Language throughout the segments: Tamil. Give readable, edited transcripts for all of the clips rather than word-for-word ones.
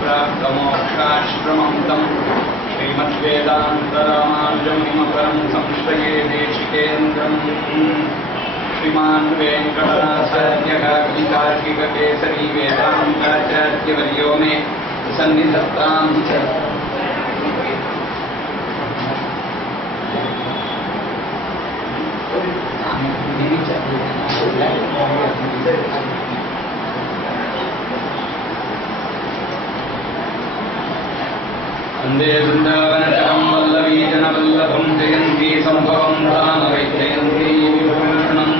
प्राप्तमोक्षाश्रमं तं श्रीमद्वेदान्तरामानुजं हिमपरं संश्रये देशिकेन्द्रम् श्रीमान् वेङ्कटनाथार्यः कवितार्किककेसरी वेदान्ताचार्यवर्यो मे सन्निधत्तां च वन्दे वृन्दावनचरं वल्लवीजनवल्लभं जयन्ती सम्भवं धाम वैजयन्ती विभूषणम्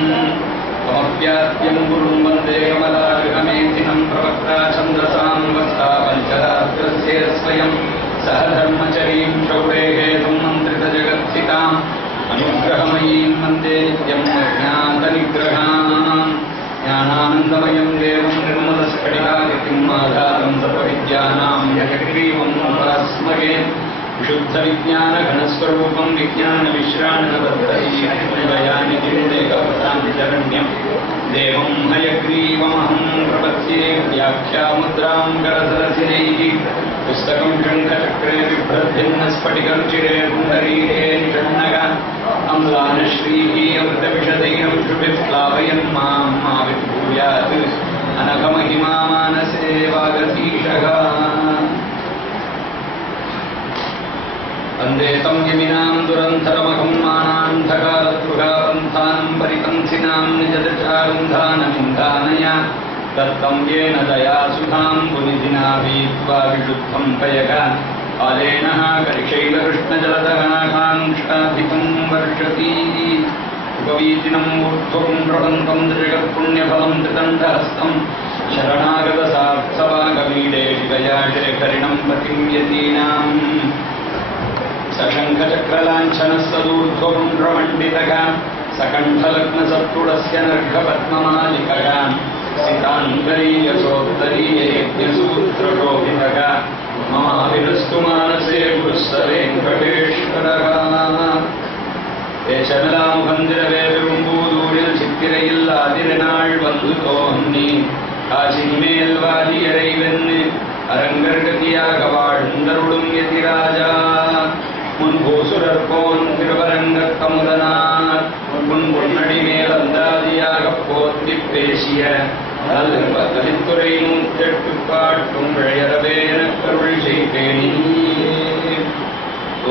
समप्याद्यं गुरुं वन्दे कमलार्कमेधिनं प्रवक्ता छन्दसां वक्ता पञ्चरात्रस्य स्वयं सह धर्मचरीं शौरेः मन्त्रितजगत्सिताम् अनुग्रहमयीं वन्दे नित्यं ज्ञातनिग्रहाम् ज्ञानानन्दमयं देवं निर्मलस्फटिकाकृतिम् आधारं सर्वविद्यानां यगग्रीवं उपास्महे विशुद्धविज्ञानघनस्वरूपं विज्ञानविश्राणपद्धतिनिलयानिधिरेकपदाञ्जरण्यं देवं हयग्रीवमहं प्रपद्ये व्याख्यामुद्रां करसरसिनैः पुस्तकं शङ्खचक्रे बिभ्रद्भिन्नस्फटिकरुचिरे पुण्डरीके निषण्णग अम्लानश्रीः अमृतविशदैरंशुभिः प्लावयन् मां विभूयात् अनघमहिमा मानसे वागतीशः वन्दे तं यमिनां दुरन्तरमहं मानान्धकारद्रुगापन्थानं परिपन्थिनां निजदचारुन्धानमिन्धानया दत्तं येन दयासुधां पुनिधिना वीत्वा विशुद्धं पयग कालेनः करिशैलकृष्णजलदगाकाङ्क्षाधिकं वर्षति उपवीतिनं ऊर्ध्वपुण्ड्रवन्तं जगत्पुण्यफलं त्रिदण्डहस्तं शरणागतसात्सवागमीडे शिवया शेखरिणं पतिं यतीनाम् सशङ्खचक्रलाञ्छनस्तदूर्ध्वपुण्ड्रमण्डितः सकण्ठलग्नसत्तुडस्य नर्घपद्ममालिकः सिताङ्गरीयसोत्तरीययज्ञसूत्रशोभितः ममाविरस्तु मानसे गुरुस्सवेङ्कटेश्वरः தேசமெலாமுகந்திரவேறும்பூதூரில் சித்திரையில் ஆதிரநாள் வந்து தோன்றி காசினிமேல் வாதியரை வென்று அரங்கர்கதியாக வாழ்ந்தருளும் எதிராஜா முன்பூசுரர்கோன் திருவரங்கத்தமுதனார் முன் பொன்னடி மேல் அந்தாதியாக போத்தி பேசிய கலித்துறை 108 பாட்டும் விழையறவேன கருள் செய்தேனே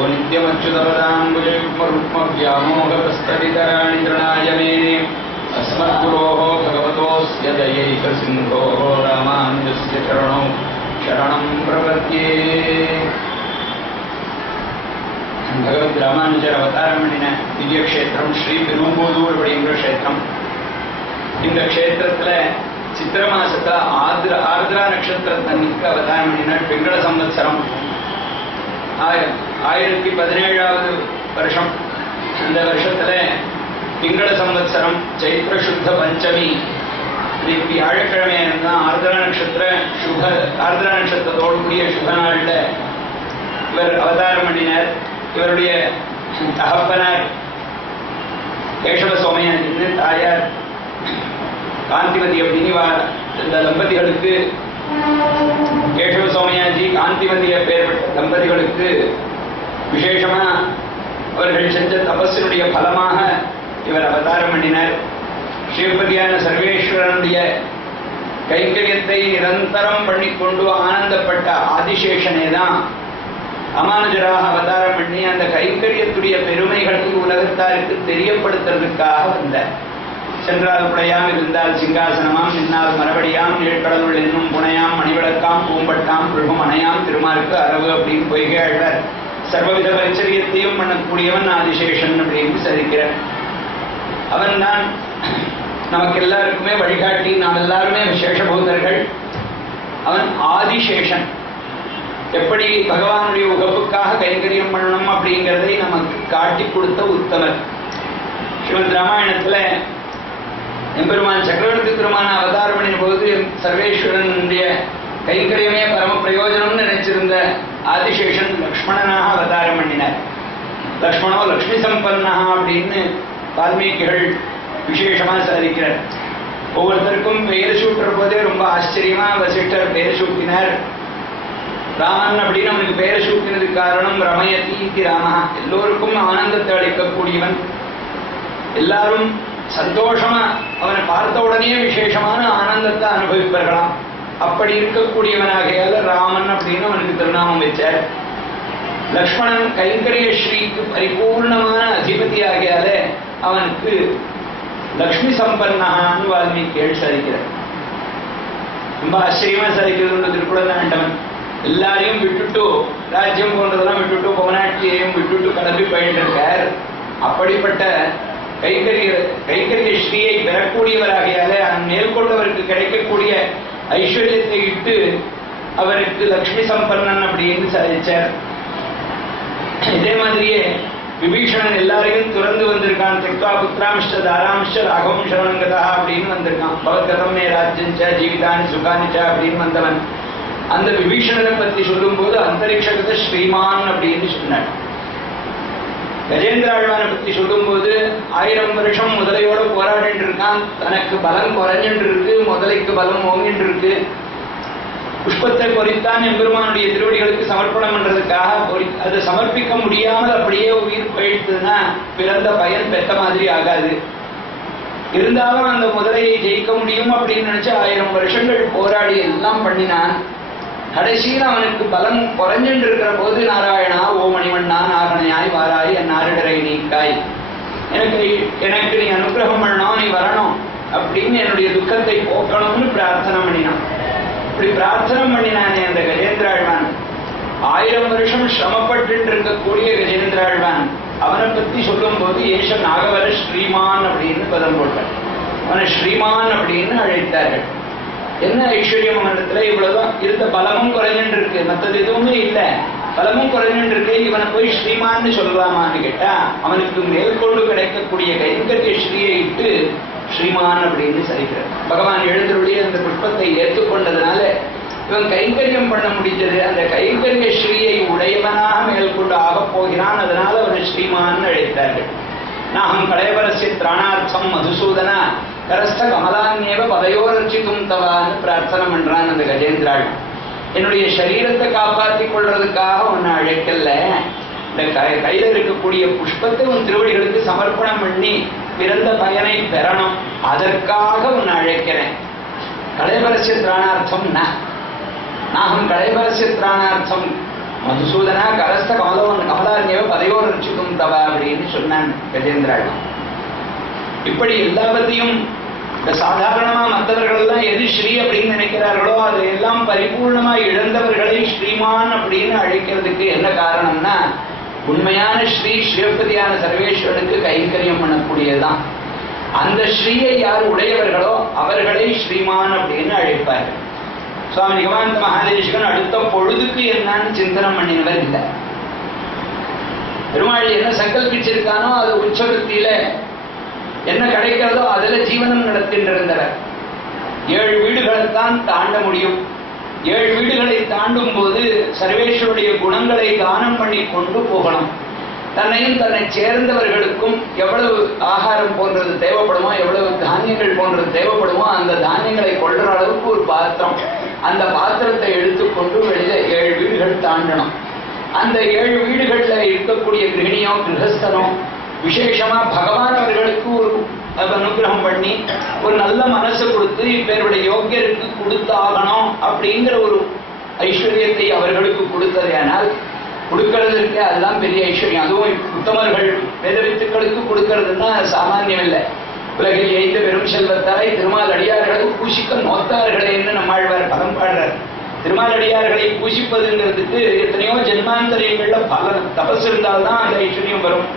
नित्यमच्युतपदाम्बुजयुग्मरुक्मव्यामोहतस्तदितराणि तृणाय मेने अस्मद्गुरोः भगवतोऽस्य दयैकसिन्धोः रामानुजस्य चरणौ शरणं प्रपद्ये भगवद् रामानुजर அவதாரம் பண்ணின திவ்ய க்ஷேத்திரம் ஸ்ரீ பெரும்பூதூர் அப்படிங்கிற க்ஷேத்திரம். இந்த க்ஷேத்திரத்துல சித்திர மாசத்துல ஆர்திரா நட்சத்திரத்தன்னைக்கு அவதாரம் பண்ணின பிங்கள சம்வத்சரம் 1017வது வருஷம். அந்த வருஷத்துல பிங்கள சம்வத்சரம் சைத்திர சுத்த பஞ்சமி வியாழக்கிழமை தான் ஆர்திரா நட்சத்திரத்தோடு கூடிய சுப நாள்ல இவர் அவதாரம் பண்ணினார். இவருடைய தகப்பனார் கேசவ சோமயாஜி, தாயார் காந்திமதி அப்படின்னு இந்த தம்பதிகளுக்கு கேசவ சோமயாஜி காந்திமதி அப்பேற்பட்ட தம்பதிகளுக்கு விசேஷமா அவர்கள் செஞ்ச தபஸினுடைய பலமாக இவர் அவதாரம் பண்ணினார். சிவபதியான சர்வேஸ்வரனுடைய கைங்கரியத்தை நிரந்தரம் பண்ணிக்கொண்டு ஆனந்தப்பட்ட ஆதிசேஷனே தான் ராமானுஜராக அவதாரம் பண்ணி அந்த கைங்கரியத்துடைய பெருமைகளை உலகத்தாருக்கு தெரியப்படுத்துறதுக்காக வந்தார். சென்றால் புடையாம் இருந்தால் சிங்காசனமாம் நின்னால் மறுபடியாம் நீழ்கடலுள் என்னும் புனையாம் மணிவிளக்காம் பூம்பட்டாம் புழுகும் அணையாம் திருமாருக்கு அரவு அப்படின்னு பொய்கை ஆழ்வார் சர்வவித பரிச்சரியத்தையும் பண்ணக்கூடியவன் ஆதிசேஷன் அப்படின்னு சரிக்கிறார். அவன் தான் நமக்கு எல்லாருக்குமே வழிகாட்டி, நாம் எல்லாருமே விசேஷபூதர்கள். அவன் ஆதிசேஷன். எப்படி பகவானுடைய உகப்புக்காக கைங்கரியம் பண்ணணும் அப்படிங்கிறதை நமக்கு காட்டி கொடுத்த உத்தமர். ஸ்ரீமத் ராமாயணத்துல எம்பெருமான் சக்கரவர்த்தி திருமான அவதாரம் பண்ணின போது சர்வேஸ்வரனுடைய கைங்கரியமே பரம பிரயோஜனம்னு நினைச்சிருந்த ஆதிசேஷன் லக்ஷ்மணனாக அவதாரம் பண்ணினார். லக்ஷ்மணோ லக்ஷ்மி சம்பன்னா அப்படின்னு வால்மீகிகள் விசேஷமா சாதிக்கிறார். ஒவ்வொருத்தருக்கும் பெயர் சூட்டுற போதே ரொம்ப ஆச்சரியமா வசிஷ்டர் பெயர் சூட்டினார். ராமன் அப்படின்னு அவனுக்கு பெயரை சூட்டினதுக்கு காரணம் ரமயதி இதி ராம, எல்லோருக்கும் ஆனந்தத்தை அளிக்கக்கூடியவன். எல்லாரும் சந்தோஷமா அவனை பார்த்த உடனே விசேஷமான ஆனந்தத்தை அனுபவிப்பார்களாம். அப்படி இருக்கக்கூடியவனாகையால ராமன் அப்படின்னு அவனுக்கு திருநாமம் வச்சார். லக்ஷ்மணன் கைங்கரிய ஸ்ரீக்கு பரிபூர்ணமான அதிபதி ஆகையால அவனுக்கு லக்ஷ்மி சம்பன்னான்னு வால்மீகி சாதிக்கிறார். ரொம்ப ஆச்சரியமா சாதிக்கிறது திருக்குடந்தாண்டவன். எல்லாரையும் விட்டுட்டு ராஜ்யம் போன்றதெல்லாம் விட்டுட்டு பொமநாட்டியையும் விட்டுட்டு கிளம்பி போயிட்டு இருக்கார். அப்படிப்பட்ட கைங்கரிய ஸ்ரீயை பெறக்கூடியவராகையால மேற்கொண்டவருக்கு கிடைக்கக்கூடிய ஐஸ்வர்யத்தை இட்டு அவருக்கு லக்ஷ்மி சம்பன்னன் அப்படின்னு சாதிச்சார். இதே மாதிரியே விபீஷணன் எல்லாரையும் துறந்து வந்திருக்கான். திக்வா புத்திராமிஷ்ட தாராமிஷ்ட ராகவம் சரணங்கதா அப்படின்னு வந்திருக்கான். பவத்கதமே ராஜ்யஞ்ச ஜீவிதானி சுகானிச்ச அப்படின்னு வந்தவன். அந்த விபீஷணனை பத்தி சொல்லும் போது அந்தரிக்ஷகத ஸ்ரீமான் அப்படின்னு சொன்னார். கஜேந்திராழ்வானை பத்தி சொல்லும் போது 1000 வருஷம் முதலையோட போராடிட்டு இருக்கான். தனக்கு பலம் குறைஞ்சிட்டு இருக்கு, முதலைக்கு பலம் ஓங்கிட்டு இருக்கு. புஷ்பத்தை பொறித்தான் எம்பெருமானுடைய திருவடிகளுக்கு சமர்ப்பணம் பண்றதுக்காக அதை சமர்ப்பிக்க முடியாமல் அப்படியே உயிர் போயிடுதுன்னா பிறந்த பயன் பெற்ற மாதிரி ஆகாது. இருந்தாலும் அந்த முதலையை ஜெயிக்க முடியும் அப்படின்னு நினைச்சு 1000 வருஷங்கள் போராடி எல்லாம் பண்ணினான். கடைசியில் அவனுக்கு பலம் குறைஞ்சுட்டு இருக்கிற போது நாராயணா ஓ மணிவண்ணா நாகனையாய் வாராய் என் நாரிடரை நீக்காய், எனக்கு நீ அனுகிரகம் பண்ணணும், நீ வரணும் அப்படின்னு என்னுடைய துக்கத்தை போக்கணும்னு பிரார்த்தனை பண்ணினான். இப்படி பிரார்த்தனை பண்ணினானே அந்த கஜேந்திராழ்வான், 1000 வருஷம் சிரமப்பட்டு இருக்கக்கூடிய கஜேந்திராழ்வான், அவனை பத்தி சொல்லும் போது ஏஷ நாகவர ஸ்ரீமான் அப்படின்னு பதம் போட்டார். அவனை ஸ்ரீமான் அப்படின்னு அழைத்தார்கள். என்ன ஐஸ்வர்யம் அவனிடத்துல? இவ்வளவுதான் இருந்த பலமும் குறைஞ்சுட்டு இருக்கு, மற்றது எதுவுமே இல்லை, பலமும் குறைஞ்சுட்டு இருக்கு. இவனை போய் ஸ்ரீமான்னு சொல்லலாமான்னு கேட்டா அவனுக்கு மேற்கொண்டு கிடைக்கக்கூடிய கைங்கரிய ஸ்ரீயை இட்டு ஸ்ரீமான் அப்படின்னு சரிக்கிறார். பகவான் எழுந்தருடைய அந்த புஷ்பத்தை ஏற்றுக்கொண்டதுனால இவன் கைங்கரியம் பண்ண முடிஞ்சது. அந்த கைங்கரிய ஸ்ரீயை உடையவனாக மேற்கொண்டு ஆகப் போகிறான். அதனால அவனை ஸ்ரீமான் அழைத்தார்கள். நாகம் களையபரஸ்ய திராணார்த்தம் மதுசூதனா கரஸ்த கமலான்யேவ பதையோரட்சித்தும் தவான்னு பிரார்த்தனை பண்றான் அந்த கஜேந்திராள். என்னுடைய சரீரத்தை காப்பாற்றிக் கொள்றதுக்காக உன்னை அழைக்கல, இந்த கையில இருக்கக்கூடிய புஷ்பத்தை உன் திருவடிகளுக்கு சமர்ப்பணம் பண்ணி பிறந்த பயனை பெறணும், அதற்காக உன்னை அழைக்கிறேன். களையபரஸ்ய திராணார்த்தம் நாகம் களையபரஸ்ய திராணார்த்தம் மதுசூதனா கரஸ்த கமலான்யேவ பதையோரட்சித்தும் தவா அப்படின்னு சொன்னான் கஜேந்திராள். இப்படி எல்லாவற்றையும் சாதாரணமா மற்றவர்கள் எல்லாம் எது ஸ்ரீ அப்படின்னு நினைக்கிறார்களோ அதையெல்லாம் பரிபூர்ணமா இழந்தவர்களை ஸ்ரீமான் அப்படின்னு அழைக்கிறதுக்கு என்ன காரணம்னா, உண்மையான ஸ்ரீ ஸ்ரீபதியான சர்வேஸ்வரனுக்கு கைங்கரியம் பண்ணக்கூடியதுதான். அந்த ஸ்ரீயை யார் உடையவர்களோ அவர்களை ஸ்ரீமான் அப்படின்னு அழைப்பார்கள். சுவாமி நிகமாந்த மகாதேசிகன் அடுத்த பொழுதுக்கு என்னன்னு சிந்தனம் பண்ணினவர் இல்லை. பெருமாள் என்ன சங்கல்பிச்சிருக்கானோ அது உச்சவருத்தியில என்ன கிடைக்கிறதோ அதுல ஜீவனம் நடத்தின்றிருந்தவர். 7 வீடுகளைத்தான் தாண்ட முடியும். 7 வீடுகளை தாண்டும் போது சர்வேஸ்வருடைய குணங்களை தானம் பண்ணி கொண்டு போகணும். தன்னையும் தன்னை சேர்ந்தவர்களுக்கும் எவ்வளவு ஆகாரம் போன்றது தேவைப்படுமோ, எவ்வளவு தானியங்கள் போன்றது தேவைப்படுமோ அந்த தானியங்களை கொள்ற அளவுக்கு ஒரு பாத்திரம், அந்த பாத்திரத்தை எடுத்துக்கொண்டு வெளியில 7 வீடுகள் தாண்டணும். அந்த 7 வீடுகள்ல இருக்கக்கூடிய கிரகிணியோ கிரகஸ்தனோ விசேஷமா பகவான் அவர்களுக்கு ஒரு அனுகிரகம் பண்ணி ஒரு நல்ல மனசு கொடுத்து இப்பேருடைய யோக்கியருக்கு கொடுத்தாகணும் அப்படிங்கிற ஒரு ஐஸ்வர்யத்தை அவர்களுக்கு கொடுத்ததேனால் கொடுக்கறதுக்கு அதுதான் பெரிய ஐஸ்வர்யம். அதுவும் உத்தமர்கள் வேதவித்துக்களுக்கு கொடுக்கறதுன்னா சாமானியம் இல்லை. உலகில் எய்த பெரும் செல்வத்தாய் திருமால் அடியார்களுக்கு பூசிக்க நோத்தார்களேன்னு நம்மாழ்வார் பலம் பாடுறார். திருமால் அடியார்களை பூசிப்பதுங்கிறதுக்கு எத்தனையோ ஜென்மாந்தரியங்கள்ல பல தபஸ் இருந்தால்தான் அந்த ஐஸ்வர்யம் வரும்.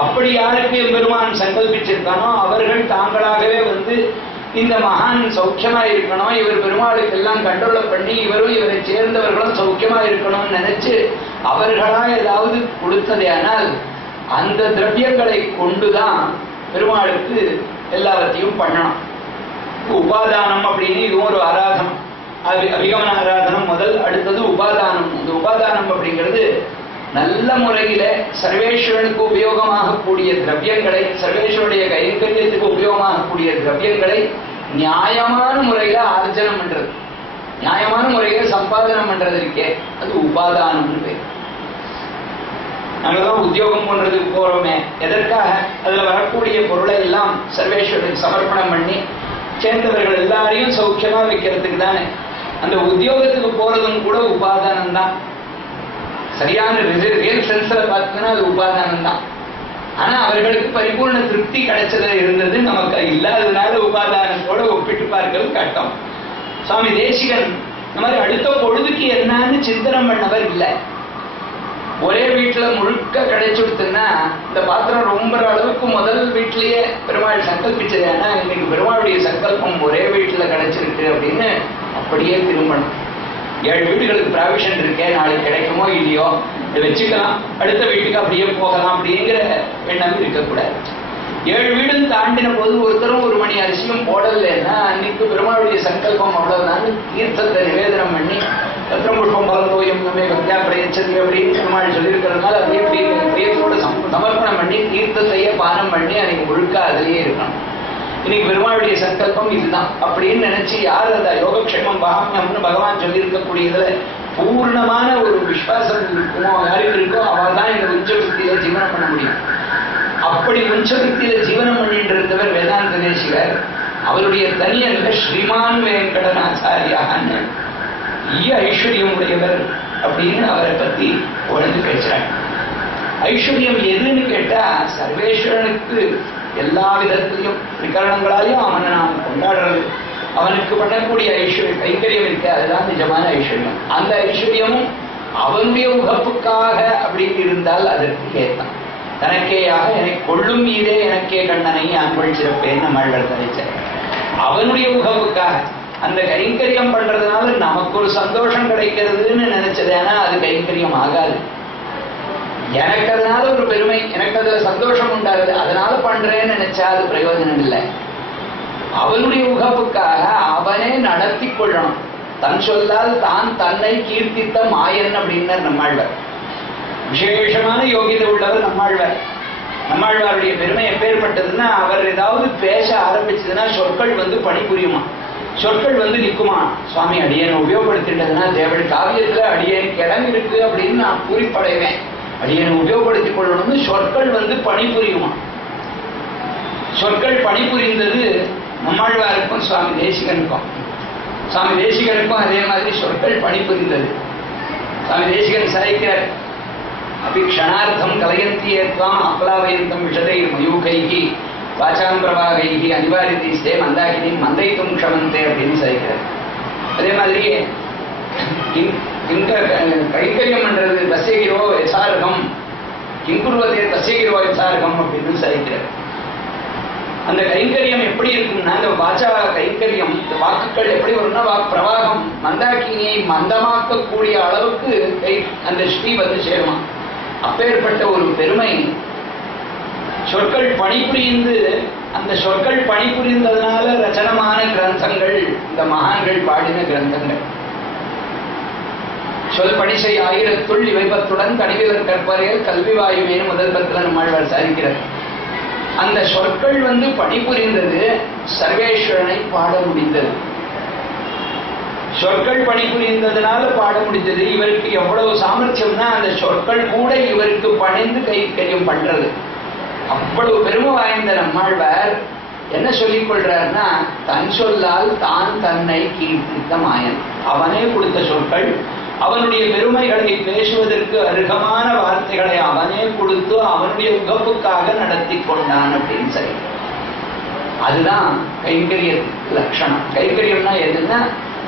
அப்படி யாருக்கு பெருமான் சங்கல்பிச்சிருக்கானோ அவர்கள் தாங்களாகவே வந்து இந்த மகான் சௌக்கியமா இருக்கணும், இவர் பெருமாளுக்கு எல்லாம் கண்ட்ரோல் பண்ணி இவரும் இவரை சேர்ந்தவர்களும் சௌக்கியமா இருக்கணும்னு நினைச்சு அவர்களா ஏதாவது கொடுத்ததேனால் அந்த திரவியங்களை கொண்டுதான் பெருமாளுக்கு எல்லாவற்றையும் பண்ணணும். உபாதானம் அப்படின்னு இதுவும் ஒரு ஆராதனம். அபிகமன ஆராதனம் முதல், அடுத்தது உபாதானம். இந்த உபாதானம் அப்படிங்கிறது நல்ல முறையில சர்வேஸ்வரனுக்கு உபயோகமாகக்கூடிய திரவியங்களை, சர்வேஸ்வருடைய கைங்கரியத்துக்கு உபயோகமாகக்கூடிய திரவியங்களை நியாயமான முறையில ஆர்ஜனம் பண்றது. நியாயமான முறையை சம்பாதனம் பண்றது இருக்கே அது உபாதானம்னு பேர். நாங்கெல்லாம் உத்தியோகம் பண்றதுக்கு போறோமே, எதற்காக? அதுல வரக்கூடிய பொருளை எல்லாம் சர்வேஸ்வரனுக்கு சமர்ப்பணம் பண்ணி சேர்ந்தவர்கள் எல்லாரையும் சௌக்கியமா வைக்கிறதுக்கு தானே. அந்த உத்தியோகத்துக்கு போறதும் கூட உபாதானம் தான். சரியான ரியல் சென்ஸ்ல பார்த்தீங்கன்னா அது உபாதானம் தான். ஆனா அவர்களுக்கு பரிபூர்ண திருப்தி கிடைச்சது இருந்தது, நமக்கு இல்லாததுனால உபாதானத்தோட ஒப்பிட்டு பார்க்கிறது கட்டம். சுவாமி தேசிகன் இந்த மாதிரி அடுத்த பொழுதுக்கு என்னன்னு சிந்தனம் பண்ணவர் இல்லை. ஒரே வீட்டுல முழுக்க கிடைச்சுடுத்துன்னா இந்த பாத்திரம் ரொம்ப அளவுக்கு முதல் வீட்லயே பெருமாள் சங்கல்பிச்சது. ஏன்னா இன்னைக்கு பெருமாளுடைய சங்கல்பம் ஒரே வீட்டுல கிடைச்சிருக்கு அப்படின்னு அப்படியே திரும்பணும். 7 வீடுகளுக்கு ப்ராவிஷன் இருக்கே, நாளைக்கு கிடைக்குமோ இல்லையோ இதை வச்சுக்கலாம், அடுத்த வீட்டுக்கு அப்படியே போகலாம் அப்படிங்கிற எண்ணம் இருக்கக்கூடாது. 7 வீடும் தாண்டின போது ஒருத்தரும் 1 மணி அரிசியும் போடலைன்னா அன்னைக்கு பெருமாளுடைய சங்கல்பம் அவ்வளவுதான். தீர்த்தத்தை நிவேதனம் பண்ணி பத்திரம் புஷ்பம் பலந்தோயம் கங்கா பிரயச்சதி அப்படின்னு பெருமாள் சொல்லியிருக்கிறதுனால அதே பிரியத்தோட சமர்ப்பணம் பண்ணி தீர்த்தத்தையே பானம் பண்ணி அன்னைக்கு முழுக்க அதிலேயே இருக்கணும். இன்னைக்கு பெருமாளுடைய சங்கல்பம் இதுதான் அப்படின்னு நினைச்சு யார் அந்த யோகக்ஷேமம் பாகம்னு பகவான் சொல்லியிருக்கக்கூடியதுல பூர்ணமான ஒரு விஸ்வாசம் இருக்குமோ, யாருக்கு இருக்கோ அவள் தான் இந்த உஞ்சவருத்தியில ஜீவனம் பண்ண முடியும். அப்படி உஞ்சவருத்தியில ஜீவனம் பண்ணிட்டு இருந்தவர் வேதாந்த தேசிகர். அவருடைய தனியல்ல ஸ்ரீமான் வெங்கடநாச்சாரியான்னு ஐஸ்வர்யம் உடையவர் அப்படின்னு அவரை பத்தி உழந்து பேசுறாங்க. ஐஸ்வர்யம் எதுன்னு கேட்டா சர்வேஸ்வரனுக்கு எல்லா விதத்திலையும் விகரணங்களாலையும் அவனை நாம் கொண்டாடுறது, அவனுக்கு பண்ணக்கூடிய ஐஸ்வர்யம் கைங்கரியம் இருக்கு, அதுதான் நிஜமான ஐஸ்வர்யம். அந்த ஐஸ்வர்யமும் அவனுடைய உகப்புக்காக அப்படின்னு இருந்தால் அதற்கு ஏற்றான். தனக்கேயாக எனக்கு கொள்ளும் மீதே எனக்கே கண்ணனை அன்பள் சிறப்பேன் நம்மாழ்வார் தலைச்சார். அவனுடைய உகப்புக்காக அந்த கைங்கரியம் பண்றதுனால நமக்கு ஒரு சந்தோஷம் கிடைக்கிறதுன்னு நினைச்சது. ஏன்னா அது கைங்கரியம் ஆகாது. எனக்கு அதனால ஒரு பெருமை, எனக்கு அதுல சந்தோஷம் உண்டாகுது, அதனால பண்றேன்னு நினைச்சா அது பிரயோஜனம் இல்லை. அவனுடைய உகப்புக்காக அவனே நடத்தி கொள்ளணும். தன் சொல்லால் தான் தன்னை கீர்த்தித்த மாயன் அப்படின்னு நம்மாழ்வார். விசேஷமான யோகிதை உள்ளவர் நம்மாழ்வார். நம்மாழ்வாருடைய பெருமை எப்பேற்பட்டதுன்னா அவர் ஏதாவது பேச ஆரம்பிச்சதுன்னா சொற்கள் பணிபுரியுமா, சொற்கள் நிற்குமா. சுவாமி அடியனை உபயோகப்படுத்திட்டதுன்னா தேவடி காவியத்துல அடியனுக்கு இடம் இருக்கு அப்படின்னு நான் பூரிப்படைவேன், அடியனை உபயோகப்படுத்திக் கொள்ளணும்னு சொற்கள் பணிபுரியுமா. சொற்கள் பணிபுரிந்தது நம்மாழ்வாருக்கும் சுவாமி தேசிகனுக்கும். சுவாமி தேசிகனுக்கும் அதே மாதிரி சொற்கள் பணிபுரிந்தது. சுவாமி தேசிகன் சாய்க்கிறார், அப்படி க்ஷணார்த்தம் கலயந்தியத்வாம் அப்லாவயந்தம் விஷதை மயூகைகி வாச்சாம் பிரபாகைகி அனிவாரித்தே மந்தாகினி மந்தைத்தும் க்ஷமந்தே அப்படின்னு சாய்க்கிறார். அதே மாதிரி கைங்கரியம் பண்றது தசைகிரோ யசாரகம் கிங்குருவதே தசைகிரோ யசாரகம் அப்படின்னு சாய்க்கிறார். அந்த கைங்கரியம் எப்படி இருக்கும்னா அந்த வாச்சா கைங்கரியம் வாக்குகள் எப்படி வரும்னா பிரவாகம் மந்தாக்கினியை மந்தமாக்கக்கூடிய அளவுக்கு அந்த ஸ்ரீ சேருமா. அப்பேற்பட்ட ஒரு பெருமை சொற்கள் பணிபுரிந்து, அந்த சொற்கள் பணிபுரிந்ததுனால ரச்சனமான கிரந்தங்கள் இந்த மகான்கள் பாடின கிரந்தங்கள். சொல் பணிசை ஆயிரத்துள் இவைபத்துடன் கணிவிலர் கற்பறையில் கல்வி வாயுமேனு முதல் பத்துல நம்மாழ்வார் சாதிக்கிறார். அந்த சொற்கள் பணிபுரிந்தது, சர்வேஸ்வரனை பாட முடிந்தது. சொற்கள் பணிபுரிந்ததுனால பாட முடிந்தது. இவருக்கு எவ்வளவு சாமர்த்தியம்னா அந்த சொற்கள் கூட இவருக்கு பணிந்து கைங்கரியம் பண்றது. அவ்வளவு பெருமை வாய்ந்த நம்மாழ்வார் என்ன சொல்லிக் கொள்றாருன்னா, தன் சொல்லால் தான் தன்னை கீர்த்தித்த மாயன். அவனே கொடுத்த சொற்கள், அவனுடைய பெருமைகளை பேசுவதற்கு அருகமான வார்த்தைகளை அவனே கொடுத்து அவனுடைய உகப்புக்காக நடத்தி கொண்டான் அப்படின்னு சொல்லி. அதுதான் கைங்கரிய லட்சணம். கைங்கரியம்னா எதுன்னா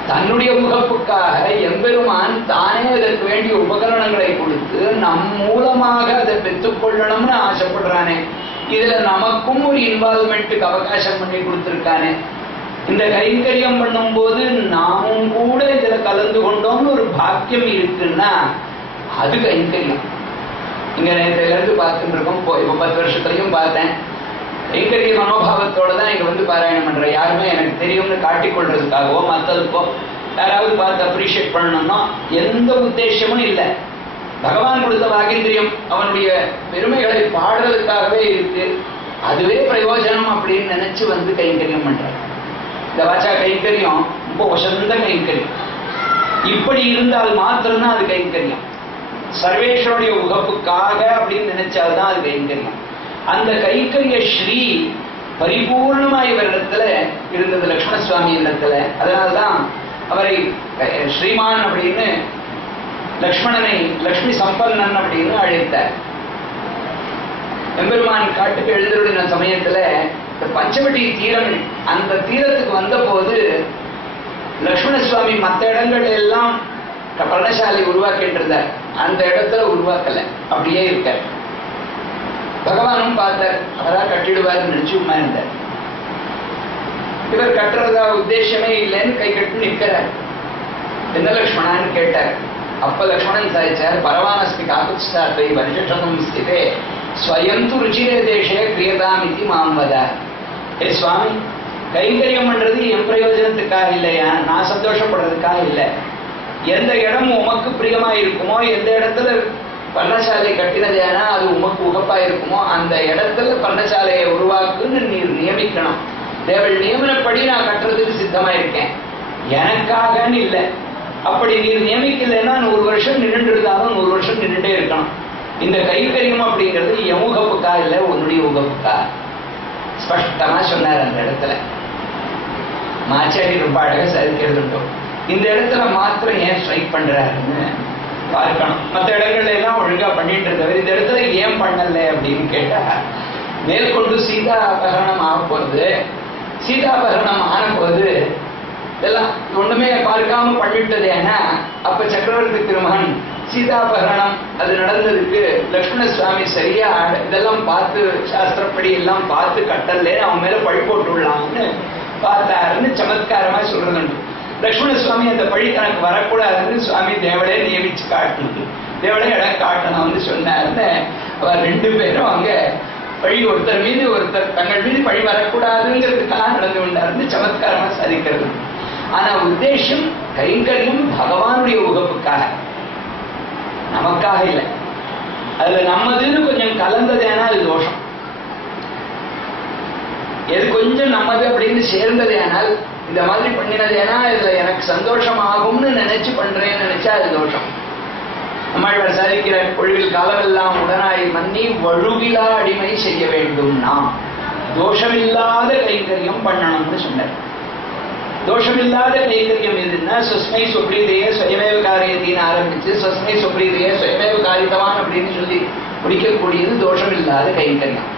தன்னுடைய உகப்புக்காக எம்பெருமான் தானே அதற்கு வேண்டிய உபகரணங்களை கொடுத்து நம் மூலமாக அதை பெற்றுக்கொள்ளணும்னு ஆசைப்படுறானே. இதுல நமக்கும் ஒரு இன்வால்மெண்ட்டுக்கு அவகாசம் பண்ணி கொடுத்திருக்கானே. இந்த கைங்கரியம் பண்ணும் போது நாமும் கூட இதுல கலந்து கொண்டோம்னு ஒரு பாக்கியம் இருக்குன்னா அது கைங்கரியம். இங்க நேரத்துல இருந்து பார்த்துட்டு இருக்கோம். இப்ப 10 வருஷத்துலயும் பார்த்தேன். கைங்கரிய மனோபாவத்தோட தான் இங்க பாராயணம் பண்றேன். யாருமே எனக்கு தெரியும்னு காட்டிக்கொள்றதுக்காகவோ மற்றதுக்கோ யாராவது பார்த்து அப்ரிஷியேட் பண்ணணும்னா எந்த உத்தேசமும் இல்லை. பகவான் கொடுத்த வாகேந்திரியம் அவனுடைய பெருமைகளை பாடுறதுக்காகவே இருக்கு. அதுவே பிரயோஜனம் அப்படின்னு நினைச்சு கைங்கரியம் பண்றாங்க. இந்த வாச்சா கைங்கரியம் ரொம்ப உசந்த கைங்கரியம். இப்படி இருந்தால் மாத்திரம்தான் அது கைங்கரியம். சர்வேஸ்வருடைய உகப்புக்காக அப்படின்னு நினைச்சால்தான் அது கைங்கரியம். அந்த கைங்கரிய ஸ்ரீ பரிபூர்ணமாய் இவரிடத்துல இருந்தது, லக்ஷ்மண சுவாமி இடத்துல. அதனால்தான் அவரை ஸ்ரீமான் அப்படின்னு, லக்ஷ்மணனை லக்ஷ்மி சம்பன்னன் அப்படின்னு அழைத்தார். எம்பெருமான் காட்டுக்கு எழுந்தருளின சமயத்துல இந்த பஞ்சவட்டி தீரம், அந்த தீரத்துக்கு வந்த போது லக்ஷ்மண சுவாமி மற்ற இடங்கள் எல்லாம் பர்ணசாலை உருவாக்கிட்டு இருந்தார், அந்த இடத்துல உருவாக்கல, அப்படியே இருக்கார். பகவானும் பார்த்தார், அவரா கட்டிடுவார் நினைச்சு உமா இருந்தார். இவர் கட்டுறதா உத்தேசமே இல்லைன்னு கை கட்டி நிற்கிறார். என்ன லக்ஷ்மணான்னு கேட்டார். அப்ப லக்ஷ்மணன் சாதிச்சார், பரவானஸ்தி காக்குத்ஸ்தாத்தை வருஷம் ஸ்திதே ஸ்வயம் து ருச்சிரே தேசே கிரியதாம் இதி மாம்பதா. ஏ சுவாமி, கைங்கரியம் பண்றது என் பிரயோஜனத்துக்காக இல்லையா, நான் சந்தோஷப்படுறதுக்காக இல்லை. எந்த இடம் உமக்கு பிரியமா இருக்குமோ, எந்த இடத்துல பர்ணசாலை கட்டினதேனா அது உமக்கு உகப்பா இருக்குமோ அந்த இடத்துல பர்ணசாலையை உருவாக்குன்னு நீர் நியமிக்கணும். தேவள் நியமனப்படி நான் கட்டுறதுக்கு சித்தமா இருக்கேன், எனக்காகன்னு இல்லை. அப்படி நீர் நியமிக்கலைன்னா 100 வருஷம் நின்று இருந்தாலும் 100 வருஷம் நின்றுட்டே இருக்கணும். இந்த கைங்கரியம் அப்படிங்கிறது என் உகப்புக்கா இல்லை, உன்னுடைய உகப்புக்கா. ஸ்பஷ்டமா சொன்னார் அந்த இடத்துல. மாச்சாரி ரொம்ப அழகா சரித்திருந்தோம். இந்த இடத்துல மாத்திரம் ஏன் ஸ்ட்ரைக் பண்றாருன்னு பார்க்கணும். மற்ற இடங்கள்ல எல்லாம் ஒழுங்கா பண்ணிட்டு இருந்தவர் இந்த இடத்துல ஏன் பண்ணல அப்படின்னு கேட்டா, மேற்கொண்டு சீதா அபகரணம் ஆக போறது. சீதா அபகரணம் ஆன போது இதெல்லாம் ஒண்ணுமே பார்க்காம பண்ணிவிட்டது. ஏன்னா அப்ப சக்கரவர்த்தி திருமகன் சீதாபகரணம் அது நடந்ததுக்கு லக்ஷ்மண சுவாமி சரியா இதெல்லாம் பார்த்து சாஸ்திரப்படி எல்லாம் பார்த்து கட்டல, அவன் மேல பழி போட்டுடலாம்னு பார்த்தாருன்னு சமத்காரமா சொல்றது. லக்ஷ்மண சுவாமி அந்த பழி தனக்கு வரக்கூடாதுன்னு சுவாமி தேவளே நியமிச்சு காட்டணும், தேவளே இடம் காட்டணும்னு சொன்னாருன்னு அவர் 2 பேரும் அங்க பழி ஒருத்தர் மீது ஒருத்தர் தங்கள் மீது பழி வரக்கூடாதுங்கிறதுக்காக நடந்து கொண்டாருன்னு சமத்காரமா சாதிக்கிறது. ஆனா உத்தேசம் கைங்கரியம் பகவானுடைய உகப்புக்காக, நமக்காக இல்லை. அதுல நம்மதுன்னு கொஞ்சம் கலந்ததேனா அது தோஷம். எது கொஞ்சம் நம்மது அப்படின்னு சேர்ந்ததேனால், இந்த மாதிரி பண்ணினதேனா இதுல எனக்கு சந்தோஷம் ஆகும்னு நினைச்சு பண்றேன்னு நினைச்சா அது தோஷம். நம்மாழ்வார் சாதிக்கிற பொழுவில் காலமெல்லாம் உடனாய் மன்னி வழுவிலா அடிமை செய்ய வேண்டும். நாம் தோஷமில்லாத கைங்கரியம் பண்ணணும்னு சொன்னார். தோஷமில்லாத கைங்கரியம் எதுன்னா, சுஸ்மை சுப்ரீதைய சுயமேவ காரியத்தின்னு ஆரம்பிச்சு சுஸ்மை சுப்ரீதைய சுயமேவ காரித்தவான் அப்படின்னு சொல்லி முடிக்கக்கூடியது தோஷமில்லாத கைங்கரியம்.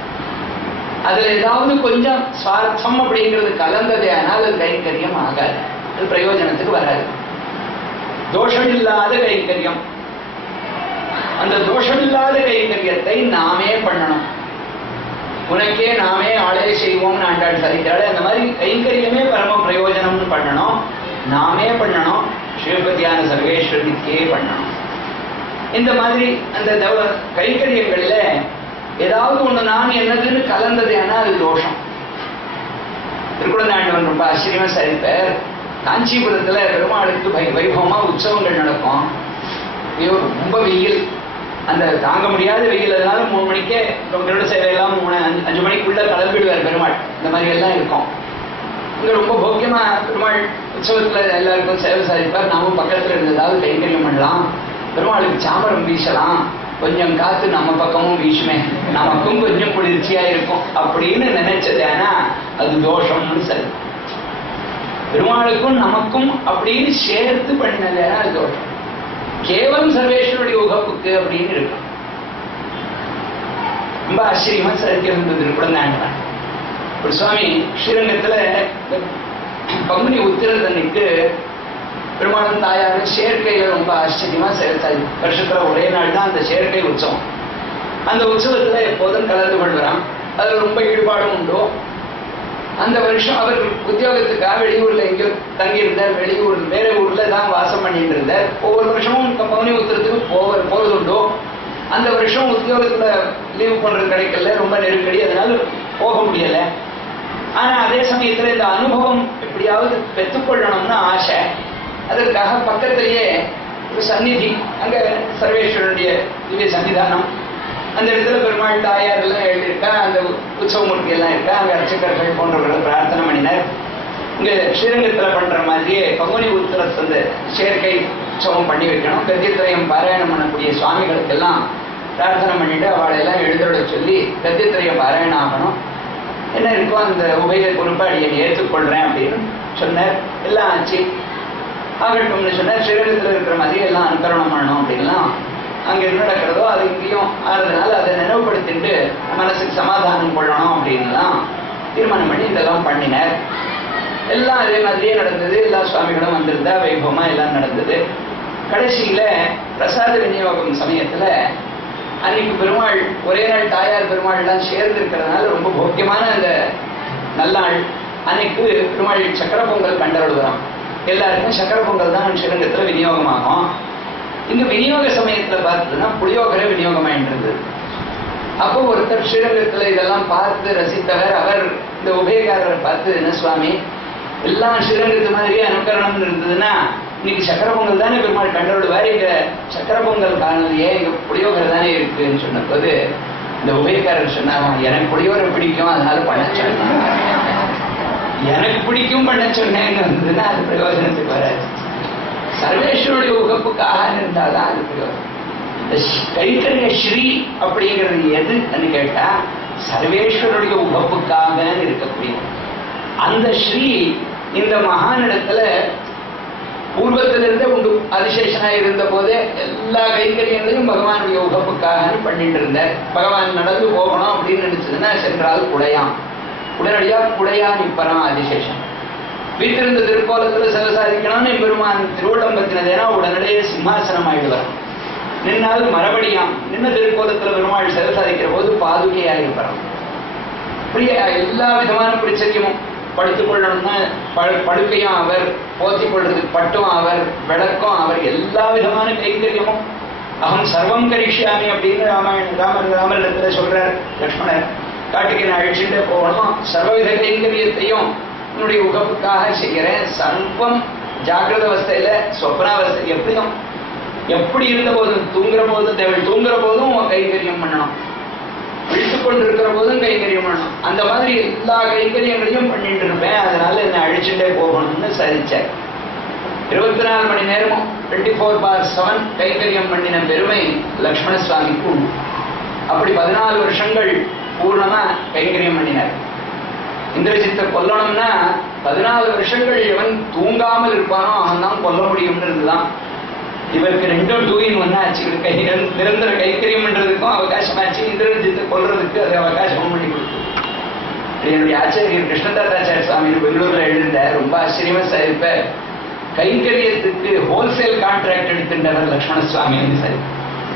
அதுல ஏதாவது கொஞ்சம் சுவார்த்தம் அப்படிங்கிறது கலந்ததே ஆனால் அது கைங்கரியம் ஆகாது, அது பிரயோஜனத்துக்கு வராது. தோஷமில்லாத கைங்கரியம், அந்த தோஷமில்லாத கைங்கரியத்தை நாமே பண்ணணும். உனக்கே நாமே ஆளே செய்வோம்னு ஆண்டாள் சரித்தாள். அந்த மாதிரி கைங்கரியமே பரம பிரயோஜனம்னு பண்ணணும், நாமே பண்ணணும், சிவபதியான சர்வேஸ்வரனுக்கே பண்ணணும். இந்த மாதிரி அந்த கைங்கரியங்களில ஏதாவது ஒண்ணு நான் என்னதுன்னு கலந்ததேனா அது தோஷம். திருக்குழந்தாண்டவன் ரொம்ப ஆச்சரியமா சரிப்பார். காஞ்சிபுரத்துல பெருமாளுக்கு வைபவமா உற்சவங்கள் நடக்கும். ரொம்ப வெயில், அந்த தாங்க முடியாத வெயில், அதனால 3 மணிக்கே கருட சேவையெல்லாம் 5 மணிக்குள்ள கிளம்பிடுவார் பெருமாள். இந்த மாதிரி எல்லாம் இருக்கும். இங்க ரொம்ப போக்கியமா பெருமாள் உற்சவத்துல எல்லாருக்கும் சேவை சாதிப்பார். நாமும் பக்கத்துல இருந்ததாவது கைங்கரியம் பண்ணலாம், பெருமாளுக்கு சாமரம் வீசலாம், கொஞ்சம் காத்து நம்ம பக்கமும் வீசுமே, நமக்கும் கொஞ்சம் குளிர்ச்சியா இருக்கும் அப்படின்னு நினைச்சது. ஆனா அது தோஷம்னு சரி. பெருமாளுக்கும் நமக்கும் அப்படின்னு சேர்த்து பண்ணதுன்னா அது தோஷம். கேவலம் சர்வேஸ்வருடைய உகப்புக்கு அப்படின்னு இருக்கும். ரொம்ப ஆச்சரியமா சரித்திருந்தது திருக்குழந்தாண்டவன். ஒரு சுவாமி ஸ்ரீரங்கத்துல பங்குனி உத்திரதன்னைக்கு பெருமாளும் தாயாரும் சேர்க்கையில ரொம்ப ஆச்சரியமா சேர்த்தாரு. வருஷத்துல ஒரே நாள் தான் அந்த சேர்க்கை உற்சவம். அந்த உற்சவத்துல எப்போதும் கலந்து கொள்கிறான். அதுல ரொம்ப ஈடுபாடும் உண்டோ. அந்த வருஷம் அவர் உத்தியோகத்துக்காக வெளியூர்ல எங்கேயோ தங்கியிருந்தார். வெளியூர் வேற ஊர்ல தான் வாசம் பண்ணிட்டு இருந்தார். ஒவ்வொரு வருஷமும் பங்குனி உத்திரத்துக்கு போறதுண்டோ. அந்த வருஷம் உத்தியோகத்துல லீவ் பண்றது கிடைக்கல, ரொம்ப நெருக்கடி, அதனால போக முடியல. ஆனா அதே சமயத்துல இந்த அனுபவம் எப்படியாவது பெற்றுக்கொள்ளணும்னு ஆசை. அதற்காக பக்கத்திலேயே ஒரு சந்நிதி, அங்க சர்வேஸ்வரனுடைய திவ்ய சன்னிதானம், அந்த இடத்துல பெருமாள் தாயார் எல்லாம் எழுதியிருக்கா, அந்த உற்சவ மூர்த்தி எல்லாம் இருக்கா, அங்க அர்ச்சகர்கள் போன்றவர்கள் பிரார்த்தனை பண்ணினர். இங்க ஸ்ரீரங்கத்துல பண்ற மாதிரியே பங்குனி உத்திரத்து வந்து சேர்க்கை உற்சவம் பண்ணி வைக்கணும். கத்தியத்திரயம் பாராயணம் பண்ணக்கூடிய சுவாமிகளுக்கெல்லாம் பிரார்த்தனை பண்ணிட்டு அவளை எல்லாம் எழுதோட சொல்லி கத்தியத்திரயம் பாராயணம் ஆகணும். என்ன இருக்கோ அந்த உபயோக பொறுப்பை அடியை ஏற்றுக்கொள்றேன் அப்படின்னு சொன்னார். எல்லாம் ஆச்சு. ஆகட்டும்னு சொன்னார். ஸ்ரீரங்கத்தில் இருக்கிற மாதிரி எல்லாம் அனுகரணம் பண்ணணும் அப்படின்லாம் அங்கே என்ன நடக்கிறதோ அது இங்கேயும் ஆறதுனால அதை நினைவுபடுத்திட்டு மனசுக்கு சமாதானம் கொள்ளணும் அப்படின்லாம் தீர்மானம் பண்ணி இதெல்லாம் பண்ணினார். எல்லாம் அதே மாதிரியே நடந்தது. எல்லா சுவாமிகளும் வந்திருந்தா வைபவமா எல்லாம் நடந்தது. கடைசியில பிரசாத விநியோகம் சமயத்துல அன்னைக்கு பெருமாள் ஒரே நாள் தாயார் பெருமாள் எல்லாம் சேர்ந்து இருக்கிறதுனால ரொம்ப முக்கியமான அந்த நல்லாள் அன்னைக்கு பெருமாள் சக்கர பொங்கல் கண்டறிடுவான். எல்லாருக்கும் சக்கர பொங்கல் தான் ஸ்ரீரங்கத்துல விநியோகமாகும். இங்க விநியோக சமயத்துல பார்த்ததுன்னா புளியோகரை விநியோகமாயின்றது. அப்போ ஒருத்தர் ஸ்ரீரங்கத்துல இதெல்லாம் பார்த்து ரசித்தவர். அவர் இந்த உபயகாரரை பார்த்து, என்ன சுவாமி எல்லாம் ஸ்ரீரங்கத்து மாதிரியே அனுகரணம் இருந்ததுன்னா இன்னைக்கு சக்கர பொங்கல் தானே பெருமாள் கண்டறிடுவார், இங்க சக்கர பொங்கல் காணலையே, இங்க புளியோகரை தானே இருக்குன்னு சொன்ன போது இந்த உபயக்காரர் சொன்னாங்க, எனக்கு புளியோகரை பிடிக்கும் அதனால பண்ண சொன்னேன். எனக்கு பிடிக்கும் பண்ண சொன்னேன்னு வந்ததுன்னா அது பிரயோஜனத்துக்கு வராது. சர்வேஸ்வருடைய உகப்புக்காக இருந்தால்தான் அது பிரயோஜனம். இந்த கைக்கரிய ஸ்ரீ அப்படிங்கிறது எதுன்னு கேட்டா சர்வேஸ்வருடைய உகப்புக்காக இருக்கக்கூடிய அந்த ஸ்ரீ இந்த மகானிடத்துல பூர்வத்திலிருந்தே உண்டு. அதிசேஷனா இருந்த போதே எல்லா கைங்கரியங்களையும் பகவானுடைய உகப்புக்காக பண்ணிட்டு இருந்தார். பகவான் நடந்து போகணும் அப்படின்னு நினைச்சதுன்னா சென்றால் குடையாம், உடனடியா குடையா நிப்பறான் அதிசேஷன். வீட்டிலிருந்த திருக்கோலத்துல சிவசாதிக்கணும்னு பெருமான் திருவிடம்பத்தினதேனா உடனடியே சிம்மாசனம் ஆயிடுவார். நின்னால் மறுபடியும் நின்ன திருக்கோலத்துல பெருமாள் சிவசாதிக்கிற போது பாதுகையாயிருப்பாராம். இப்படியே எல்லா விதமான பிரிச்சரியமும் படுத்துக் கொள்ளணும்னா படுக்கையும் அவர், போத்திக் கொள்றதுக்கு பட்டும் அவர், விளக்கம் அவர், எல்லா விதமான கைங்கரியமும் அகம் சர்வம் கரிஷ்யாமி அப்படின்னு ராமரிடத்துல சொல்றார் லக்ஷ்மணர். காட்டுக்கு நான் அழிச்சுட்டே போகணும், சர்வவித கைங்கரியத்தையும் என்னுடைய உகப்புக்காக செய்கிறேன். சர்வம் ஜாகிரத அவஸ்தையில சொப்னாவஸ்தை எப்படியும் எப்படி இருந்த போதும் தூங்குற போதும் தேவள் தூங்குற போதும் கைங்கரியம் பண்ணணும், விழித்துக் கொண்டு இருக்கிற போதும் கைங்கரியம் பண்ணணும். அந்த மாதிரி எல்லா கைங்கரியங்களையும் பண்ணிட்டு இருப்பேன், அதனால என்ன அழிச்சுட்டே போகணும்னு சரிச்சார். 24 மணி நேரமும் 24/7 கைங்கரியம் பண்ணின பெருமை லக்ஷ்மண சுவாமிக்கு உண்டு. அப்படி 14 வருஷங்கள் பூர்ணமா கைங்கரியம் பண்ணினார். இந்திரஜித்தை கொல்லணும்னா 14 வருஷங்கள் எவன் தூங்காமல் இருப்பானோ அவன் தான் கொல்ல முடியும்னு இருந்துதான். இவருக்கு 2 2 in 1 ஆச்சு. நிரந்தர கைக்கரியம் பண்றதுக்கும் அவகாசமாச்சு, இந்திரஜித்தை கொல்றதுக்கு அது அவகாசமும் பண்ணி கொடுத்து. என்னுடைய ஆச்சாரியர் கிருஷ்ணதாத்தாச்சாரிய சுவாமி பெங்களூர்ல எழுந்த ரொம்ப ஆச்சரியமா சாதிப்ப, கைங்கரியத்துக்கு ஹோல்சேல் கான்ட்ராக்ட் எடுத்துட்டவர் லக்ஷ்மண சுவாமி. சரி,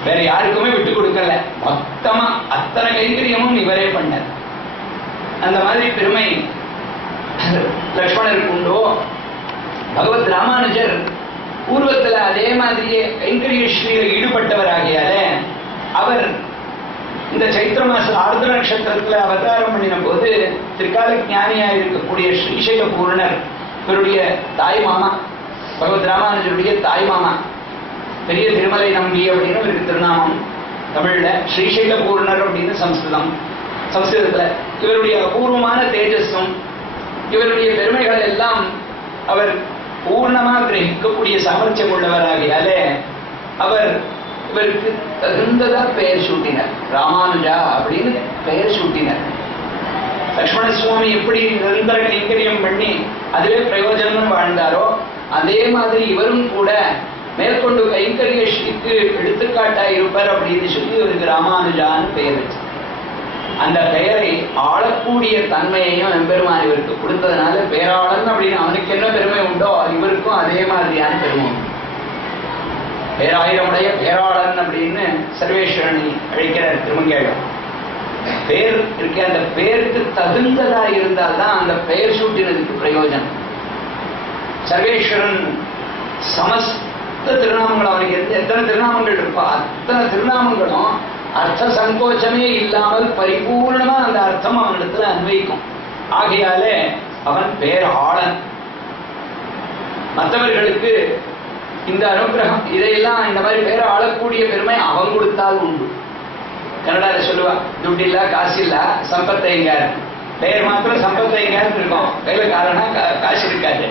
வேற யாருக்குமே விட்டு கொடுக்கல, மொத்தமா அத்தனை கைங்கரியமும் இவரே பண்ணார். அந்த மாதிரி பெருமை லக்ஷ்மணருக்கு உண்டோ. பகவத் ராமானுஜர் பூர்வத்துல அதே மாதிரியே கைங்கரிய ஸ்ரீயில ஈடுபட்டவர் ஆகியால அவர் இந்த சைத்திர மாசம் ஆர்திர நட்சத்திரத்துல அவதாரம் பண்ணின போது திரிகால ஞானியா இருக்கக்கூடிய ஸ்ரீசைல பூர்ணர் இவருடைய தாய் மாமா, பகவத் ராமானுஜருடைய தாய் மாமா, பெரிய திருமலை நம்பி அப்படின்னு இவருக்கு திருநாமம். தமிழ்ல ஸ்ரீசைல பூர்ணர் அப்படின்னு சம்ஸ்கிருதத்துல இவருடைய அபூர்வமான தேஜஸும் இவருடைய பெருமைகள் எல்லாம் அவர் பூர்ணமாக கிரகிக்கக்கூடிய சாமர்த்தியம் உள்ளவராகியாலே அவர் இவருக்கு தகுந்ததா பெயர் சூட்டினார். ராமானுஜா அப்படின்னு பெயர் சூட்டினார். லக்ஷ்மண சுவாமி எப்படி நிரந்தர கைங்கரியம் பண்ணி அதுவே பிரயோஜனம் வாழ்ந்தாரோ அதே மாதிரி இவரும் கூட மேற்கொண்டு கைங்கரிய ஸ்ரீக்கு எடுத்துக்காட்டாய் இருப்பார் அப்படின்னு சொல்லி இவருக்கு ராமானுஜான்னு பெயர் வச்சு அந்த பெயரை ஆளக்கூடிய தன்மையையும் எம்பெருமான் இவருக்கு கொடுத்ததுனால பேராளன் அப்படின்னு அவனுக்கு என்ன பெருமை உண்டோ இவருக்கும் அதே மாதிரியான பெருமை உண்டு. பேராயிரமுடைய பேராளன் அப்படின்னு சர்வேஸ்வரனை அழைக்கிறார் திருமங்கேளம். பேர் இருக்க அந்த பேருக்கு தகுந்ததா இருந்தால்தான் அந்த பெயர் சூட்டினதுக்கு பிரயோஜனம். சர்வேஸ்வரன் சமஸ்த திருநாமங்கள், அவனுக்கு எத்தனை திருநாமங்கள் இருக்கோ அத்தனை திருநாமங்களும் அர்த்த சங்கோச்சமே இல்லாமல் பரிபூர்ணமா அந்த அர்த்தம் அவனிடத்துல அன்வைக்கும். ஆகையாலே அவன் பேராளன். மற்றவர்களுக்கு இந்த அனுகிரகம் இதையெல்லாம் இந்த மாதிரி பேரை ஆளக்கூடிய பெருமை அவன் கொடுத்தால் உண்டு. கன்னடால சொல்லுவா, துட்டு இல்ல காசு இல்ல சம்பத்தைங்க பெயர் மாத்திரம் சம்பத்தை எங்கேயாவது இருக்கும், கையில காரணா காசு இருக்காது.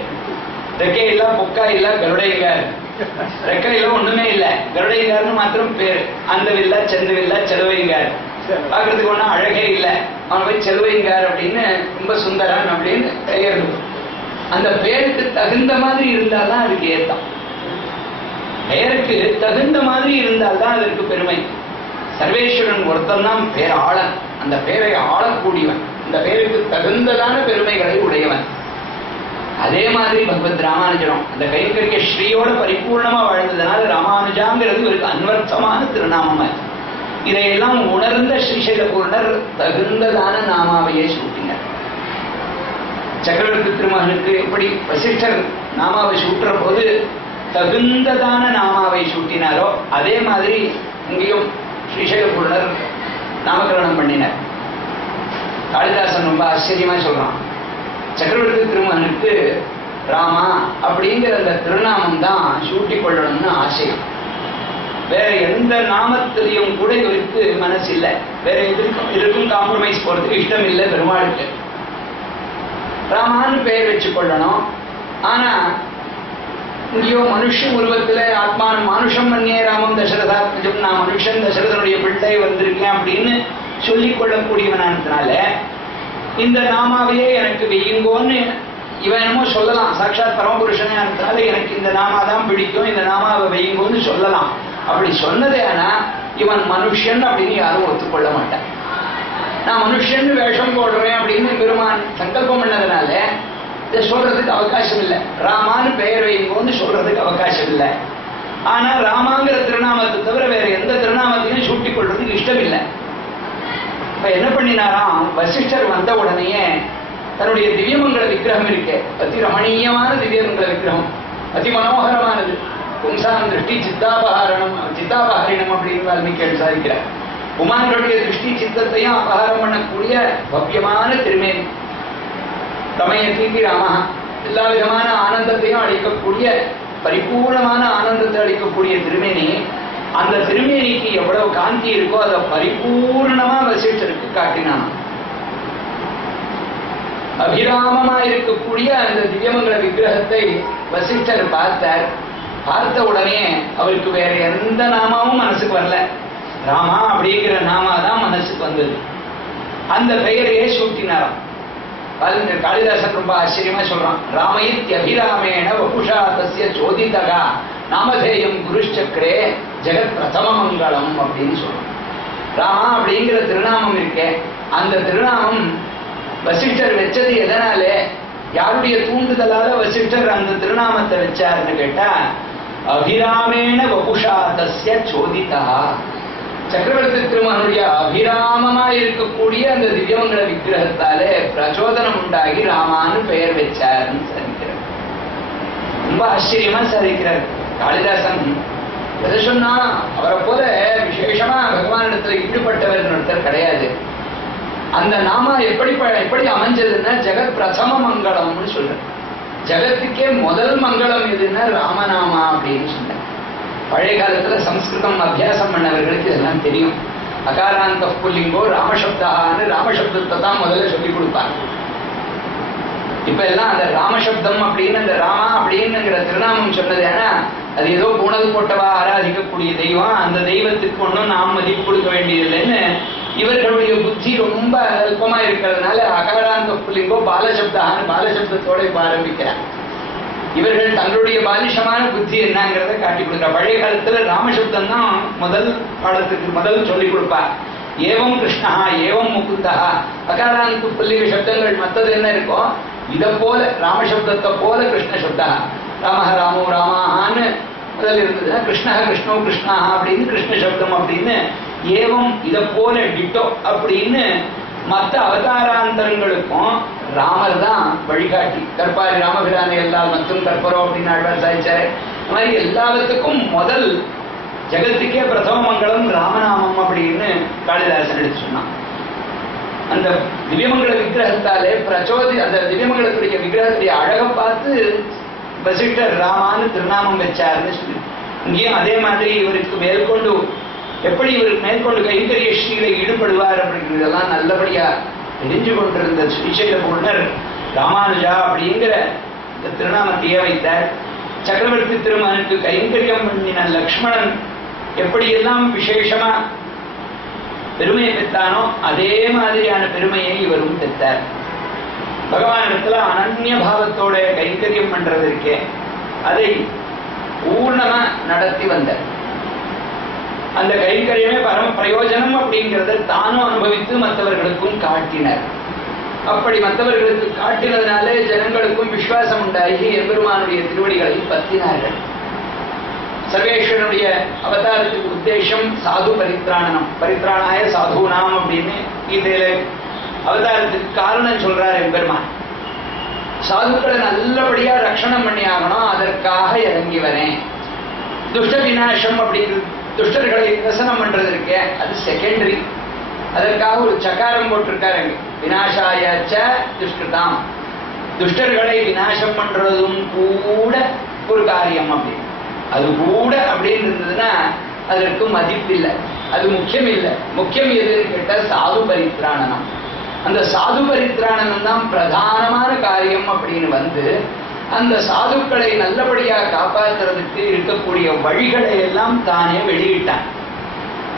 ரெக்கை இல்ல, பொக்கா இல்ல, கருடைங்கார். ரெக்கையில ஒண்ணுமே இல்ல, கருடைங்கார்னு மாத்திரம் பேர். அந்த வில்ல, செந்து வில்ல, செலவைங்கார். பாக்குறதுக்கு ஒன்றும் அழகே இல்லை. அவன் போய் செல்வைங்கார் அப்படின்னு ரொம்ப சுந்தரன் அப்படின்னு பெயர். அந்த பெயருக்கு தகுந்த மாதிரி இருந்தால்தான் அதுக்கு ஏற்றம். பெயருக்கு தகுந்த மாதிரி இருந்தால்தான் அதற்கு பெருமை. சர்வேஸ்வரன் ஒருத்தன் தான் பேர் ஆளன், அந்த பேரை ஆளக்கூடியவன், அந்த பேருக்கு தகுந்ததான பெருமைகளை உடையவன். அதே மாதிரி பகவத் ராமானுஜனம் அந்த கைங்கரிய ஸ்ரீயோட பரிபூர்ணமா வாழ்ந்ததுனால ராமானுஜாங்கிறது ஒரு அன்வர்த்தமான திருநாமம். இதையெல்லாம் உணர்ந்த ஸ்ரீசைலபூர்ணர் தகுந்ததான நாமாவையே சூட்டினார். சக்கரவர்த்தி திருமகனுக்கு எப்படி வசிஷ்டர் நாமாவை சூட்டுற போது தகுந்ததான நாமாவை சூட்டினாரோ அதே மாதிரி இங்கேயும் ஸ்ரீசைலபூர்ணர் நாமகரணம் பண்ணினார். காளிதாசன் ரொம்ப ஆச்சரியமா சொல்றான், சக்கரவர்த்தி திருமகனுக்கு ராமா அப்படிங்கிற அந்த திருநாமம் தான் சூட்டி கொள்ளணும்னு ஆசை. வேற எந்த நாமத்திலையும் கூட இவருக்கு மனசு இல்லை, வேற எதுக்கும் காம்ப்ரமைஸ் போறதுக்கு இஷ்டம் இல்லை பெருமாளுக்கு. ராமான்னு பெயர் வச்சு கொள்ளணும். ஆனா இங்கேயோ மனுஷ உருவத்துல ஆத்மான் மானுஷம் மன்னியே ராமம் தசரதாத்மஜம், நான் மனுஷன் தசரதனுடைய பிள்ளை வந்திருக்கேன் அப்படின்னு சொல்லிக் கொள்ளக்கூடியவனானதுனால இந்த நாமாவையே எனக்கு வெய்யுங்கோன்னு இவன் என்னமோ சொல்லலாம். சாட்சாத் பரமபுருஷனானதுனால எனக்கு இந்த நாமாதான் பிடிக்கும், இந்த நாமாவை வெய்யுங்கோன்னு சொல்லலாம். அப்படி சொன்னதே ஆனா இவன் மனுஷன் அப்படின்னு யாரும் ஒத்துக்கொள்ள மாட்டான். நான் மனுஷன் வேஷம் போடுறேன் அப்படின்னு பெருமான் சங்கல்பம் பண்ணதுனால இதை சொல்றதுக்கு அவகாசம் இல்லை. ராமான்னு பெயர் வைங்கோன்னு சொல்றதுக்கு அவகாசம் இல்லை. ஆனா ராமாங்கிற திருநாமத்தை தவிர வேற எந்த திருநாமத்தையும் சூட்டிக் கொள்றதுக்கு இஷ்டம் இல்லை. இப்ப என்ன பண்ணினாராம், வசிஷ்டர் வந்த உடனேயே தன்னுடைய திவ்யமங்கல விக்கிரகம் இருக்கு, அதி ரமணீயமான திவ்யமங்கல விக்கிரகம், அதி மனோகரமானது. பும்சாம் திருஷ்டி சித்தாபஹாரிணம் அப்படின்னு வால்மீகி சாதிக்கிறார். உமானுடைய திருஷ்டி சித்தத்தையும் அபகாரம் பண்ணக்கூடிய பவ்யமான திருமேனி. ரமயத்தீதி ராமஹா, எல்லா விதமான ஆனந்தத்தையும் அளிக்கக்கூடிய பரிபூர்ணமான ஆனந்தத்தை அளிக்கக்கூடிய திருமேனி. அந்த திருமேனிக்கு எவ்வளவு காந்தி இருக்கோ அதை பரிபூர்ணமா வசிஷ்டருக்கு காட்டினான். அபிராமமா இருக்கக்கூடிய அந்த திவ்யமங்கல விக்கிரகத்தை வசிஷ்டர் பார்த்தார். பார்த்த உடனே அவருக்கு வேற எந்த நாமாவும் மனசுக்கு வரல, ராமா அப்படிங்கிற நாமா தான் மனசுக்கு வந்தது. அந்த பெயரையே சூட்டினாராம். காளிதாசன் ரொம்ப ஆச்சரியமா சொல்றான், ராமயித் அபிராமேண வபுஷா தஸ்ய சோதிதகா நாமதேயம் குருச்சக்கரே ஜெகத் பிரதம மங்களம் அப்படின்னு சொல்றான். ராமா அப்படிங்கிற திருநாமம் இருக்கே, அந்த திருநாமம் வசிஷ்டர் வச்சது எதனால, யாருடைய தூண்டுதலால வசிஷ்டர் அந்த திருநாமத்தை வச்சாருன்னு கேட்டா, அபிராமேண வபுஷா தஸ்ய சோதிதா, சக்கரவர்த்தி திருமகனுடைய அபிராமமா இருக்கக்கூடிய அந்த திவ்யமங்கல விக்கிரகத்தாலே பிரச்சோதனம் உண்டாகி ராமான்னு பெயர் வச்சாருன்னு சாதிக்கிறார். ரொம்ப ஆச்சரியமா சாதிக்கிறார் காளிதாசன். எதை சொன்னா அவரை போல விசேஷமா பகவானிடத்துல ஈடுபட்டவர் ஒருத்தர் கிடையாது. அந்த நாமா எப்படி அமைஞ்சதுன்னா ஜெகத் பிரதம மங்களம்னு சொல்ற. ஜகத்துக்கே முதல் மங்களம் எதுன்னா ராமநாமா அப்படின்னு சொன்ன. பழைய காலத்துல சம்ஸ்கிருதம் அபியாசம் பண்ணவர்களுக்கு இதெல்லாம் தெரியும். அகாராந்த புல்லிங்கோ ராமசப்தான்னு ராமசப்தத்தை தான் முதல்ல சொல்லி கொடுப்பாங்க. இப்ப எல்லாம் அந்த ராமசப்தம் அப்படின்னு அந்த ராமா அப்படின்னுங்கிற திருநாமம் சொன்னது, ஏன்னா அது ஏதோ பூணல் போட்டவா ஆராதிக்கக்கூடிய தெய்வம், அந்த தெய்வத்துக்கு ஒன்றும் நாம் மதிப்பு கொடுக்க வேண்டியதில்லைன்னு இவர்களுடைய புத்தி ரொம்ப அல்பமா இருக்கிறதுனால அகாராந்த புல்லிங்கோ பாலசப்தான்னு பாலசப்தத்தோட இப்ப ஆரம்பிக்கிறார். இவர்கள் தங்களுடைய பாலிஷமான புத்தி என்னங்கிறத காட்டி கொடுக்குற. பழைய காலத்துல ராமசப்தம் தான் முதல் பாடத்துக்கு முதல் சொல்லிக் கொடுப்பார். ஏவம் கிருஷ்ணா ஏவம் முகுந்தா, அகாராந்த புல்லிங்க சப்தங்கள் மற்றது என்ன இருக்கோ இதை போல ராமசப்தத்தை போல கிருஷ்ண சப்தா, ராமஹ ராமோ ராமான்னு முதல் இருந்ததுன்னா கிருஷ்ணா கிருஷ்ணோ கிருஷ்ணா அப்படின்னு கிருஷ்ண சப்தம் அப்படின்னு ஏவம் இதை போல டிட்டோ அப்படின்னு மற்ற அவதாராந்தரங்களுக்கும் ராமர் தான் வழிகாட்டி. கற்பாரி ராமபிரானை எல்லால் மற்றும் கற்பரோ அப்படின்னு ஆழ்வார் சாதிச்சாரு. இந்த மாதிரி எல்லாத்துக்கும் முதல் ஜெகத்துக்கே பிரதம மங்களம் ராமநாமம் அப்படின்னு காளிதாசன் எடுத்து சொன்னான். அந்த திவ்யமங்கல விக்கிரகத்தாலே அந்த திவ்யமங்கலத்துடைய விக்கிரகத்துடைய அழகை பார்த்து வசிஷ்டர் ராமான்னு திருநாமம் வச்சாருன்னு சொல்லி, இங்கேயும் அதே மாதிரி இவருக்கு மேற்கொண்டு எப்படி இவர் மேற்கொண்டு கைங்கரிய ஸ்ரீல ஈடுபடுவார் அப்படிங்கிறதெல்லாம் நல்லபடியா தெரிஞ்சு கொண்டிருந்த ஸ்ரீசைல பூர்ணர் ராமானுஜா அப்படிங்கிற இந்த திருநாமத்தையே வைத்தார். சக்கரவர்த்தி திருமகனுக்கு கைங்கரியம் பண்ணின லக்ஷ்மணன் எப்படியெல்லாம் விசேஷமா பெருமையை பெற்றானோ அதே மாதிரியான பெருமையை இவரும் பெற்றார். பகவானிடத்துல அனன்ய பாவத்தோட கைங்கரியம் பண்றதற்கே அதை பூர்ணமா நடத்தி வந்தார். அந்த கைங்கரியமே பரம பிரயோஜனம் அப்படிங்கிறத தானும் அனுபவித்து மற்றவர்களுக்கும் காட்டினார். அப்படி மற்றவர்களுக்கு காட்டினதுனாலே ஜனங்களுக்கும் விசுவாசம் உண்டாகி எம்பெருமானுடைய திருவடிகளை பற்றினார்கள். சர்வேஸ்வரனுடைய அவதாரத்துக்கு உத்தேசம் சாது பரித்ராணனம், பரித்ராணாய சாதுனாம் அப்படின்னு கீதையில அவதாரத்துக்கு காரணம் சொல்றார் எம்பெருமான். சாதுக்களை நல்லபடியா ரட்சணம் பண்ணி ஆகணும், அதற்காக இறங்கி வரேன். துஷ்ட விநாசம் அப்படிங்கிறது, துஷ்டர்களை விமர்சனம் பண்றதற்கு அது செகண்டரி. அதற்காக ஒரு சக்காரம் போட்டிருக்காரு, விநாசாயாச்ச துஷ்டதாம், துஷ்டர்களை விநாசம் பண்றதும் கூட ஒரு காரியம். அப்படி அது கூட அப்படின்னு இருந்ததுன்னா அதற்கு மதிப்பில்லை, அது முக்கியம் இல்லை. முக்கியம் எதுன்னு கேட்ட சாது பரித்ராணனம். அந்த சாது பரித்ராணனம் தான் பிரதானமான காரியம் அப்படின்னு வந்து அந்த சாதுக்களை நல்லபடியாக காப்பாற்றுறதுக்கு இருக்கக்கூடிய வழிகளை எல்லாம் தானே வெளியிட்டான்.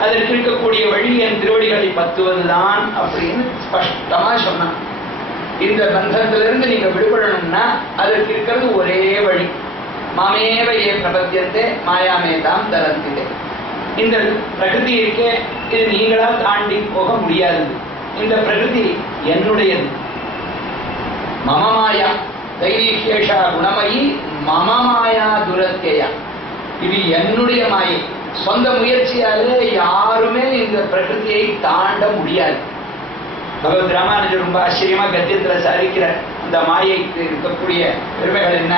அதற்கு இருக்கக்கூடிய வழி என் திருவடிகளை பத்துவதுதான் அப்படின்னு ஸ்பஷ்டமா சொன்னான். இந்த பந்தத்திலிருந்து நீங்க விடுபடணும்னா அதற்கு இருக்கிறது ஒரே வழி, மாமேவ ஏ பிரபத்தியத்தை மாயாமேதாம் தரத்திலே. இந்த பிரகிருதி இருக்கே, இது நீங்களா தாண்டி போக முடியாது. இந்த பிரகிருதி என்னுடையது, மம மாயா தைரீஷேஷா குணமயி மம மாயா துரத்தியா. இது என்னுடைய மாயை. சொந்த முயற்சியாலே யாருமே இந்த பிரகிருதியை தாண்ட முடியாது. பகவத் ராமானுஜர் ரொம்ப ஆச்சரியமா கத்தியத்துல சாதிக்கிறார். இந்த மாயைக்கு இருக்கக்கூடிய பெருமைகள் என்ன,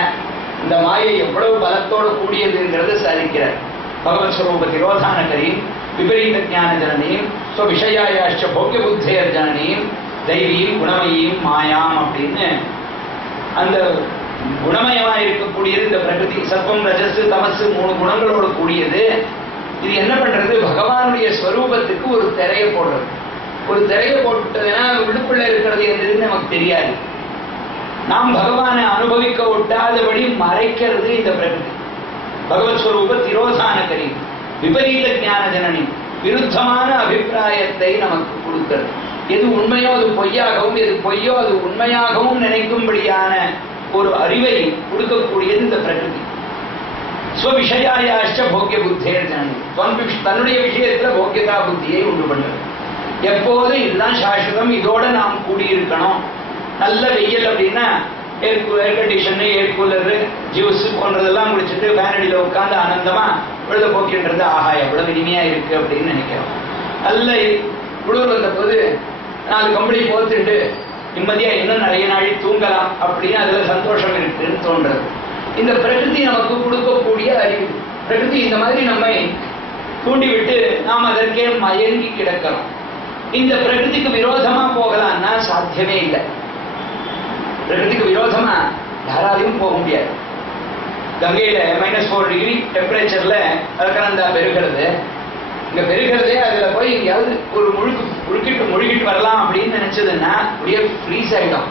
இந்த மாயை எவ்வளவு பலத்தோடு கூடியதுங்கிறத சாதிக்கிறார். பகவத் ஸ்வரூப திரோதானகரீம் விபரீத ஞான ஜனனீம் விஷயாயாச்ச போக்கிய புத்தேர் ஜனனீம் தைரியம் குணமயீம் மாயாம் அப்படின்னு அந்த குணமயமா இருக்கக்கூடியது இந்த பிரகிருதி. சத்வம் ரஜஸ் தமசு 3 குணங்களோடு கூடியது. இது என்ன பண்றது, பகவானுடைய ஸ்வரூபத்துக்கு ஒரு திரையை போடுறது. ஒரு திரையை போட்டுட்டதுன்னா உள்ளுக்குள்ள இருக்கிறது எதுன்னு நமக்கு தெரியாது. நாம் பகவானை அனுபவிக்க விட்டாதபடி மறைக்கிறது இந்த பிரகிருதி. பகவத் ஸ்வரூப திரோதானகரி விபரீத ஞான ஜனனி, விருத்தமான அபிப்பிராயத்தை நமக்கு கொடுக்கிறது. எது உண்மையோ அது பொய்யாகவும், எது பொய்யோ அது உண்மையாகவும் நினைக்கும்படியான ஒரு அறிவை கொடுக்கக்கூடியது இந்த பிரகிருதி. ஸ்வவிஷயாயாச்ச போக்கிய புத்தேர் ஜனனி, தன்னுடைய விஷயத்துல போக்கியதா புத்தியை உண்டு பண்ணுறது. எப்போது இதுதான் சாஸ்வதம், இதோட நாம் கூடியிருக்கணும். நல்ல வெயில் அப்படின்னா ஏர் கண்டிஷனு, ஏர் கூலரு, ஜூஸ் போன்றதெல்லாம் குடிச்சிட்டு ஃபேனடியில் உட்காந்து ஆனந்தமா பொழுத போக்கின்றது. ஆஹா எவ்வளவு இனிமையா இருக்கு அப்படின்னு நினைக்கிறோம். நல்ல குளிர் வந்த போது 4 கம்பளி போத்துட்டு நிம்மதியா இன்னும் நிறைய நாள் தூங்கலாம் அப்படின்னு அதுல சந்தோஷம் இருக்குன்னு தோன்றது. இந்த பிரகிருதி நமக்கு கொடுக்கக்கூடிய அறிவு. பிரகிருதி இந்த மாதிரி நம்மை தூண்டிவிட்டு நாம் அதற்கே மயங்கி கிடக்கிறோம். இந்த பிரகிருதிக்கு விரோதமா போகலாம்னா சாத்தியமே இல்லை. பிரகிருதிக்கு விரோதமா யாராலையும் போக முடியாது. கங்கையில -4 டிகிரி டெம்பரேச்சர்ல அல்கனந்தா பெருகிறது. இங்க பெருகிறதே அதுல போய் எங்கேயாவது ஒரு முழுகிட்டு வரலாம் அப்படின்னு நினைச்சதுன்னா அப்படியே ஃப்ரீஸ் ஆயிடும்,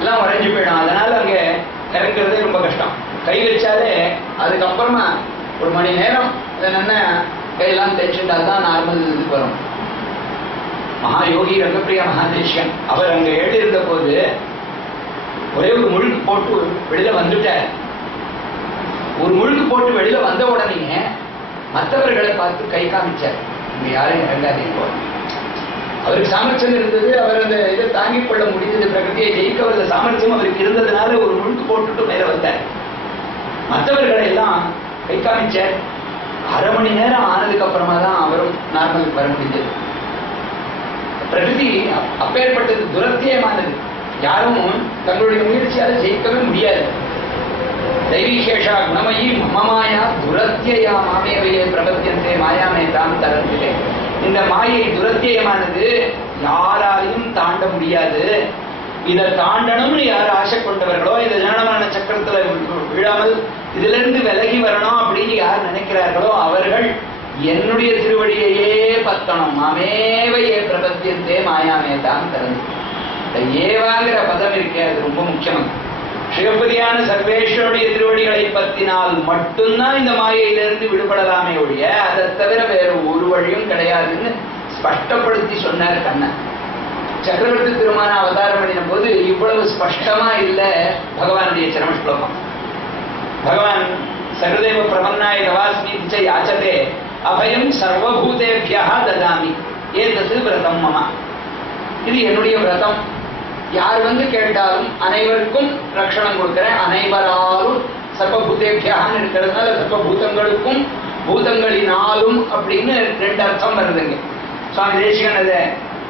எல்லாம் உறைஞ்சு போயிடும். அதனால அங்க இறங்குறதே ரொம்ப கஷ்டம். கை வச்சாலே அதுக்கப்புறமா 1 மணி நேரம் என்னென்ன கையெல்லாம் தைச்சுட்டா தான் நார்மல் இதுக்கு வரும். மகாயோகி ரங்கப்பிரியா மகாதேஷன் அவர் அங்க எழுதியிருந்த போது ஒரே ஒரு முழுக்கு போட்டு வெளியில வந்துட்டார். ஒரு முழுக்கு போட்டு வெளியில வந்த உடனே மற்றவர்களை பார்த்து கை காமிச்சார், இங்க யாரையும் இறங்காதீங்க. அவருக்கு சாமர்த்தியம் இருந்தது, அவர் அந்த இதை தாங்கிக் கொள்ள முடிந்தது. பிரகிருதியை ஜெயிக்க வந்த சாமர்த்தியம் அவருக்கு இருந்ததுனால ஒரு முழுக்கு போட்டுட்டு மேல வந்தார். மற்றவர்களை எல்லாம் கை காமிச்சார். 1/2 மணி நேரம் ஆனதுக்கு அப்புறமா தான் அவரும் நார்மலுக்கு வர முடிஞ்சது. பிரகிருதி அப்பேற்பட்டது துரத்தியமானது. யாரும் தங்களுடைய முயற்சியால ஜெயிக்கவே முடியாது. தைரீஷேஷா குணமயி மமமாயா துரத்தியா மாமேவையே பிரபத்தியந்தே மாயாமே தாம் தரத்திலே. இந்த மாயை துரத்தியமானது, யாராலையும் தாண்ட முடியாது. இதை தாண்டணும்னு யார் ஆசை கொண்டவர்களோ, இந்த ஜனனமான சக்கரத்துல விழாமல் இதுல இருந்து விலகி வரணும் அப்படின்னு யார் நினைக்கிறார்களோ அவர்கள் என்னுடைய திருவடியையே பத்தணும். மாமேவ ஏ பிரபத்தியத்தே மாயாமேதான் திறந்து. இந்த ஏவாங்கிற பதம் இருக்கே அது ரொம்ப முக்கியம். சிவபதியான சர்வேஸ்வருடைய திருவடிகளை பத்தினால் மட்டும்தான் இந்த மாயையிலிருந்து விடுபடலாமே ஒழிய அதை தவிர வேற ஒரு வழியும் கிடையாதுன்னு ஸ்பஷ்டப்படுத்தி சொன்னார் கண்ணன். சக்கரவர்த்தி திருமான அவதாரம் பண்ணின போது இவ்வளவு ஸ்பஷ்டமா இல்ல பகவானுடைய சரம ஸ்லோகம். பகவான் சர்வதேவ பிரபன்னாய தவாஸ்மி யாச்சதே அபயம் சர்வபூதேபியா ததாமி ஏதது விரதம் மம. இது என்னுடைய விரதம். யார் வந்து கேட்டாலும் அனைவருக்கும் ரட்சணம் கொடுக்கிறேன். அனைவராலும் சர்வபூதேபியான்னு இருக்கிறதுனால சர்வபூதங்களுக்கும் பூதங்களினாலும் அப்படின்னு ரெண்டு அர்த்தம் வருதுங்க. சுவாமி தேசிகன் அதை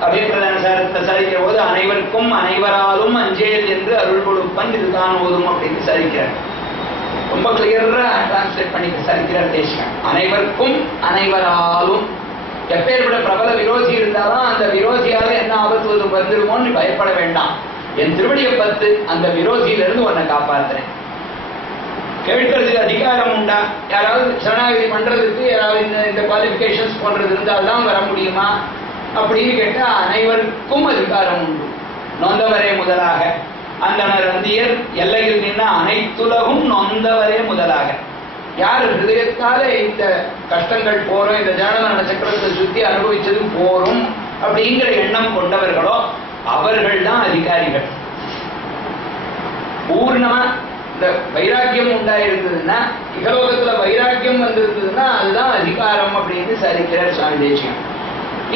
அபிப்பிரதான சாரத்தை சரிக்கிற போது அனைவருக்கும் அனைவராலும் அஞ்சேல் என்று அருள் கொடுப்பன் இதுதான் ஓதும் அப்படின்னு சரிக்கிறார். ரொம்ப கிளியரா டிரான்ஸ்லேட் பண்ணி சரிக்கிறார் தேசிகன். அனைவருக்கும் அனைவராலும். எப்பேற்பட்ட பிரபல விரோதி இருந்தாலும் அந்த விரோதியால என்ன ஆபத்து வந்துருமோன்னு பயப்பட வேண்டாம். என் திருவடியை பத்து அந்த விரோதியிலிருந்து உன்னை காப்பாத்துறேன். கேட்கறதுக்கு அதிகாரம் உண்டா? யாராவது சரணாகதி பண்றதுக்கு யாராவது இந்த குவாலிபிகேஷன்ஸ் போன்றது இருந்தால்தான் வர முடியுமா அப்படின்னு கேட்டா அனைவருக்கும் அதிகாரம் உண்டு. நொந்தவரே முதலாக அந்தனர் அந்தியர் எல்லையில் நின்ன அனைத்துலகும் நொந்தவரே முதலாக. யார் ஹிருதயத்தால இந்த கஷ்டங்கள் போறோம், இந்த ஜனமரண சக்கரத்தை சுத்தி அனுபவிச்சது போறோம் அப்படிங்கிற எண்ணம் கொண்டவர்களோ அவர்கள் தான் அதிகாரிகள். பூர்ணமா இந்த வைராக்கியம் உண்டாயிருந்ததுன்னா, இகலோகத்துல வைராக்கியம் வந்திருந்ததுன்னா அதுதான் அதிகாரம் அப்படின்னு சரிக்கிறார் சுவாமி தேசிகன்.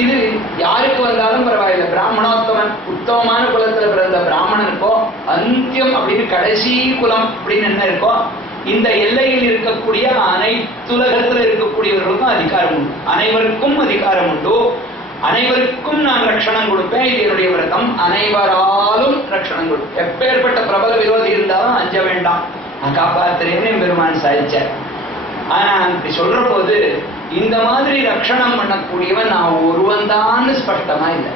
இது யாருக்கு வந்தாலும் பரவாயில்லை. பிராமணோத்தமன் உத்தமமான குலத்துல பிறந்த பிராமணனுக்கோ அந்தியம் அப்படின்னு கடைசி குலம் அப்படின்னு என்ன இருக்கோ இந்த எல்லையில் இருக்கக்கூடிய அனைத்துலகத்தில் இருக்கக்கூடியவர்களுக்கும் அதிகாரம் உண்டு. அனைவருக்கும் அதிகாரம் உண்டு. அனைவருக்கும் நான் ரட்சணம் கொடுப்பேன். இது என்னுடைய விரதம். அனைவராலும் ரட்சணம் கொடுப்பேன். எப்பேற்பட்ட பிரபல விரோதி இருந்தாலும் அஞ்ச வேண்டாம், நான் காப்பாத்துறேன்னு பெருமான் சாதிச்சார். ஆனா அப்படி சொல்ற போது இந்த மாதிரி ரட்சணம் பண்ணக்கூடியவன் நான் ஒருவன் தான் ஸ்பஷ்டமா இல்லை.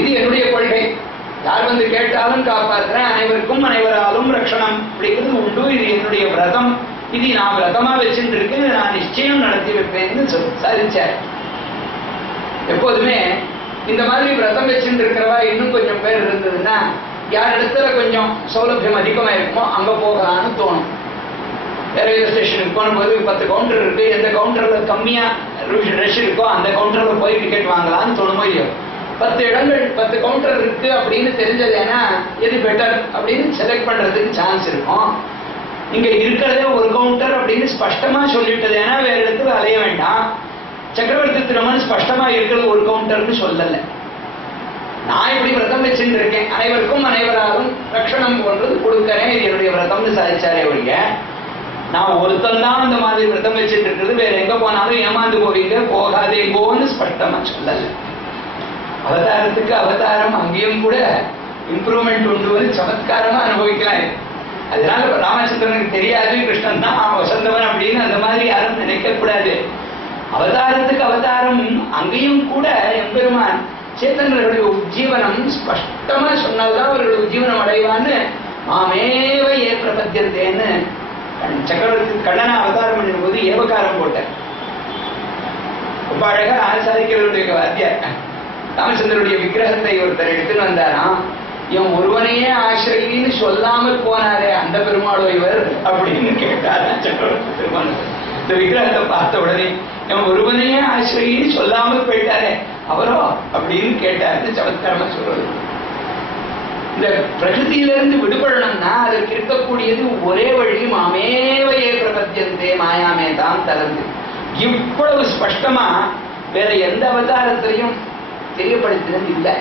இது என்னுடைய கொள்கை. யார் வந்து கேட்டாலும் காப்பாற்றுறேன். அனைவருக்கும் அனைவராலும் ரட்சணம் அப்படிங்கிறது உண்டு. இது என்னுடைய விரதம். இது நான் விரதமா வச்சுட்டு இருக்கேன். நான் நிச்சயம் நடத்தி வைப்பேன்னு சாதிச்சார். எப்போதுமே இந்த மாதிரி விரதம் வச்சுட்டு இருக்கிறவா இன்னும் கொஞ்சம் பேர் இருந்ததுன்னா யார் இடத்துல கொஞ்சம் சௌலபியம் அதிகமா இருக்குமோ அங்க போகலான்னு தோணும். ரயில்வே ஸ்டேஷனுக்கு போகும்போது 10 கவுண்டர் இருக்கு, எந்த கவுண்டர்ல கம்மியா ரஷ் இருக்கோ அந்த கவுண்டர்ல போய் டிக்கெட் வாங்கலாம்னு தோணுமோ இல்லையோ. 10 இடங்கள் 10 கவுண்டர் இருக்கு அப்படின்னு தெரிஞ்சது ஏன்னா எது பெட்டர் அப்படின்னு செலக்ட் பண்றதுக்கு சான்ஸ் இருக்கும். இங்க இருக்கிறதே ஒரு கவுண்டர் அப்படின்னு ஸ்பஷ்டமா சொல்லிட்டது ஏன்னா வேற இடத்துல அலைய வேண்டாம். சக்கரவர்த்தி திருமணம் ஸ்பஷ்டமா இருக்கிறது ஒரு கவுண்டர்னு சொல்லல. நான் இப்படி விரதம் வச்சுட்டு இருக்கேன், அனைவருக்கும் அனைவராலும் ரட்சணம் போன்றது கொடுக்கறேன், இது என்னுடைய விரதம்னு சாதிச்சாரே ஒழிய நான் ஒருத்தன் தான் இந்த மாதிரி விரதம் வச்சுட்டு இருக்கிறது வேற எங்க போனாலும் ஏமாந்து போவீங்க போகாதேங்கோன்னு ஸ்பஷ்டமா சொல்லல. அவதாரத்துக்கு அவதாரம் அங்கேயும் கூட இம்ப்ரூவ்மெண்ட் உண்டு, சமத்காரமா அனுபவிக்கலாம். அதனால ராமச்சந்திரனுக்கு தெரியாது கிருஷ்ணன் தான் வசந்தவன் அப்படின்னு அந்த மாதிரி யாரும் நினைக்க கூடாது. அவதாரத்துக்கு அவதாரம் அங்கேயும் கூட எம்பெருமான் சேத்தன்களுடைய உஜ்ஜீவனம் ஸ்பஷ்டமா சொன்னால்தான் அவர்கள் உஜ்ஜீவனம் அடைவான்னு மாமேவ ஏ பிரபத்தியத்தேன்னு சக்கரவர்த்தி கண்ணனை அவதாரம் பண்ணும் போது ஏவகாரம் போட்டார். ரொம்ப அழகா சாதிக்கிறவருடைய வாத்தியார் ராமச்சந்திரனுடைய விக்கிரகத்தை ஒருத்தர் எடுத்துன்னு வந்தாராம். இவன் ஒருவனையே ஆசிரியன்னு சொல்லாமல் போனாரே அந்த பெருமாளோ இவர் அப்படின்னு கேட்டாரா சக்கரவர்த்தி பெருமாள். இந்த விக்கிரகத்தை பார்த்த உடனே இவன் ஒருவனையே ஆசிரியன்னு சொல்லாமல் போயிட்டாரே அவரோ அப்படின்னு கேட்டாரு. சமத்காரமா சொல்றது. இந்த பிரகிருதியிலிருந்து விடுபடணும்னா அதற்கு இருக்கக்கூடியது ஒரே வழி மாமேவையே பிரபத்தியந்தே மாயாமே தான் தரந்து. இவ்வளவு ஸ்பஷ்டமா வேற எந்த அவதாரத்திலையும் தெரியப்படுத்தினது இல்லை.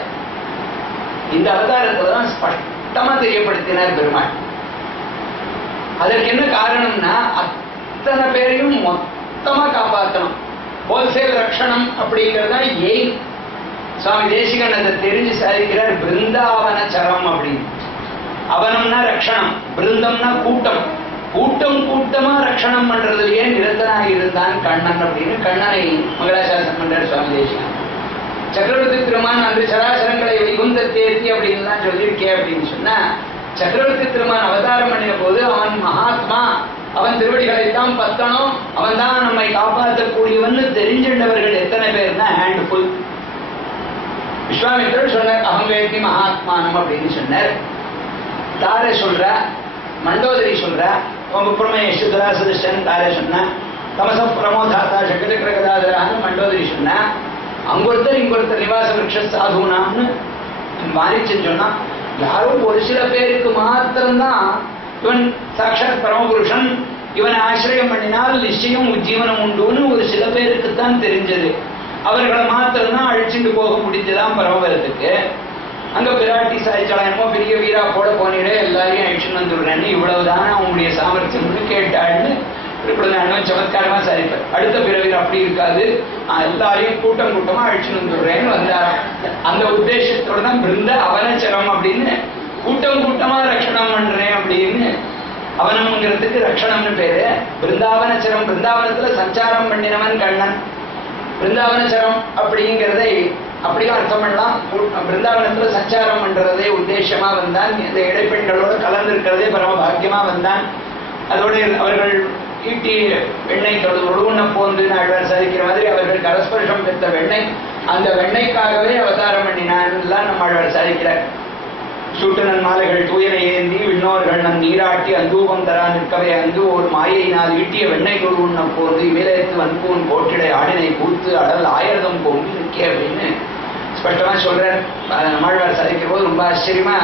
இந்த அவதாரத்துலதான் ஸ்பஷ்டமா தெரியப்படுத்தினார் பெருமாள். அதற்கு என்ன காரணம்னா அத்தனை பேரையும் மொத்தமா காப்பாற்றணும். ஹோல்சேல் ரட்சணம் அப்படிங்கறதா எய்ம். சுவாமி தேசிகன் அதை தெரிஞ்சு சாதிக்கிறார். பிருந்தாவன சரம் அப்படின்னு. அவனம்னா ரட்சணம், பிருந்தம்னா கூட்டம். கூட்டம் கூட்டமா ரட்சணம் பண்றதுலயே நிரந்தனாக இருந்தான் கண்ணன் அப்படின்னு கண்ணனை மங்களாசாசனம் பண்றார் சுவாமி தேசிகன். சக்கரவர்த்தி திருமான் அந்த சராசரங்களை வைகுந்த தேர்த்தி அப்படின்னு சொல்லியிருக்கேன் அப்படின்னு சொன்னா சக்கரவர்த்தி திருமான் அவதாரம் பண்ணின போது அவன் மகாத்மா அவன் திருவடிகளைத்தான் பத்தணும், அவன் தான் நம்மை காப்பாற்றக்கூடியவன் தெரிஞ்சின்றவர்கள் எத்தனை பேர்னா ஹேண்ட்ஃபுல். விஸ்வாமித்திரர் சொன்னார் அகம்பேத்தி மகாத்மானம் அப்படின்னு சொன்னார். தாரே சொல்ற, மண்டோதரி சொல்ற, சுதராசதிஷ்டன் தாரே சொன்ன, தமச பிரமோதாத்தா சக்கரகதாதரான்னு மண்டோதரி சொன்ன, அங்கொருத்தர் இங்கொருத்தர் நிவாச விருட்ச சாதுனாம்னு மாரிச்சன் சொன்னான். யாரும் ஒரு சில பேருக்கு மாத்திரம்தான் இவன் சாட்சாத் பரமபுருஷன், இவனை ஆசிரியம் பண்ணினால் நிச்சயம் உஜ்ஜீவனம் உண்டுன்னு ஒரு சில பேருக்குத்தான் தெரிஞ்சது. அவர்களை மாத்திரம்தான் அழிச்சுட்டு போக முடிஞ்சதான் பரமபுரத்துக்கு. அங்க பிராட்டி சாய்ச்சலாம், என்னமோ பெரிய வீரா போட போனீடே எல்லாரையும் அழிச்சுன்னு வந்துடுறேன்னு, இவ்வளவுதானே அவங்களுடைய சாமர்த்தியம்னு கேட்டாள்னு சமத்காரமா சாதிப்பார். அடுத்த பிறவியில் அப்படி இருக்காது, எல்லாரையும் கூட்டம் கூட்டமா அழிச்சுன்னு வந்துடுறேன்னு வந்தாராம். அந்த உத்தேசத்தோட தான் பிருந்த அவனச்சரம் அப்படின்னு கூட்டம் கூட்டமா ரட்சணம் பண்றேன் அப்படின்னு. அவனம்ங்கிறதுக்கு ரட்சணம்னு பேரு. பிருந்தாவனச்சரம், பிருந்தாவனத்துல சஞ்சாரம் பண்ணினவன் கண்ணன். பிருந்தாவனச்சரம் அப்படிங்கிறதை அப்படியும் அர்த்தம் பண்ணலாம். பிருந்தாவனத்துல சஞ்சாரம் பண்றதே உத்தேசமா வந்தான். இந்த இடைப்பெண்களோட கலந்து இருக்கிறதே பரம பாக்கியமா வந்தான். அதோட அவர்கள் ஈட்டி வெண்ணெய் ஒழுகுன போந்து நாழ்வார் சாதிக்கிற மாதிரி அவர்கள் கரஸ்பர்ஷம் பெற்ற வெண்ணெய், அந்த வெண்ணெய்க்காகவே அவதாரம் பண்ணினான் நம்ம ஆழ்வார் சாதிக்கிறார். சூட்டனன் மாலைகள் தூயனை ஏந்தி விண்ணோர்கள் நன் நீராட்டி அந்தூபம் தரா நிற்கவே அங்கு ஒரு மாயையினால் ஈட்டிய வெண்ணெய் கொடு உண்ண போது இமிலேத்து வன்பூன் கோட்டிடை ஆடினை கூத்து அடல் ஆயிரதம் பொங்கி நிற்கே அப்படின்னு ஸ்பஷ்டமா சொல்றார். நம்மாழ்வார் சாதிக்கிற போது ரொம்ப ஆச்சரியமா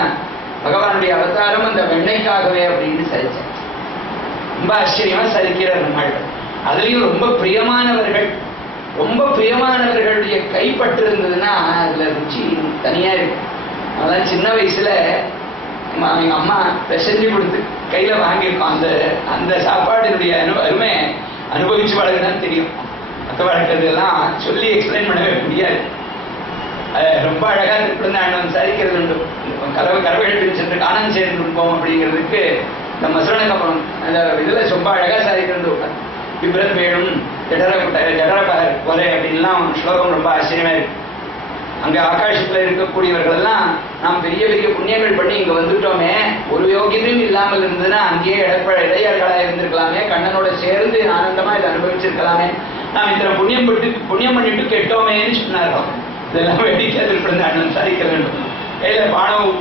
பகவானுடைய அவதாரம் அந்த வெண்ணெய்க்காகவே அப்படின்னு சாதிச்சார். ரொம்ப ஆச்சரியமா சாதிக்கிறார் நம்மாழ்வார். அதுலயும் ரொம்ப பிரியமானவர்கள், ரொம்ப பிரியமானவர்களுடைய கைப்பற்று இருந்ததுன்னா அதுல ருச்சி தனியா இருக்கு. அதான் சின்ன வயசுல எங்க அம்மா செஞ்சு கொடுத்து கையில வாங்கியிருக்கோம். அந்த அந்த சாப்பாடுடைய அருமை அனுபவிச்சு வளர்க்குதான் தெரியும். மற்ற வளர்க்கறதெல்லாம் சொல்லி எக்ஸ்பிளைன் பண்ணவே முடியாது. ரொம்ப அழகா திருப்பிருந்தாண்டம் சாதிக்கிறது உண்டு. கரவைகள் சென்று காணம் சேர்ந்து இருப்போம் அப்படிங்கிறதுக்கு இந்த மசுரனுக்கு அப்புறம் அந்த இதுல ரொம்ப அழகா சாதிக்கிறது. விபரத் வேணும் ஜடர கொலை அப்படின்லாம் ஸ்லோகம் ரொம்ப ஆச்சரியமா இருக்கு. அங்க ஆகாசத்துல இருக்கக்கூடியவர்கள் எல்லாம் நாம் பெரிய பெரிய புண்ணியங்கள் பண்ணி இங்க வந்துட்டோமே, ஒரு யோகியத்தையும் இல்லாமல் இருந்ததுன்னா அங்கேயே இடையர்களா இருந்திருக்கலாமே, கண்ணனோட சேர்ந்து ஆனந்தமா இதை அனுபவிச்சிருக்கலாமே, நாம் இத்தனை புண்ணியம் பண்ணிட்டு கெட்டோமேன்னு சொன்னார்கள். இதெல்லாம் வேடிக்கை திருப்பிருந்த அண்ணன் சாதிக்க வேண்டும். கையில பானம்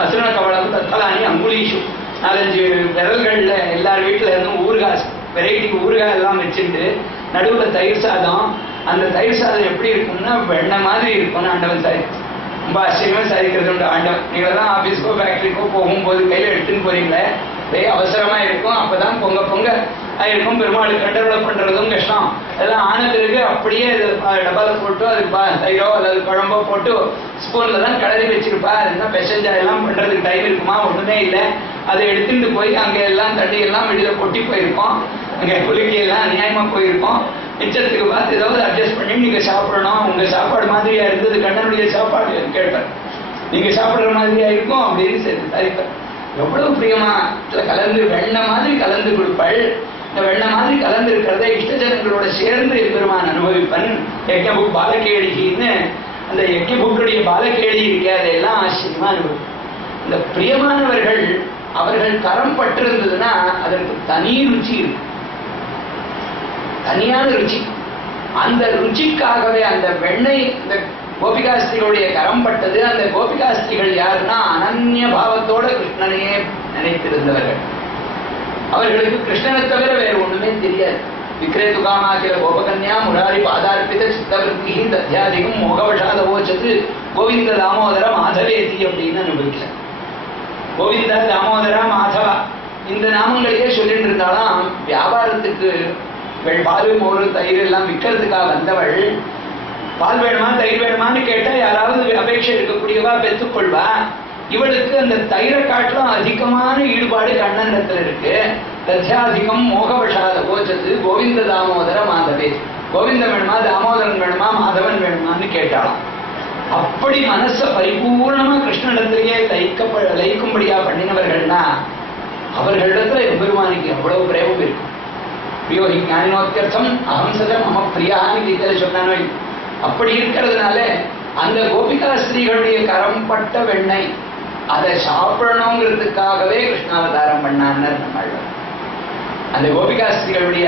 மசுரண கவலம் தத்தலானி அங்குலீஷு 4-5 விரல்கள்ல எல்லார் வீட்டுல இருந்தும் ஊறுகாய் வெரைட்டி ஊறுகாய் எல்லாம் வச்சுட்டு நடுவுல தயிர் சாதம். அந்த தயிர் சாதம் எப்படி இருக்கும்னா வெண்ணெய் மாதிரி இருக்கும்னு ஆண்டவன் சாதி ரொம்ப ஆச்சரியமா சாதிக்கிறது உண்டு. ஆண்டவன் நீங்கள்தான் ஆபீஸ்க்கோ ஃபேக்டரிக்கோ போகும்போது கையில எடுத்துன்னு போறீங்களே, அதே அவசரமா இருக்கும், அப்பதான் பொங்க பொங்க இருக்கும். பெருமாளுக்கு கண்டரோல் பண்றதும் கஷ்டம். அதெல்லாம் ஆன பிறகு அப்படியே டப்பால போட்டு அதுக்கு தயிரோ அல்லது குழம்போ போட்டு ஸ்பூன்ல தான் கலரி வச்சிருப்பா. அதுதான் பெசஞ்சா எல்லாம் பண்றதுக்கு டைம் இருக்குமா? ஒண்ணுமே இல்லை. அதை எடுத்துட்டு போய் அங்க எல்லாம் தண்ணி எல்லாம் வெளியில கொட்டி போயிருக்கோம். அங்க குலுக்கியெல்லாம் அநியாயமா போயிருக்கோம். மிச்சத்துக்கு பார்த்து ஏதாவது அட்ஜஸ்ட் பண்ணி நீங்க சாப்பிடணும், உங்க சாப்பாடு மாதிரியா இருந்தது கண்ணனுடைய சாப்பாடு கேட்பேன், நீங்க சாப்பிடுற மாதிரியா இருக்கும் அப்படின்னு சரிப்பேன். எவ்வளவு பிரியமா கலந்து வெண்ணெய் மாதிரி கலந்து கொடுப்பாள். இந்த வெண்ணெய் மாதிரி கலந்து இருக்கிறத இஷ்டஜனங்களோட சேர்ந்து பெருமான் அனுபவிப்பன். யஜ்ஞ புக் பாலகேளிகின்னு அந்த யஜ்ஞ புக்குடைய பாலகேளி இருக்கே, அதையெல்லாம் ஆச்சரியமா அனுபவிப்பன். இந்த பிரியமானவர்கள் அவர்கள் கரம் பட்டிருந்ததுன்னா அதற்கு தனி ருச்சி இருக்கு, தனியான ருச்சி. அந்த ருச்சிக்காகவே அந்த வெண்ணெய் இந்த கோபிகாஸ்திரிகளுடைய கரம் பட்டது. அந்த கோபிகாஸ்திரிகள் யாருன்னா அனன்ய பாவத்தோட கிருஷ்ணனையே நினைத்திருந்தவர்கள். அவர்களுக்கு கிருஷ்ணனை தவிர வேற ஒண்ணுமே தெரியாது. விக்ரேது காமாக்கிற கோபகன்யா முராரி பாதார்பித சித்தவருத்தி தத்யாதிகம் மோகவசாத ஓச்சது கோவிந்த தாமோதர மாதவேதி அப்படின்னு அனுபவிக்கிறார். கோவிந்தா தாமோதரா மாதவா இந்த நாமங்களையே சொல்லிட்டு இருந்தாலும் வியாபாரத்துக்கு பால் மோர் தயிர் எல்லாம் விற்கிறதுக்காக வந்தவள் பால் வேணுமா தயிர் வேணுமான்னு கேட்டா யாராவது அபேட்சை இருக்கக்கூடியவா பெற்றுக்கொள்வா. இவளுக்கு அந்த தயிரை காட்டிலும் அதிகமான ஈடுபாடு கண்ணனத்துல இருக்கு. தத்யாதிகம் மோகவசாத கோச்சது கோவிந்த தாமோதர மாதவே. கோவிந்தன் வேணுமா தாமோதரன் வேணுமா மாதவன் வேணுமான்னு கேட்டாலாம். அப்படி மனச பரிபூர்ணமா கிருஷ்ணனிடத்திலேயே லயிக்கும்படியா பண்ணினவர்கள்னா அவர்களிடத்துல எம்பெருமானிக்கு அவ்வளவு பிரேமம் இருக்கும். பிரியோகி ஞானினோத்தியர்த்தம் அகம்சத மம பிரியான்னு கீதையில சொன்னானோ. அப்படி இருக்கிறதுனால அந்த கோபிகா ஸ்திரீகளுடைய கரம் பட்ட வெண்ணெய் அதை சாப்பிடணுங்கிறதுக்காகவே கிருஷ்ணாவதாரம் பண்ணான்னு நம்மாழ்வார். அந்த கோபிகாஸ்திரிகளுடைய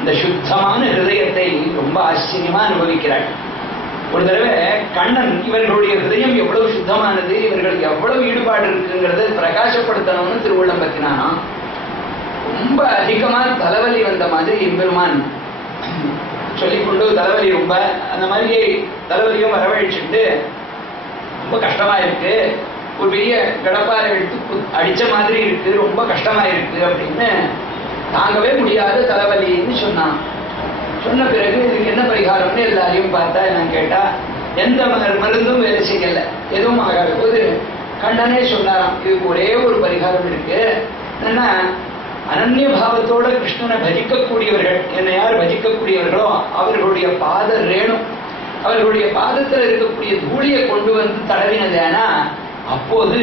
இந்த சுத்தமான ஹிருதயத்தை ரொம்ப ஆச்சரியமா அனுபவிக்கிறாள். ஒரு தடவை கண்ணன் இவர்களுடைய ஹிருதயம் எவ்வளவு சுத்தமானது, இவர்களுக்கு எவ்வளவு ஈடுபாடு இருக்குங்கிறத பிரகாசப்படுத்தணும்னு திருவுள்ளம் பத்தினானா. ரொம்ப அதிகமா தலைவலி வந்த மாதிரி எம்பெருமான் சொல்லிக்கொண்டு தலைவலி ரொம்ப அந்த மாதிரி தலைவலியும் வரவழைச்சுட்டு ரொம்ப கஷ்டமா இருக்கு, ஒரு பெரிய கடப்பாறை எடுத்து அடிச்ச மாதிரி இருக்கு, ரொம்ப கஷ்டமா இருக்கு அப்படின்னு தாங்கவே முடியாத தலைவலின்னு சொன்னான். சொன்ன பிறகு இதுக்கு என்ன பரிகாரம்னு எல்லாரையும் பார்த்தா நான் கேட்டா எந்த மருந்தும் வேலை செய்யல, எதுவும் ஆகாத போது கண்ணனே சொன்னாராம் இதுக்கு ஒரே ஒரு பரிகாரம் இருக்கு. என்னன்னா அனன்ய பாவத்தோட கிருஷ்ணனை பஜிக்கக்கூடியவர்கள், என்னை யார் பஜிக்கக்கூடியவர்களோ அவர்களுடைய பாத ரேணும், அவர்களுடைய பாதத்தில் இருக்கக்கூடிய தூளியை கொண்டு வந்து தடவினதேனா அப்போது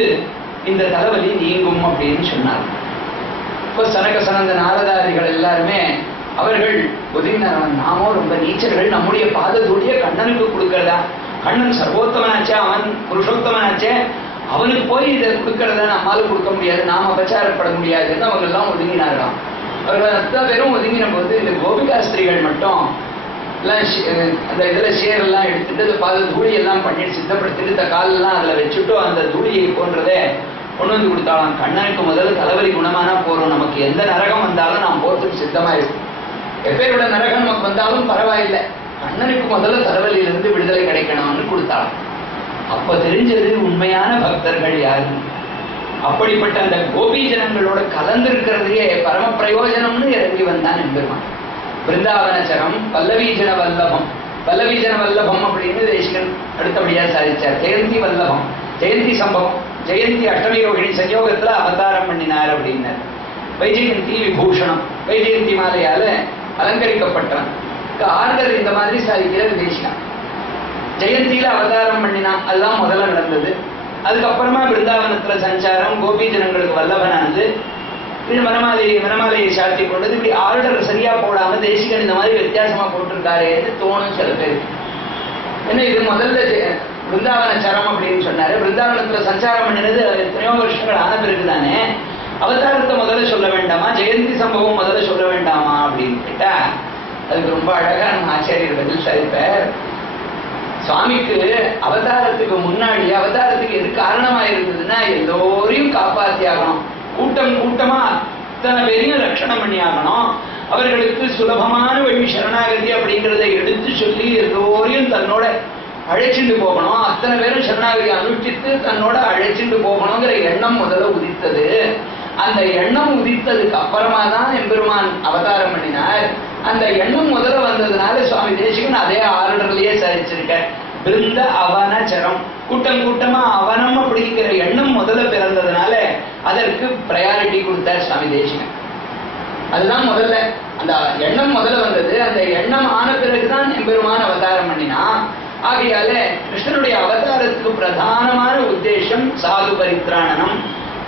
இந்த தலைவலி நீங்கும் அப்படின்னு சொன்னார். இப்போ சனக சனந்த நாரதாதிகள் எல்லாருமே அவர்கள் ஒதுங்கினார். நாமோ ரொம்ப நீச்சர்கள், நம்முடைய பாத தூளியை கண்ணனுக்கு கொடுக்கறதா, கண்ணன் சர்வோத்தமனாச்சே, அவன் புருஷோத்தமனாச்சே, அவனுக்கு போய் இதை கொடுக்கறத நம்மளால கொடுக்க முடியாது, நாம அபச்சாரப்பட முடியாதுன்னு அவங்க எல்லாம் ஒதுங்கினார்களாம். அவர்கள் அத்தனை பேரும் ஒதுங்கின போது இந்த கோபிகாஸ்திரிகள் மட்டும் எல்லாம் அந்த இதுல சேரெல்லாம் எடுத்துட்டு அந்த பாத தூளி எல்லாம் பண்ணிட்டு சித்தப்படுத்திட்டு இந்த காலெல்லாம் அதுல வச்சுட்டு அந்த தூளியை போன்றதை கொண்டு வந்து கொடுத்தாலும் கண்ணனுக்கு முதல்ல தலைவலி குணமானா போறோம், நமக்கு எந்த நரகம் வந்தாலும் நாம் போறதுக்கு சித்தமா இருக்கும், எப்பேரோட நரகம் நமக்கு வந்தாலும் பரவாயில்லை, கண்ணனுக்கு முதல்ல தலைவலியிலிருந்து விடுதலை கிடைக்கணும்னு கொடுத்தாலும். அப்ப தெரிஞ்சது உண்மையான பக்தர்கள் யாரு. அப்படிப்பட்ட அந்த கோபி ஜனங்களோட கலந்திருக்கிறதையே பரம பிரயோஜனம்னு இறங்கி வந்தான் எம்பெருமான். பிருந்தாவனச்சரம் பல்லவீஜன வல்லபம், பல்லவீஜன வல்லபம் அப்படின்னு தேசிகன் அடுத்தபடியா சாதிச்சார். ஜெயந்தி வல்லபம், ஜெயந்தி சம்பவம், ஜெயந்தி அஷ்டமி ரோகிணி சயோகத்துல அவதாரம் பண்ணினார் அப்படின்னார். வைஜெயந்தி விபூஷணம், வைஜெயந்தி மாலையால அலங்கரிக்கப்பட்டான். ஆறுதல் இந்த மாதிரி சாதிக்கிறது தேசிகன். ஜெயந்தியில அவதாரம் பண்ணினான், அதுதான் முதல்ல நடந்தது. அதுக்கப்புறமா பிருந்தாவனத்துல சஞ்சாரம், கோபி ஜனங்களுக்கு வல்லபனானது, மனமாலையை சாத்தி கொண்டது. இப்படி ஆர்டர் சரியா போடாம தேசிகன் இந்த மாதிரி வித்தியாசமா போட்டிருக்காருன்னு தோணும் சில பேர். ஏன்னா இது முதல்ல பிருந்தாவன சரம் அப்படின்னு சொன்னாரு, பிருந்தாவனத்துல சஞ்சாரம் பண்ணினது எத்தனையோ வருஷங்கள் ஆன பிறகுதானே, அவதாரத்தை முதல்ல சொல்ல வேண்டாமா, ஜெயந்தி சம்பவம் முதல்ல சொல்ல வேண்டாமா அப்படின்னு கேட்டா அதுக்கு ரொம்ப அழகா நம்ம ஆச்சாரியர் பதில் சாதிப்பார். சுவாமிக்கு அவதாரத்துக்கு முன்னாடி அவதாரத்துக்கு எது காரணமா இருந்ததுன்னா எல்லோரையும் காப்பாத்தி ஆகணும், கூட்டம் கூட்டமா அத்தனை பேரையும் ரட்சணம் பண்ணி ஆகணும், அவர்களுக்கு சுலபமான வழி சரணாகதி அப்படிங்கிறத எடுத்து சொல்லி எல்லோரையும் தன்னோட அழைச்சிட்டு போகணும், அத்தனை பேரும் சரணாகதி அனுஷ்டித்து தன்னோட அழைச்சிட்டு போகணுங்கிற எண்ணம் முதல்ல உதித்தது. அந்த எண்ணம் உதித்ததுக்கு அப்புறமா தான் எம்பெருமான் அவதாரம் பண்ணினார். அந்த எண்ணம் முதல்ல வந்ததுனால சுவாமி தேசிகன் அதே ஆர்டர்லயே சாதிச்சிருக்க. பிருந்த அவனச்சரம், கூட்டம் கூட்டமா அவனம் அப்படிங்கிற எண்ணம் முதல்ல பிறந்ததுனால அதற்கு பிரையாரிட்டி கொடுத்தார் சுவாமி தேசிகன். அதுதான் முதல்ல அந்த எண்ணம் முதல்ல வந்தது. அந்த எண்ணம் ஆன பிறகுதான் எம்பெருமான் அவதாரம் பண்ணினா. ஆகையால கிருஷ்ணனுடைய அவதாரத்துக்கு பிரதானமான உத்தேசம் சாது பரித்ராணனம்,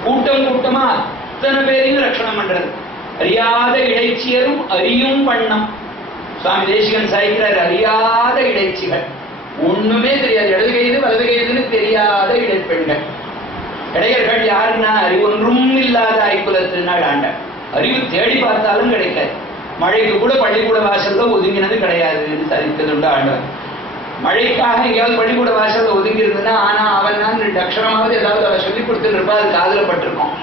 கூட்டம் கூட்டமா அத்தனை பேரையும் ரட்சணம் பண்றது. அறியாத இடைச்சியரும் அறியும் பண்ணம். சுவாமி தேசிகன் சாய்க்கிறார், அறியாத இடைச்சிகள், ஒண்ணுமே தெரியாது, இடது கைது வலது கைதுன்னு தெரியாத இடைப்பெண்கள். இடையர்கள் யாருன்னா அறிவொன்றும் இல்லாத ஐக்குலத்தினால் ஆண்ட, அறிவு தேடி பார்த்தாலும் கிடைக்காது. மழைக்கு கூட பள்ளிக்கூட வாசல்ல ஒதுங்கினது கிடையாதுன்னு சாதித்ததுண்டு ஆண்டவர். மழைக்காக எங்கேயாவது பள்ளிக்கூட வாசல்ல ஒதுங்கி இருந்ததுன்னா ஆனா அவன் தான் 2 அக்ஷரமாவது ஏதாவது அவ சொல்லி கொடுத்துட்டு இருப்பா, அது காதல பட்டிருக்கோம்.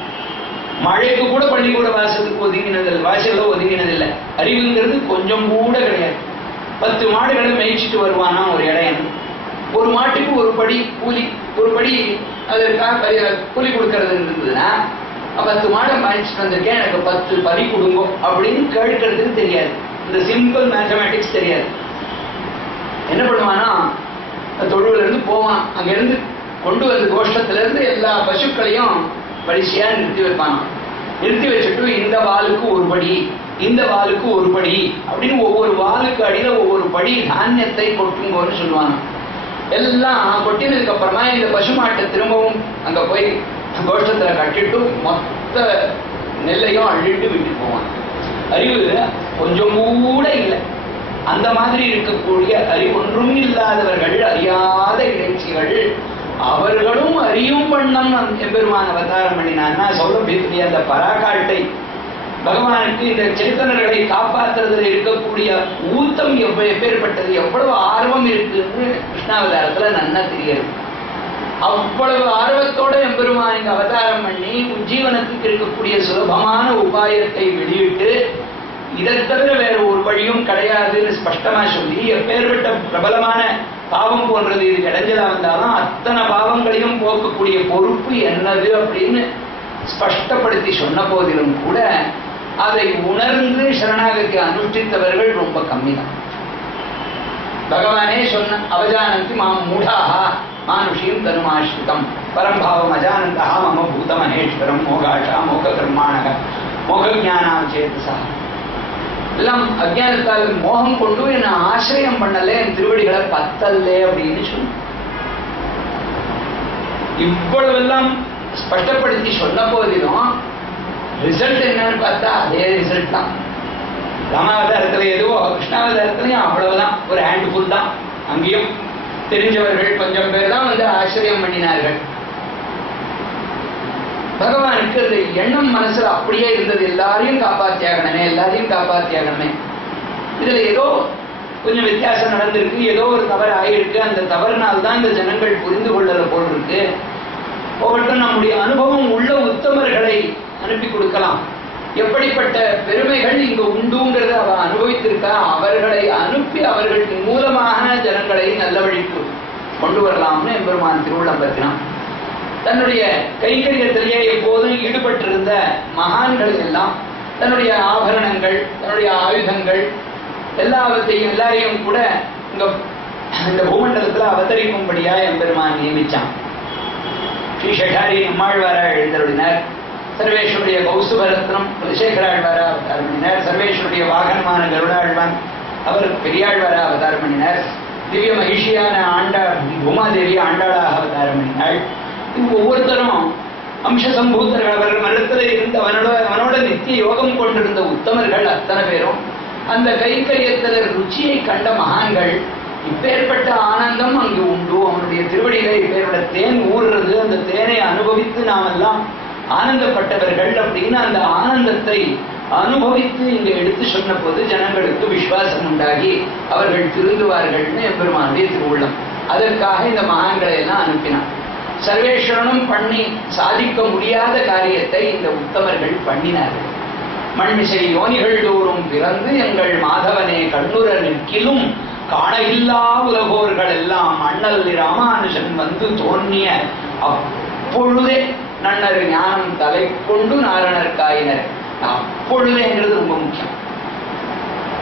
மழைக்கு கூட பள்ளிக்கூட வாசலுக்கு ஒதுங்கினது வாசல்ல ஒதுங்கினதில்லை. அறிவுங்கிறது கொஞ்சம் கூட கிடையாது. 10 மாடுகளை மேய்ச்சிட்டு வருவானா ஒரு இடையன், ஒரு மாட்டுக்கு ஒரு படி கூலி, ஒரு படி அதற்காக கூலி கொடுக்கறது இருந்ததுன்னா 10 மாடை மேய்ச்சிட்டு வந்திருக்கேன், எனக்கு 10 படி கொடுங்கோ அப்படின்னு கேட்கறதுக்கு தெரியாது. இந்த சிம்பிள் மேத்தமேட்டிக்ஸ் தெரியாது. என்ன பண்ணுவானா, தொழுவுல இருந்து போவான், அங்க இருந்து கொண்டு வந்து கோஷ்டத்துல இருந்து எல்லா பசுக்களையும் வரிசையா நிறுத்தி வைப்பான். நிறுத்தி வச்சுட்டு இந்த வாளுக்கு ஒரு படி, இந்த வாளுக்கு ஒரு படி அப்படின்னு ஒவ்வொரு வாளுக்கு அடியில ஒவ்வொரு படி தானியத்தை கொட்டுங்கோன்னு சொல்லுவாங்க. எல்லாம் கொட்டினதுக்கு அப்புறமா இந்த பசு மாட்டை திரும்பவும் அங்க போய் கோஷ்டத்துல கட்டிட்டு மொத்த நெல்லையும் அள்ளிட்டு விட்டு போவான். அறிவு கொஞ்சம் கூட இல்லை. அந்த மாதிரி இருக்கக்கூடிய அறிவொன்றும் இல்லாதவர்கள், அறியாத இடைச்சிகள், அவர்களும் அறியும் வண்ணம் எம்பெருமான் அவதாரம் பண்ணினான்னா சொல்ல அந்த பராகாட்டை பகவானுக்கு இந்த சேத்தனர்களை காப்பாற்றுறதுல இருக்கக்கூடிய ஊத்தம் எப்பேற்பட்டது, எவ்வளவு ஆர்வம் இருக்குன்னு கிருஷ்ணாவதாரத்துல நன்னா தெரியாது. அவ்வளவு ஆர்வத்தோட எம்பெருமான் இங்க அவதாரம் பண்ணி உஜ்ஜீவனத்துக்கு இருக்கக்கூடிய சுலபமான உபாயத்தை வெளியிட்டு இதை தவிர வேற ஒரு வழியும் கிடையாதுன்னு ஸ்பஷ்டமா சொல்லி எப்பேற்பட்ட பிரபலமான பாவம் போன்றது இது கிடைஞ்சதா வந்தாலும் அத்தனை பாவங்களையும் போக்கக்கூடிய பொறுப்பு என்னது அப்படின்னு ஸ்பஷ்டப்படுத்தி சொன்ன போதிலும் கூட அதை உணர்ந்து சரணாகதி அனுஷ்டித்தவர்கள் ரொம்ப கம்மி தான். பகவானே சொன்ன அவஜானந்தி மாம் மூடாக மானுஷீம் தனுமாஸ்ரிதம் பரம்பாவம் அஜானந்தா மம பூத மகேஸ்வரம் மோகாஷா மோக கர்மாணக மோக ஜானாம் சேதசா. எல்லாம் அஜானத்தால் மோகம் கொண்டு என்ன ஆசிரியம் பண்ணல, என் திருவடிகளை பத்தல்லே அப்படின்னு சொன்ன. இவ்வளவெல்லாம் ஸ்பஷ்டப்படுத்தி சொன்ன போதிலும் ரிசல்ட் என்னன்னு பார்த்தா அதே ரிசல்ட் தான். ராமாவதாரத்துல எதுவோ கிருஷ்ணாவதாரத்துலயும் அவ்வளவுதான், ஒரு ஹேண்ட் ஃபுல் தான். அங்கேயும் தெரிஞ்சவர்கள் கொஞ்சம் பேர் தான் வந்து ஆச்சரியம் பண்ணினார்கள். பகவானுக்கு அந்த எண்ணம் மனசுல அப்படியே இருந்தது, எல்லாரையும் காப்பாத்தியாகணுமே, எல்லாரையும் காப்பாத்தியாகணுமே. இதுல ஏதோ கொஞ்சம் வித்தியாசம் நடந்திருக்கு, ஏதோ ஒரு தவறு ஆயிருக்கு, அந்த தவறுனால்தான் இந்த ஜனங்கள் புரிந்து கொள்ளல போல் இருக்கு. ஒவ்வொன்றும் நம்முடைய அனுபவம் உள்ள உத்தமர்களை அனுப்பி கொடுக்கலாம். எப்படிப்பட்ட பெருமைகள் இங்க உண்டுங்கிறத அவ அனுபவித்திருக்கா, அவர்களை அனுப்பி அவர்கள் மூலமான ஜனங்களை நல்ல வழிக்கு கொண்டு வரலாம்னு எம்பெருமான் திருவுள்ளம் பற்றினான். தன்னுடைய கைங்கரியத்திலேயே எப்போதும் ஈடுபட்டிருந்த மகான்கள் எல்லாம் தன்னுடைய ஆபரணங்கள், தன்னுடைய ஆயுதங்கள் எல்லாரையும் கூட இந்த பூமண்டலத்துல அவதரிக்கும்படியா எம்பெருமான் நியமிச்சான். ஸ்ரீ ஷடாரி நம்மாழ்வாரா எழுந்தருளினார். சர்வேஸ்வருடைய கௌசுபரத்னம் குலசேகராழ்வாரா அவதாரம் பண்ணினார். சர்வேஸ்வருடைய வாகனமான கருடாழ்வான் அவர் பெரியாழ்வாரா அவதாரம் பண்ணினார். திவ்ய மகிழ்ச்சியான பூமாதேவி ஆண்டாளாக அவதாரம் பண்ணினாள். ஒவ்வொருத்தரும் அம்சசம்பூத்தர்கள், அவர்கள் மனத்துல இருந்த அவனோட நித்திய யோகம் கொண்டிருந்த உத்தமர்கள் அத்தனை பேரும் அந்த கைங்கரியத்துல ருச்சியை கண்ட மகான்கள். இப்பேற்பட்ட ஆனந்தம் அங்கு உண்டு, அவனுடைய திருவடியில இப்பேற்பட்ட தேன் ஊறுறது, அந்த தேனை அனுபவித்து நாம் எல்லாம் ஆனந்தப்பட்டவர்கள் அப்படின்னு அந்த ஆனந்தத்தை அனுபவித்து இங்க எடுத்து சொன்ன போது ஜனங்களுக்கு விசுவாசம் உண்டாகி அவர்கள் திருந்துவார்கள்னு எம்பெருமானுடைய திருவுள்ளம். அதற்காக இந்த மகான்களை எல்லாம் அனுப்பினான். சர்வேஸ்வரனும் பண்ணி சாதிக்க முடியாத காரியத்தை இந்த உத்தமர்கள் பண்ணினார்கள். மண்மிசை யோனிகள் தோறும் பிறந்து எங்கள் மாதவனே கண்ணுற நிற்கிலும் காணகில்லா உலகோர்கள் எல்லாம் அண்ணல் ராமானுஜன் வந்து தோன்றிய அப்பொழுதே நன்னர் ஞானம் தலை கொண்டு நாரணர் காயினர். அப்பொழுதேங்கிறது ரொம்ப முக்கியம்.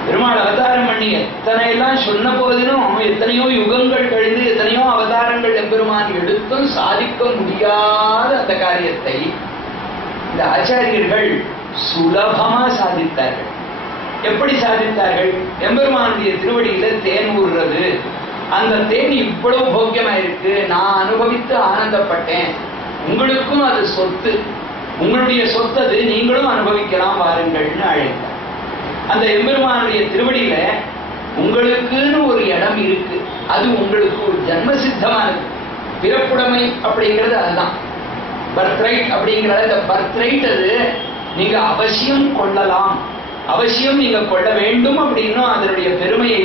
பெருமாள் அவதாரம் பண்ணி எத்தனை எல்லாம் சொன்ன போதிலும் எத்தனையோ யுகங்கள் கழிந்து எத்தனையோ அவதாரங்கள் எம்பெருமான் எடுத்தும் சாதிக்க முடியாத அந்த காரியத்தை இந்த ஆச்சாரியர்கள் சுலபமா சாதித்தார்கள். எப்படி சாதித்தார்கள்? எம்பெருமானுடைய திருவடியில தேன் ஊறுறது, அந்த தேன் இவ்வளவு போக்கியமாயிருக்கு, நான் அனுபவித்து ஆனந்தப்பட்டேன், உங்களுக்கும் அது சொத்து, உங்களுடைய சொத்து அது, நீங்களும் அனுபவிக்கலாம் வாருங்கள்னு அழைத்தார். அந்த எம்பெருமானுடைய திருவடியில உங்களுக்குன்னு ஒரு இடம் இருக்கு, அது உங்களுக்கு ஒரு ஜன்ம சித்தமானது. பிறப்புடைமை அப்படிங்கிறது அதுதான், பர்த் ரைட் அப்படிங்கிறது. அந்த பர்த் ரைட் அது நீங்க அவசியம் கொள்ளலாம், அவசியம் நீங்க கொள்ள வேண்டும் அப்படின்னும் அதனுடைய பெருமையை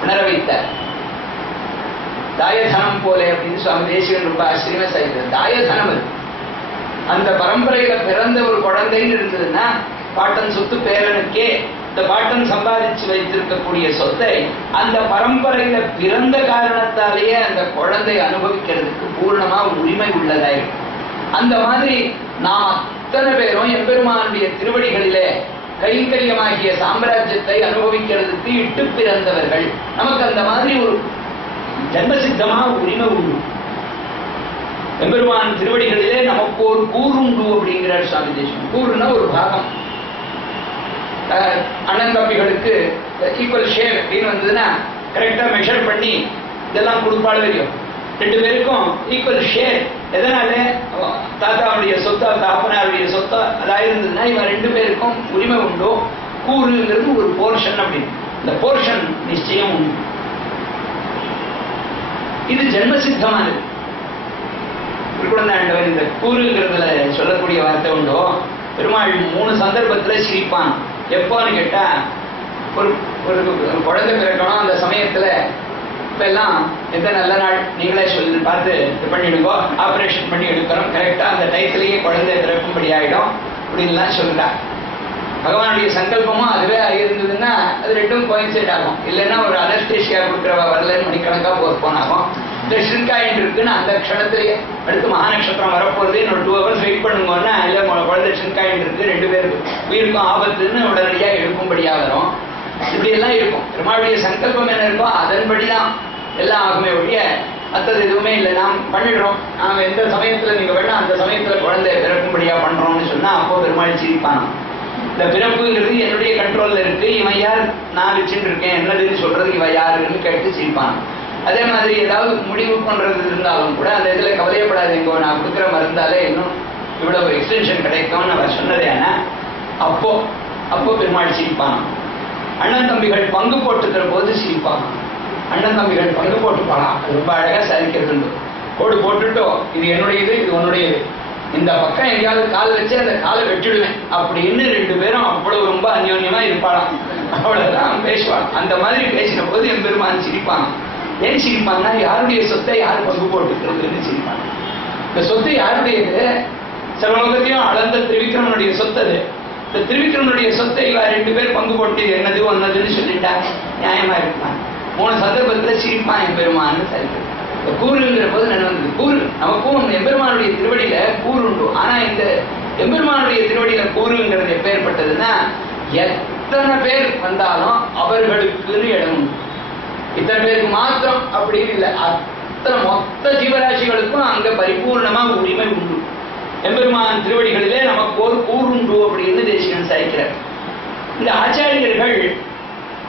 உணர வைத்தார். தாயதனம் போல அப்படின்னு சுவாமி தேசிகன் ரொம்ப ஆச்சரியமா செய்தார். தாயதனம் அது அந்த பரம்பரையில பிறந்த ஒரு குழந்தைன்னு இருந்ததுன்னா பாட்டன் சொத்து பேரனுக்கே இந்த பாட்டன் சம்பாதிச்சு வைத்திருக்கக்கூடிய சொத்தை அந்த பரம்பரையில பிறந்த காரணத்தாலேயே அந்த குழந்தை அனுபவிக்கிறதுக்கு பூர்ணமா உரிமை உள்ளதாயிருக்கு. அந்த மாதிரி நாம் அத்தனை பேரும் எம்பெருமானுடைய திருவடிகளிலே கைங்கரியமாகிய சாம்ராஜ்யத்தை அனுபவிக்கிறதுக்கு இட்டு பிறந்தவர்கள். நமக்கு அந்த மாதிரி ஒரு ஜன்மசித்தமா உரிமை உண்டு. எம்பெருமான் திருவடிகளிலே நமக்கு ஒரு கூறுண்டு அப்படிங்கிறார் சுவாமி தேசிகன். கூறுனா ஒரு பாகம். அண்ணன் தம்பிகளுக்கு ஈக்குவல் ஷேர் அப்படின்னு வந்ததுன்னா கரெக்டா மெஷர் பண்ணி இதெல்லாம் கொடுப்பாள் வரையும் ரெண்டு பேருக்கும் ஈக்குவல் ஷேர். எதனால தாத்தாவுடைய சொத்தா தாப்பனாருடைய சொத்தா அதாயிருந்ததுன்னா இவன் ரெண்டு பேருக்கும் உரிமை உண்டோ. கூறுங்கிறது ஒரு போர்ஷன் அப்படின்னு, இந்த போர்ஷன் நிச்சயம் உண்டு. இது ஜென்மசித்தமானது. குழந்தாண்டவர் இந்த கூறுங்கிறதுல சொல்லக்கூடிய வார்த்தை உண்டோ, பெருமாள் 3 சந்தர்ப்பத்துல சிரிப்பான். எப்போன்னு கேட்டா, ஒரு ஒரு குழந்தை பிறக்கணும், அந்த சமயத்துல இப்ப எல்லாம் எந்த நல்ல நாள் நீங்களே சொல்லி பார்த்து இது பண்ணிடுங்கோ, ஆபரேஷன் பண்ணி எடுக்கிறோம், கரெக்டா அந்த டைத்திலேயே குழந்தை பிறக்கும்படி ஆயிடும் அப்படின்லாம் சொல்லுறா. பகவானுடைய சங்கல்பமும் அதுவே இருந்ததுன்னா அது ரெண்டும் கோயின்சைட் ஆகும். இல்லைன்னா ஒரு அனஸ்டேஷியா கொடுக்குறவ வரலன்னு மணிக்கணக்கா போஸ்ட்போன் ஆகும். இந்த ஷ்ரிங்காயின்னு இருக்குன்னு அந்த க்ஷணத்திலேயே அடுத்து மகாநட்சத்திரம் வரப்போகுது, இன்னொரு 2 hours வெயிட் பண்ணுங்கன்னா இல்லை குழந்தை ஷ்ரிங்காயின் இருக்கு, 2 பேருக்கு உயிருக்கும் ஆபத்துன்னு உடனடியாக எடுக்கும்படியாக வரும். இப்படி எல்லாம் இருக்கும். பெருமாளுடைய சங்கல்பம் என்ன இருக்கோ அதன்படிதான் எல்லாம் ஆகுமே ஒழிய மற்றது எதுவுமே இல்லை. நாம் பண்ணிடுறோம், நாம எந்த சமயத்துல நீங்க வேணா அந்த சமயத்துல குழந்தை பிறக்கும்படியா பண்றோம்னு சொன்னா அப்போ பெருமாள் சிரிப்பானோ. இந்த பிறப்புங்கிறது என்னுடைய கண்ட்ரோல்ல இருக்கு, இவன் யார் நான் வச்சுட்டு இருக்கேன் என்னதுன்னு சொல்றது இவன் யாருன்னு கேட்டு சிரிப்பான். அதே மாதிரி ஏதாவது முடிவு பண்றது இருந்தாலும் கூட அந்த இதுல கவலையப்படாதீங்க, நான் கொடுக்குற மருந்தாலே இன்னும் இவ்வளவு எக்ஸ்டென்ஷன் கிடைக்கும்னு அவர் சொன்னது. ஏன்னா அப்போ அப்போ பெருமாள் சிரிப்பான். அண்ணன் தம்பிகள் பங்கு போட்டுக்கிற போது சிரிப்பான். அண்ணன் தம்பிகள் பங்கு போட்டுப்பானா, ரொம்ப அழகா சாதிக்கிறது. கோடு போட்டுட்டோ இது என்னுடையது இது உன்னுடையது, இந்த பக்கம் எங்கேயாவது கால் வச்சு அந்த காலை வெட்டிடுவேன் அப்படின்னு 2 பேரும் அவ்வளவு ரொம்ப அந்யோன்யமா இருப்பாளாம். அவ்வளவுதான் பேசுவாள். அந்த மாதிரி பேசின போது எம்பெருமான் சிரிப்பாங்க. ஏன் சிரிப்பாங்கன்னா, யாருடைய சொத்தை யார் பங்கு போட்டுக்கிறதுன்னு சிரிப்பாங்க. இந்த சொத்து யாருடையது? சர்வலோகத்தையும் அளந்த திரிவிக்ரமனுடைய சொத்து அது. இந்த திரிவிக்ரமனுடைய சொத்தை இவ 2 பேர் பங்கு போட்டு என்னது ஒன்னதுன்னு சொல்லிட்டா நியாயமா இருப்பான். 3 சந்தர்ப்பத்துல சிரிப்பான் எம்பெருமான்னு சரிக்கிறது. கூறுங்கிற போது நடந்தது. கூறு நமக்கும் எம்பெருமானுடைய திருவடியில கூறு உண்டு. ஆனா இந்த எம்பெருமானுடைய திருவடியில கூறுங்கிறது எப்பேற்பட்டதுன்னா, எத்தனை பேர் வந்தாலும் அவர்களுக்குன்னு இடம் உண்டு. இத்தனை பேருக்கு மாத்திரம் அப்படின்னு இல்லை, அத்தனை மொத்த ஜீவராசிகளுக்கும் அங்க பரிபூர்ணமா உரிமை உண்டு. எம்பெருமான் திருவடிகளிலே நமக்கு ஒரு கூறுண்டு அப்படின்னு தேசிகன் சாய்க்கிறார். இந்த ஆச்சாரியர்கள்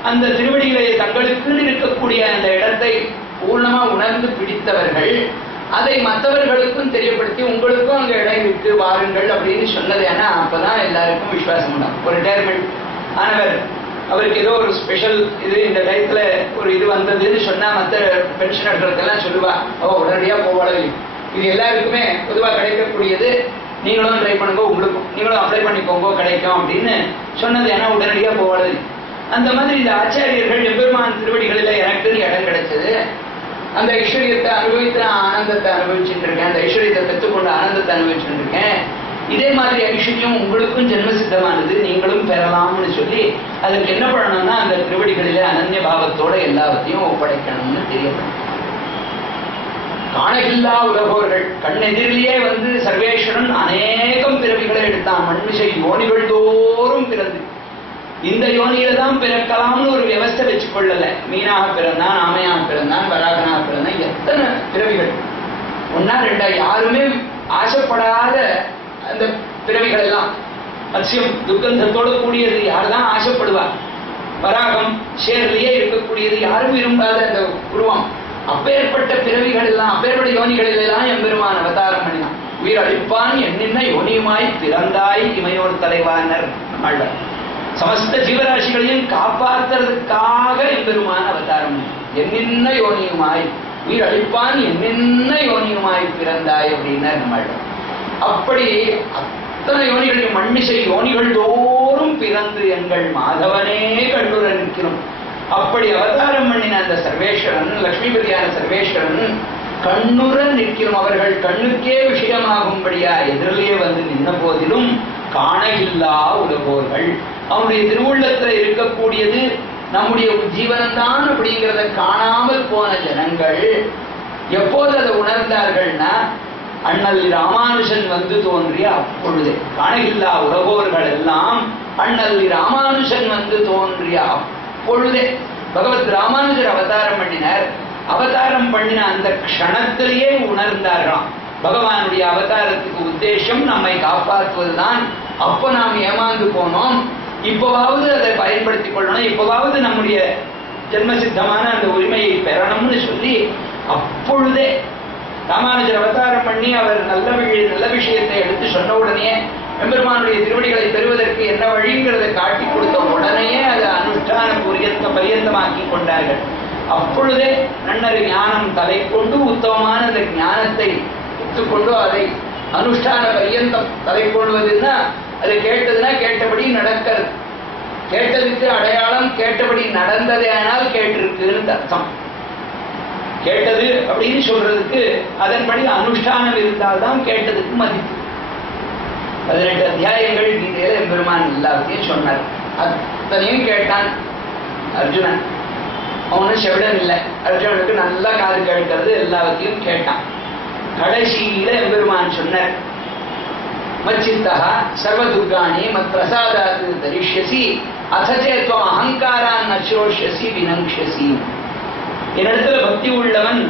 அந்த திருவடிகளை தங்களுக்குன்னு இருக்கக்கூடிய அந்த இடத்தை பூர்ணமா உணர்ந்து பிடித்தவர்கள் அதை மற்றவர்களுக்கும் தெரியப்படுத்தி உங்களுக்கும் அங்க இடம் இருக்கு வாருங்கள் அப்படின்னு சொன்னது. ஏன்னா அப்பதான் எல்லாருக்கும் விசுவாசம் உண்டாகும். ஒரு ரிட்டையர்மெண்ட் ஆனவர் அவருக்கு ஏதோ ஒரு ஸ்பெஷல் இது இந்த டைத்துல ஒரு இது வந்ததுன்னு சொன்னா மற்ற பென்ஷனர்களுக்கெல்லாம் சொல்லுவா, அவ உடனடியா போவாளு. இது எல்லாருக்குமே பொதுவா கிடைக்கக்கூடியது, நீங்களும் ட்ரை பண்ணுங்க, உங்களுக்கும் நீங்களும் அப்ளை பண்ணிக்கோங்க கிடைக்கும் அப்படின்னு சொன்னது. ஏன்னா உடனடியா போவாளு. அந்த மாதிரி இந்த ஆச்சாரியர்கள் எம்பெருமான் திருவடிகளில எனக்கு இடம் கிடைச்சது, அந்த ஐஸ்வர்யத்தை அனுபவித்து நான் ஆனந்தத்தை அனுபவிச்சுட்டு இருக்கேன், அந்த ஐஸ்வர்யத்தை பெற்றுக்கொண்டு ஆனந்தத்தை அனுபவிச்சுட்டு இருக்கேன். இதே மாதிரி ஐஸ்வர்யம் உங்களுக்கும் ஜென்ம சித்தமானது, நீங்களும் பெறலாம்னு சொல்லி அதுக்கு என்ன பண்ணணும்னா அந்த திருவடிகளில அனன்ய பாவத்தோட எல்லாத்தையும் ஒப்படைக்கணும்னு தெரியப்படும். காணகில்லா உலகோர்கள் கண்ணெதிரிலேயே வந்து சர்வேஸ்வரன் அநேகம் பிறவிகளை எடுத்தான். மண்மிசை யோனிகள் தோறும் பிறந்து இந்த யோனியில தான் பிறக்கலாம்னு ஒரு வியவஸ்தை வச்சு கொள்ளல. மீனாக பிறந்தான், ஆமையாக பிறந்தான், வராகனாக பிறந்தான், எத்தனை பிறவிகள், 1 2 யாருமே ஆசைப்படாத அந்த பிறவிகள் எல்லாம் மத்ஸ்யம் துர்கந்தத்தோடு கூடியது யாருதான் ஆசைப்படுவார்? வராகம் சேர்லையே இருக்கக்கூடியது யாரும் விரும்பாத அந்த உருவம். அப்பேற்பட்ட பிறவிகள் எல்லாம் அப்பேற்பட்ட யோனிகள் எல்லாம் எம்பெருமான் அவதாரம் பண்ணினான். உயிர் அளிப்பான் என்னென்ன யோனியுமாய் பிறந்தாய் இமையோர் தலைவானர் ஆழ்வார். சமஸ்த ஜீவராசிகளையும் காப்பாற்றுறதுக்காக எம்பெருமான் அவதாரம் என்னென்ன யோனியுமாய் உயிர் அளிப்பான் என்னென்ன யோனியுமாய் பிறந்தாய் அப்படின்னா நம்மாழ்வார். அப்படி அத்தனை யோனிகளையும் மண்மிசை யோனிகள் தோறும் பிறந்து எங்கள் மாதவனே கண்டுர நிற்கிறோம். அப்படி அவதாரம் பண்ணின அந்த சர்வேஸ்வரன், லட்சுமிபதியான சர்வேஸ்வரன் கண்ணுற நிற்கிறோம். அவர்கள் கண்ணுக்கே விஷயமாகும்படியா எதிரிலேயே வந்து நின்ற போதிலும் காணகில்லா உலகோர்கள், அவனுடைய திருவுள்ளத்துல இருக்கக்கூடியது நம்முடைய ஜீவனம்தான் அப்படிங்கிறத காணாமல் போன ஜனங்கள் எப்போது அதை உணர்ந்தார்கள்னா, அண்ணல் ராமானுஜன் வந்து தோன்றிய அப்பொழுதே. காணகில்லா உலகோர்கள் எல்லாம் அண்ணல் ராமானுஜன் வந்து தோன்றிய அப்பொழுதே பகவத் ராமானுஜர் அவதாரம் பண்ணினார். அவதாரம் பண்ணின அந்த க்ஷணத்திலேயே உணர்ந்தார்களாம் பகவானுடைய அவதாரத்துக்கு உத்தேசம் நம்மை காப்பாற்றுவதுதான். அப்போ நாம் ஏமாந்து போனோம், இப்போவாவது அதை பயன்படுத்திக் கொள்ளணும், இப்போவாவது நம்முடைய ஜென்மசித்தமான அந்த உரிமையை பெறணும்னு சொல்லி அப்பொழுதே ராமானுஜர் அவதாரம் பண்ணி அவர் நல்ல விஷயத்தை எடுத்து சொன்ன உடனே எம்பெருமானுடைய திருவடிகளை பெறுவதற்கு என்ன வழிங்கிறதை காட்டி கொடுத்த உடனேயே அதை அனுஷ்டான பரியந்தமாக்கி கொண்டார்கள். அப்பொழுதே நன்னரு ஞானம் தலை கொண்டு உத்தமமான அந்த ஞானத்தை ஒத்துக்கொண்டு அதை அனுஷ்டான பரியந்தம் தலை கொள்வதுன்னா அது கேட்டதுன்னா கேட்டபடி நடக்கிறது. கேட்டதுக்கு அடையாளம் கேட்டபடி நடந்ததே ஆனால் கேட்டிருக்குன்னு அர்த்தம். கேட்டது அப்படின்னு சொல்றதுக்கு அதன்படி அனுஷ்டானம் இருந்தால்தான் கேட்டதுக்கு மதிப்பு. 18 அத்தியாயங்கள் கீதையில எம்பெருமான் எல்லாத்தையும் சொன்னார். அத்தனையும் கேட்டான் அர்ஜுனன். அவனும் செவிடன் இல்லை. அர்ஜுனனுக்கு நல்லா காது கேட்கிறது, எல்லாத்தையும் கேட்டான். கடைசியில எம்பெருமான் சொன்னார், மச்சித்தா சர்வதுர்காணி மத் பிரசாதாத்து தரிஷ்யசி அசச்சேத்வம் அகங்காரான் நச்சோஷ்யசி வினங்ஷசி. என்னிடத்துல பக்தி உள்ளவன்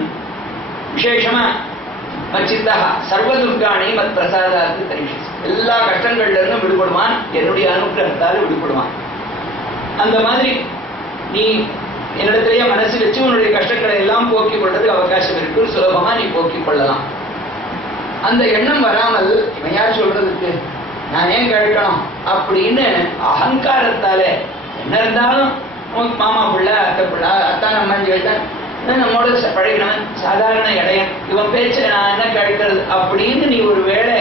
விசேஷமா மச்சித்தா சர்வதுர்காணி மத் பிரசாதாத்து தரிஷ்யசி, எல்லா கஷ்டங்கள்ல இருந்தும் விடுபடுவான், என்னுடைய அனுகிரகத்தால் விடுபடுவான். அந்த மாதிரி நீ என்னிடத்திலேயே மனசு வச்சு உன்னுடைய கஷ்டங்களை எல்லாம் போக்கிக் கொள்றதுக்கு அவகாசம் இருக்கு, சுலபமா நீ போக்கிக் கொள்ளலாம். அந்த எண்ணம் வராமல் இவன் யார் சொல்றதுக்கு, நான் ஏன் கேட்கணும் அப்படின்னு அகங்காரத்தால என்ன இருந்தாலும் மாமா பிள்ளை அத்தை பிள்ளை அத்தான் அம்மான்னு கேட்டேன், நம்மோட பழகினவன் சாதாரண இடையன், இவன் பேச்ச நான் என்ன கேட்கறது அப்படின்னு நீ ஒரு வேளை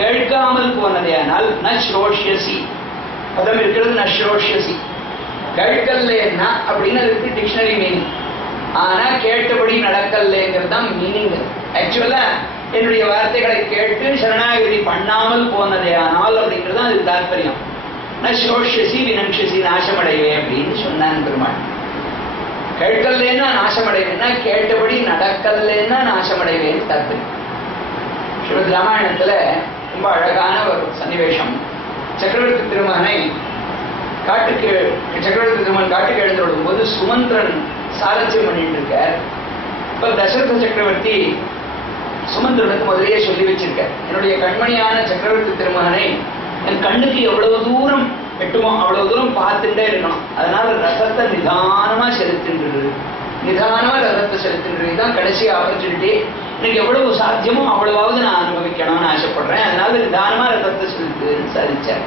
கேட்காமல் போனதேனால் நஸ்ரோஷ்யசி பதம் இருக்கிறது. நஸ்ரோஷ்யசி கேட்கலன்னா அப்படின்னு அதுக்கு டிக்ஷனரி மீனிங். ஆனா கேட்டபடி நடக்கலைங்கிறது தான் மீனிங். ஆக்சுவலா என்னுடைய வார்த்தைகளை கேட்டு சரணாகதி பண்ணாமல் போனதே ஆனால் அப்படிங்கிறது அது தாற்பயம். நஸ்ரோஷ்யசி வினங்ஷசி நாசமடைவே அப்படின்னு சொன்னான் பெருமாள். கேட்கலன்னா நாசமடைவேன்னா கேட்டபடி நடக்கலன்னா நாசமடைவேன்னு தாற்பயம். ஸ்ரீமத் ராமாயணத்துல ரொம்ப அழகான ஒரு சன்னிவேஷம். சக்கரவர்த்தி திருமகனை சக்கரவர்த்தி திருமகன் காட்டுக்கு எழுந்துடும் போது சுமந்திரன் சாரட்சியம் பண்ணிட்டு இருக்கார். இப்ப தசரத சக்கரவர்த்தி சுமந்திரனுக்கு முதலையே சொல்லி வச்சிருக்க, என்னுடைய கண்மணியான சக்கரவர்த்தி திருமகனை என் கண்ணுக்கு எவ்வளவு தூரம் எட்டுமோ அவ்வளவு தூரம் பார்த்துட்டே இருக்கணும். அதனால ரசத்தை நிதானமா செலுத்தின்றது, நிதானமா ரசத்தை செலுத்தின்றது தான் கடைசி ஆப்பர்ச்சுனிட்டி. எனக்கு எவ்வளவு சாத்தியமோ அவ்வளவாவது நான் அனுபவிக்கணும்னு ஆசைப்படுறேன், அதனால நிதானமா ரசத்தை செலுத்துன்னு சாதிச்சார்.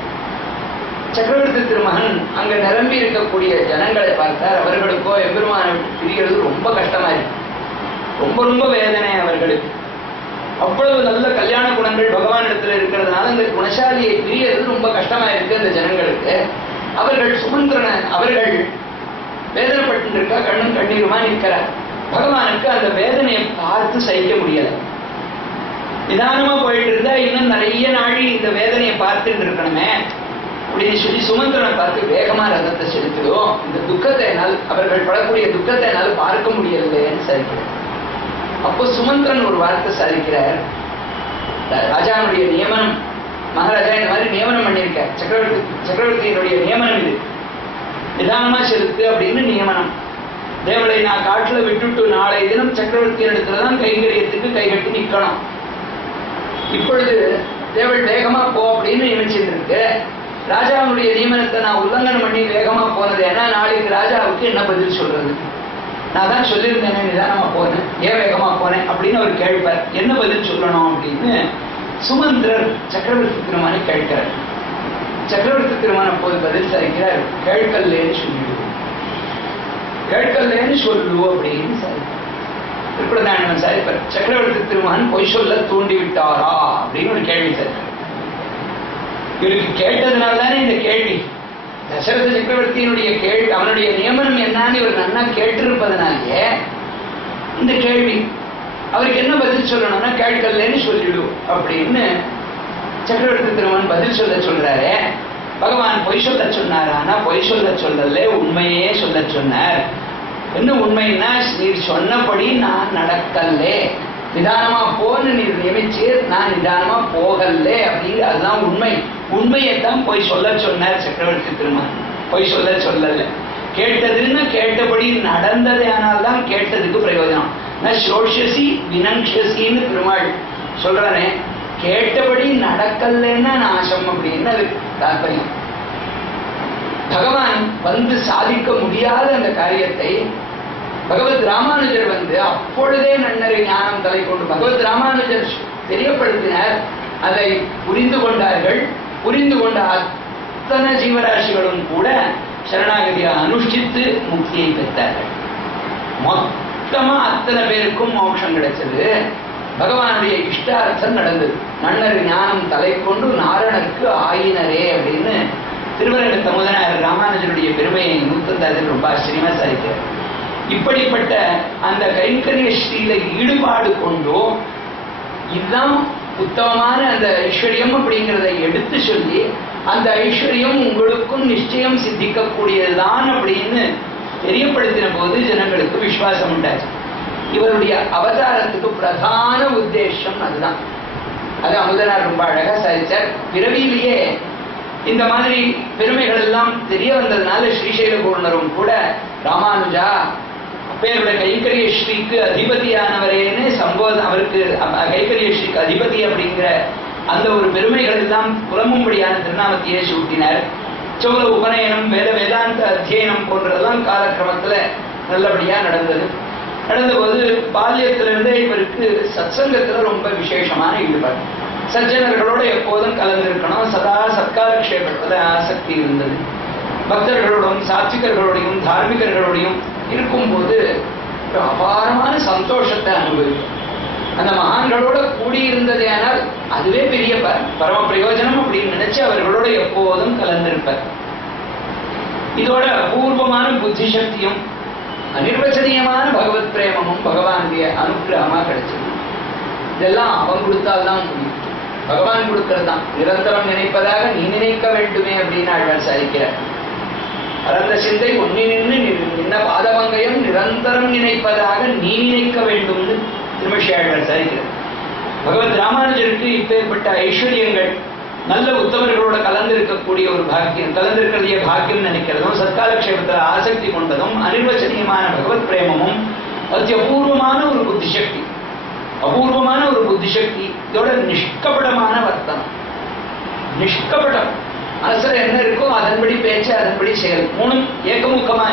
சக்கரவர்த்தி திருமகன் அங்க நிரம்பி இருக்கக்கூடிய ஜனங்களை பார்த்தார். அவர்களுக்கோ எம்பெருமானை பிரியறது ரொம்ப கஷ்டமா இருக்கு, ரொம்ப ரொம்ப வேதனை அவர்களுக்கு. அவ்வளவு நல்ல கல்யாண குணங்கள் பகவான் இடத்துல இருக்கிறதுனால இந்த குணசாலியை பிரியறது ரொம்ப கஷ்டமா இருக்கு அந்த ஜனங்களுக்கு. அவர்கள் சுமந்திரனை அவர்கள் வேதனைப்பட்டு இருக்கா, கண்ணும் கண்ணீருமா நிற்கிறார். பகவானுக்கு அந்த வேதனையை பார்த்து சகிக்க முடியல. நிதானமா போயிட்டு இருந்தா இன்னும் நிறைய நாளி இந்த வேதனையை பார்த்துட்டு இருக்கணுமே அப்படின்னு சொல்லி சுமந்திரனை பார்த்து வேகமா ரதத்தை செலுத்துதோம். இந்த துக்கத்தை என்னால் அவர்கள் படக்கூடிய துக்கத்தை என்னால் பார்க்க முடியலைன்னு சாதிக்கிறார். அப்போ சுமந்திரன் ஒரு வார்த்தை சாதிக்கிறார், ராஜாவுடைய நியமனம், மகாராஜா இந்த மாதிரி நியமனம் பண்ணியிருக்க, சக்கரவர்த்தியினுடைய நியமனம் இது, நிதானமா செலுத்து அப்படின்னு நியமனம். தேவளை நான் காட்டுல விட்டுட்டு நாளை தினம் சக்கரவர்த்தியின் இடத்துலதான் கைங்கரியத்துக்கு கைகட்டி நிக்கணும். இப்பொழுது தேவள் வேகமா போ அப்படின்னு நியமிச்சுட்டு இருக்கு. ராஜாவுடைய நியமனத்தை நான் உல்லங்கனம் பண்ணி வேகமா போனது ஏன்னா நாளைக்கு ராஜாவுக்கு என்ன பதில் சொல்றது? நான் தான் சொல்லியிருந்தேனே நிதானமா போனேன், ஏன் வேகமா போனேன் அப்படின்னு அவர் கேட்பார். என்ன பதில் சொல்லணும் அப்படின்னு சுமந்திரர் சக்கரவர்த்தி திருமணை கேட்கிறார். சக்கரவர்த்தி திருமணம் போது பதில் சாதிக்கிறார், கேட்கல்லேன்னு சொல்லிடு, கேட்கல்லேன்னு சொல்லு அப்படின்னு சாதிப்பார். சாதிப்பார் சக்கரவர்த்தி திருமகன் பொய் சொல்ல தூண்டி விட்டாரா அப்படின்னு ஒரு கேள்வி சார். இவருக்கு கேட்டதுனால தானே இந்த கேள்வி. தசரத சக்கரவர்த்தியினுடைய கேள்வி, அவனுடைய நியமனம் என்னன்னு இவர் நன்னா கேட்டிருப்பதனாலே இந்த கேள்வி. அவருக்கு என்ன பதில் சொல்லணும்னா கேட்கலன்னு சொல்லிடும் அப்படின்னு சக்கரவர்த்தி திருமகன் பதில் சொல்ல சொல்றாரு. பகவான் பொய் சொல்ல சொன்னார், ஆனா பொய் சொல்ல சொல்லல, உண்மையே சொல்ல சொன்னார். என்ன உண்மைன்னா, நீர் சொன்னபடி நான் நடக்கல, நிதானமா போன்னு நீர் நியமிச்சு நான் நிதானமா போகல அப்படிங்கிற அதுதான் உண்மை. உண்மையைத்தான் பொய் சொல்ல சொன்னார் சக்கரவர்த்தி திருமகன், பொய் சொல்ல சொல்லல. கேட்டதுன்னு கேட்டபடி நடந்தது ஆனால்தான் கேட்டதுக்கு பிரயோஜனம். ஸ்ரோஷ்யசி வினங்ஷசின்னு பெருமாள் சொல்றானே, கேட்டபடி நடக்கலன்னா நாசம் அப்படின்னு அது தாற்பயம். பகவான் வந்து சாதிக்க முடியாத அந்த காரியத்தை பகவத் ராமானுஜர் வந்து அப்பொழுதே நன்னறி ஞானம் தலை கொண்டு பகவத் ராமானுஜர் தெரியப்படுத்தினார். அதை புரிந்து கொண்டார்கள். புரிந்து கொண்ட அத்தனை ஜீவராசிகளும் கூட சரணாகதியை அனுஷ்டித்து முக்தியை பெற்றார்கள். மொத்தமா அத்தனை பேருக்கும் மோட்சம் கிடைச்சது. பகவானுடைய இஷ்டார்த்தம் நடந்தது. நன்னர் ஞானம் தலை கொண்டு நாரணனுக்கு ஆயினரே அப்படின்னு திருவரங்க தமுதனார் ராமானுஜருடைய பெருமையை 106 ரொம்ப ஆச்சரியமா சாதிக்கிறார். இப்படிப்பட்ட அந்த கைங்கரிய ஸ்ரீல ஈடுபாடு கொண்டோ இதுதான் உத்தமமான அந்த ஐஸ்வர்யம் அப்படிங்கிறதை எடுத்து சொல்லி அந்த ஐஸ்வர்யம் உங்களுக்கும் நிச்சயம் சித்திக்கக்கூடியதுதான் அப்படின்னு தெரியப்படுத்தின போது ஜனங்களுக்கு விசுவாசம் உண்டாச்சு. இவருடைய அவதாரத்துக்கு பிரதான உத்தேசம் அதுதான். அது அமுதனார் ரொம்ப அழகா சாதிச்சார். பிறவியிலேயே இந்த மாதிரி பெருமைகள் எல்லாம் தெரிய வந்ததுனால ஸ்ரீசைல பூர்ணரும் கூட ராமானுஜா அப்பேருடைய கைங்கரிய ஸ்ரீக்கு அதிபதியானவரேன்னு சம்போதம், அவருக்கு கைங்கரிய ஸ்ரீக்கு அதிபதி அப்படிங்கிற அந்த ஒரு பெருமைகள் எல்லாம் புலம்பும்படியான திருநாமத்தையே சூட்டினார். சோழ உபநயனம் வேதாந்த அத்தியனம் போன்றதெல்லாம் காலக்கிரமத்துல நல்லபடியா நடந்தது. நடந்தபோது பால்யத்திலிருந்தே இவருக்கு சத்சங்கத்துல ரொம்ப விசேஷமான ஈடுபாடு. சஜ்ஜனர்களோட எப்போதும் கலந்திருக்கணும், சதா சத்காலக்ஷேபத்துல ஆசக்தி இருந்தது. பக்தர்களோடும் சாத்விகர்களோடையும் தார்மிகர்களோடையும் இருக்கும்போது அபாரமான சந்தோஷத்தை அனுபவிக்கும். அந்த மகான்களோட கூடியிருந்ததே ஆனால் அதுவே பெரிய பரம பிரயோஜனம் அப்படின்னு நினைச்சு அவர்களோட எப்போதும் கலந்திருப்பார். இதோட அபூர்வமான புத்தி சக்தியும் அனிர்வச்சனீயமான பகவத் பிரேமமும் பகவானுடைய அனுகிரகமா கிடைச்சது. இதெல்லாம் அவன் கொடுத்தால்தான் முடியும், பகவான் கொடுக்கறதுதான். நிரந்தரம் நினைப்பதாக நீ நினைக்க வேண்டுமே அப்படின்னு ஆழ்வார் சாதிக்கிறார். பரந்த சிந்தை ஒன்னி நின்று நின்ன பாதவங்கையும் நிரந்தரம் நினைப்பதாக நீ நினைக்க வேண்டும்னு திருமஷி ஆழ்வார் சாதிக்கிறார். பகவத் ராமானுஜருக்கு இப்பேற்பட்ட ஐஸ்வர்யங்கள் நல்ல உத்தவர்களோட கலந்திருக்கக்கூடிய ஒரு பாக்கியம், கலந்திருக்கிறதைய பாக்கியம் நினைக்கிறதும் சத்காலக்ஷேபத்தில் ஆசக்தி கொண்டதும் அனிர்வச்சனீயமான பகவத் பிரேமமும் அத்தியபூர்வமான ஒரு புத்திசக்தி, அபூர்வமான ஒரு புத்திசக்தி. இதோட நிஷ்கபடமான வர்த்தனம், நிஷ்கபடம் மனசுல என்ன இருக்கோ அதன்படி பேச்சு அதன்படி செயல் மூணும் ஏகமுகமா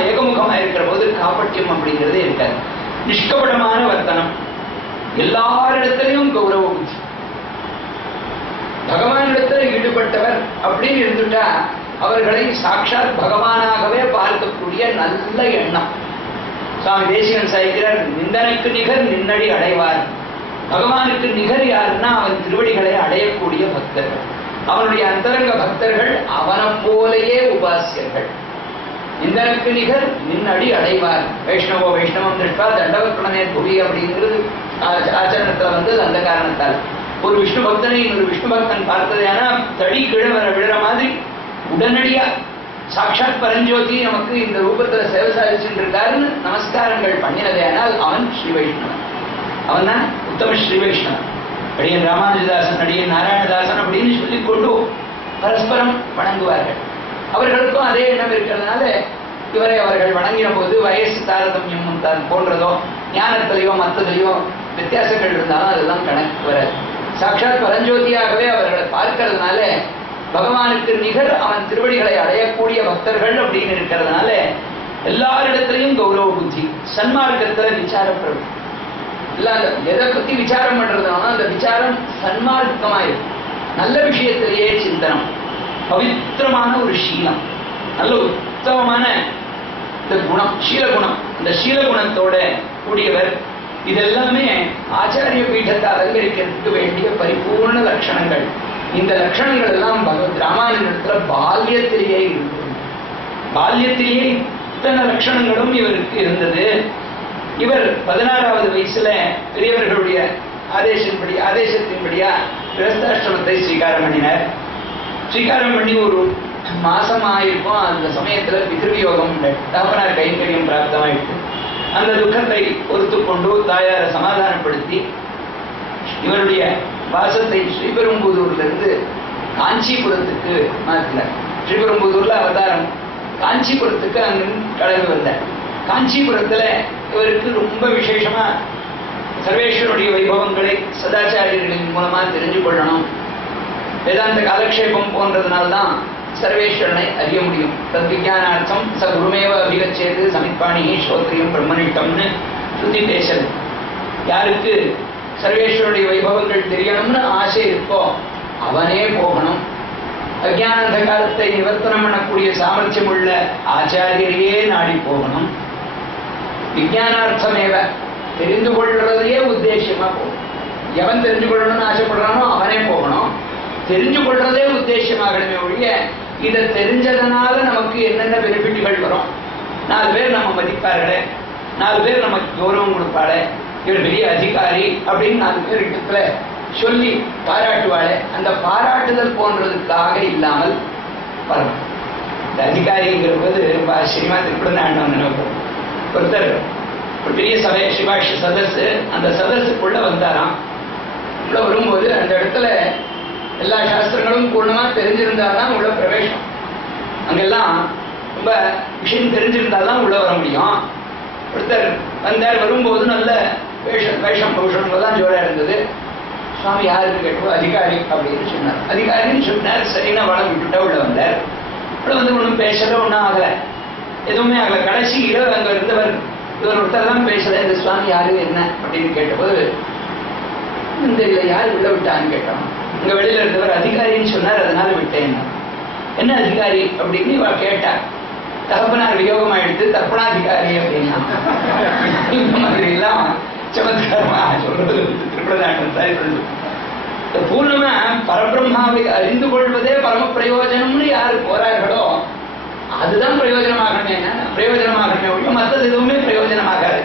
இருக்கிற போது காப்பட்டியம் அப்படிங்கிறதே இருக்காது. நிஷ்கபடமான வர்த்தனம், எல்லாரிடத்திலையும் கௌரவ புத்தி, பகவானிடத்துல ஈடுபட்டவர் அப்படின்னு இருந்துட்டா அவர்களை சாட்சாத் பகவானாகவே பார்க்கக்கூடிய நல்ல எண்ணம். சுவாமி தேசிகன் சாதிக்கிறார், நிந்தனுக்கு நிகர் நின்னடி அடைவார். பகவானுக்கு நிகர் யாருன்னா அவன் திருவடிகளை அடையக்கூடிய பக்தர்கள், அவனுடைய அந்தரங்க பக்தர்கள், அவனை போலேயே உபாசியர்கள். நிந்தனுக்கு நிகர் நின்னடி அடைவார். வைஷ்ணவோ வைஷ்ணவம் திருஷ்டா தண்டவத்ரணமே புவி அப்படிங்கிறது ஆச்சரணத்துல வந்தது. அந்த காரணத்தால் ஒரு விஷ்ணு பக்தனை இன்னொரு விஷ்ணு பக்தன் பார்த்ததையான தடி கீழே விழுற மாதிரி உடனடியா சாட்சாத் பரஞ்சோதி நமக்கு இந்த ரூபத்துல சேவை சாதிச்சுட்டு இருக்காருன்னு நமஸ்காரங்கள் பண்ணினதே ஆனால் அவன் ஸ்ரீ வைஷ்ணவன், அவன் தான் உத்தம ஸ்ரீ வைஷ்ணவன். அடியன் ராமானுஜதாசன் அடியன் நாராயணதாசன் அப்படின்னு சொல்லிக்கொண்டு பரஸ்பரம் வணங்குவார்கள். அவர்களுக்கும் அதே எண்ணம் இருக்கிறதுனால இவரை அவர்கள் வணங்கின போது வயசு தாரதமியம் போன்றதோ ஞானத்திலேயோ மற்றதிலேயோ வித்தியாசங்கள் இருந்தாலும் அதெல்லாம் கணக்கு வராது. சாட்சாத் பரஞ்சோதியாகவே அவர்களை பார்க்கறதுனால பகவானுக்கு நிகர் அவன் திருவடிகளை அடையக்கூடிய பக்தர்கள் அப்படின்னு இருக்கிறதுனால எல்லாரிடத்திலையும் கௌரவ புத்தி, சன்மார்க்கத்துல விசாரப்படும். இல்ல அந்த எதை பத்தி விசாரம் பண்றதுனால அந்த விசாரம் சன்மார்க்கமாயிருக்கும். நல்ல விஷயத்திலேயே சிந்தனம், பவித்திரமான ஒரு சீலம், நல்ல உத்தமமான இந்த குணம், சீலகுணம், இந்த சீலகுணத்தோட கூடியவர். இதெல்லாமே ஆச்சாரிய பீடத்தை அலங்கரிக்கிறதுக்கு வேண்டிய பரிபூர்ண லட்சணங்கள். இந்த லட்சணங்கள் எல்லாம் பகவத் ராமானுஜத்துல பால்யத்திலேயே இருந்தது. பால்யத்திலேயே இத்தனை லட்சணங்களும் இவருக்கு இருந்தது. இவர் 16வது வயசுல பெரியவர்களுடைய ஆதேசத்தின்படியா கிரஸ்தாஷ்டிரமத்தை ஸ்வீகாரம் பண்ணினார். ஸ்வீகாரம் பண்ணி ஒரு மாசம் ஆயிருக்கும். அந்த சமயத்துல பித்ருவியோகம் தகப்பனார் கைங்கரியம் பிராப்தமாயிட்டு அந்த துக்கத்தை பொறுத்து கொண்டு தாயாரை சமாதானப்படுத்தி இவருடைய வாசத்தை ஸ்ரீபெரும்புதூர்ல இருந்து காஞ்சிபுரத்துக்கு மாற்றினார். ஸ்ரீபெரும்புதூர்ல அவதாரம், காஞ்சிபுரத்துக்கு அங்க கடந்து வந்தார். காஞ்சிபுரத்துல இவருக்கு ரொம்ப விசேஷமா சர்வேஸ்வருடைய வைபவங்களை சதாச்சாரியர்களின் மூலமா தெரிஞ்சு கொள்ளணும். வேதாந்த காலக்ஷேபம் போன்றதுனால்தான் சர்வேஸ்வரனை அறிய முடியும். தத்விஜானார்த்தம் ச குருமேவ அபிகச்சேது சமிப்பாணி ஸ்ரோத்ரியம் பிரம்மனிட்டம்னு சுத்தி பேசல். யாருக்கு சர்வேஸ்வருடைய வைபவங்கள் தெரியணும்னு ஆசை இருக்கோ அவனே போகணும். அஜ்ஞான காலத்தை நிவர்த்தனம் பண்ணக்கூடிய சாமர்த்தியம் உள்ள ஆச்சாரியரையே நாடி போகணும். விஞ்ஞானார்த்தமேவ தெரிந்து கொள்றதையே உத்தேசியமா போகும். எவன் தெரிஞ்சு கொள்ளணும்னு ஆசைப்படுறானோ அவனே போகணும். தெரிஞ்சு கொள்றதே உத்தேசமாகணுமே ஒழிய இதை தெரிஞ்சதுனால நமக்கு என்னென்ன பெனிஃபிட்டுகள் வரும், 4 பேர் நம்ம மதிப்பார்களே, 4 பேர் நமக்கு கௌரவம் கொடுப்பாளே, இவர் பெரிய அதிகாரி அப்படின்னு 4 பேர் இடத்துல சொல்லி பாராட்டுவாளே, அந்த பாராட்டுதல் போன்றதுக்காக இல்லாமல் வரணும். இந்த அதிகாரிங்கிற போது ரொம்ப ஆச்சரியமா திருப்பணம் நினைப்போம். ஒருத்தர் ஒரு பெரிய சபை சிவாஷி சதஸ், அந்த சதஸுக்குள்ள வந்தாராம். உள்ள வரும்போது அந்த இடத்துல எல்லா சாஸ்திரங்களும் பூர்ணமா தெரிஞ்சிருந்தால்தான் உள்ள பிரவேசம். அங்கெல்லாம் ரொம்ப விஷயம் தெரிஞ்சிருந்தால்தான் உள்ள வர முடியும். ஒருத்தர் வந்தார். வரும்போது நல்ல வேஷம் பௌஷங்கள்லாம் ஜோரா இருந்தது. சுவாமி யாருன்னு கேட்டபோது அதிகாரி அப்படின்னு சொன்னார். அதிகாரின்னு சொன்னார். சரினா வளம் விட்டுட்டா உள்ள வந்தார். உள்ள வந்து ஒன்றும் பேசல, ஒன்றும் ஆகலை, எதுவுமே ஆகலை. கடைசியில அங்க இருந்தவர் இவர் ஒருத்தர் தான் பேசல. இந்த சுவாமி யாரு என்ன அப்படின்னு கேட்டபோது தெரியல, யார் உள்ள விட்டான்னு கேட்டோம். இங்க வெளியில இருந்தவர் அதிகாரின்னு சொன்னார், அதனால விட்டேன். என்ன அதிகாரி அப்படின்னு இவ கேட்டார். தகப்பனார் வியோகம் ஆயிடுத்து, தர்ப்பணாதிகாரி அப்படின்னா இந்த மாதிரி எல்லாம் சமத்காரமா சொல்றது திருப்பணம் சரி பண்ணுது. பூர்ணமா பரபிரம்மாவை அறிந்து கொள்வதே பரம பிரயோஜனம்னு யாரு போறார்களோ அதுதான் பிரயோஜனமாகணுமே, பிரயோஜனமாகணுமே ஒழிய மற்றது எதுவுமே பிரயோஜனமாகாது.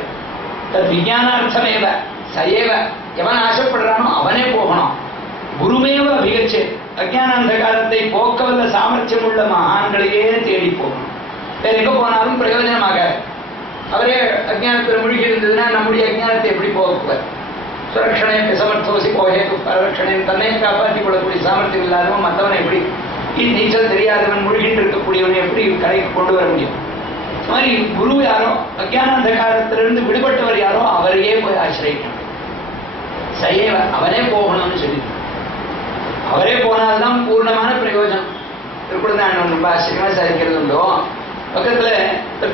விஞ்ஞானார்த்தமேவ சயேவ, எவன் ஆசைப்படுறானோ அவனே போகணும். குருமேவ அபிகச்சே, அஜ்ஞானாந்த காலத்தை போக்கவல்ல சாமர்த்தியம் உள்ள மகான்களையே தேடி போகணும். வேற எங்க போனாலும் பிரயோஜனமாக. அவரே அஜ்ஞானத்தில் மூழ்கி இருந்ததுன்னா நம்முடைய அஜ்ஞானத்தை எப்படி போக்குவர்? சுரக்ஷணை சமர்த்தோசி போகே பரரட்சணை, தன்னையும் காப்பாற்றிக் கொள்ளக்கூடிய சாமர்த்தியம் இல்லாதவன் மற்றவனை எப்படி, நீச்சல் தெரியாதவன் மூழ்கிட்டு இருக்கக்கூடியவனை எப்படி கரைக்கு கொண்டு வர முடியும்? இந்த மாதிரி குரு யாரோ, அஜ்ஞானாந்த காலத்திலிருந்து விடுபட்டவர் யாரோ அவரையே போய் ஆசிரியக்கணும். சயேவ, அவனே போகணும்னு சொல்லி, அவரே போனால்தான் பூர்ணமான பிரயோஜனம். திருக்குறள் ரொம்ப ஆச்சரியமா சாதிக்கிறது உண்டோ. பக்கத்துல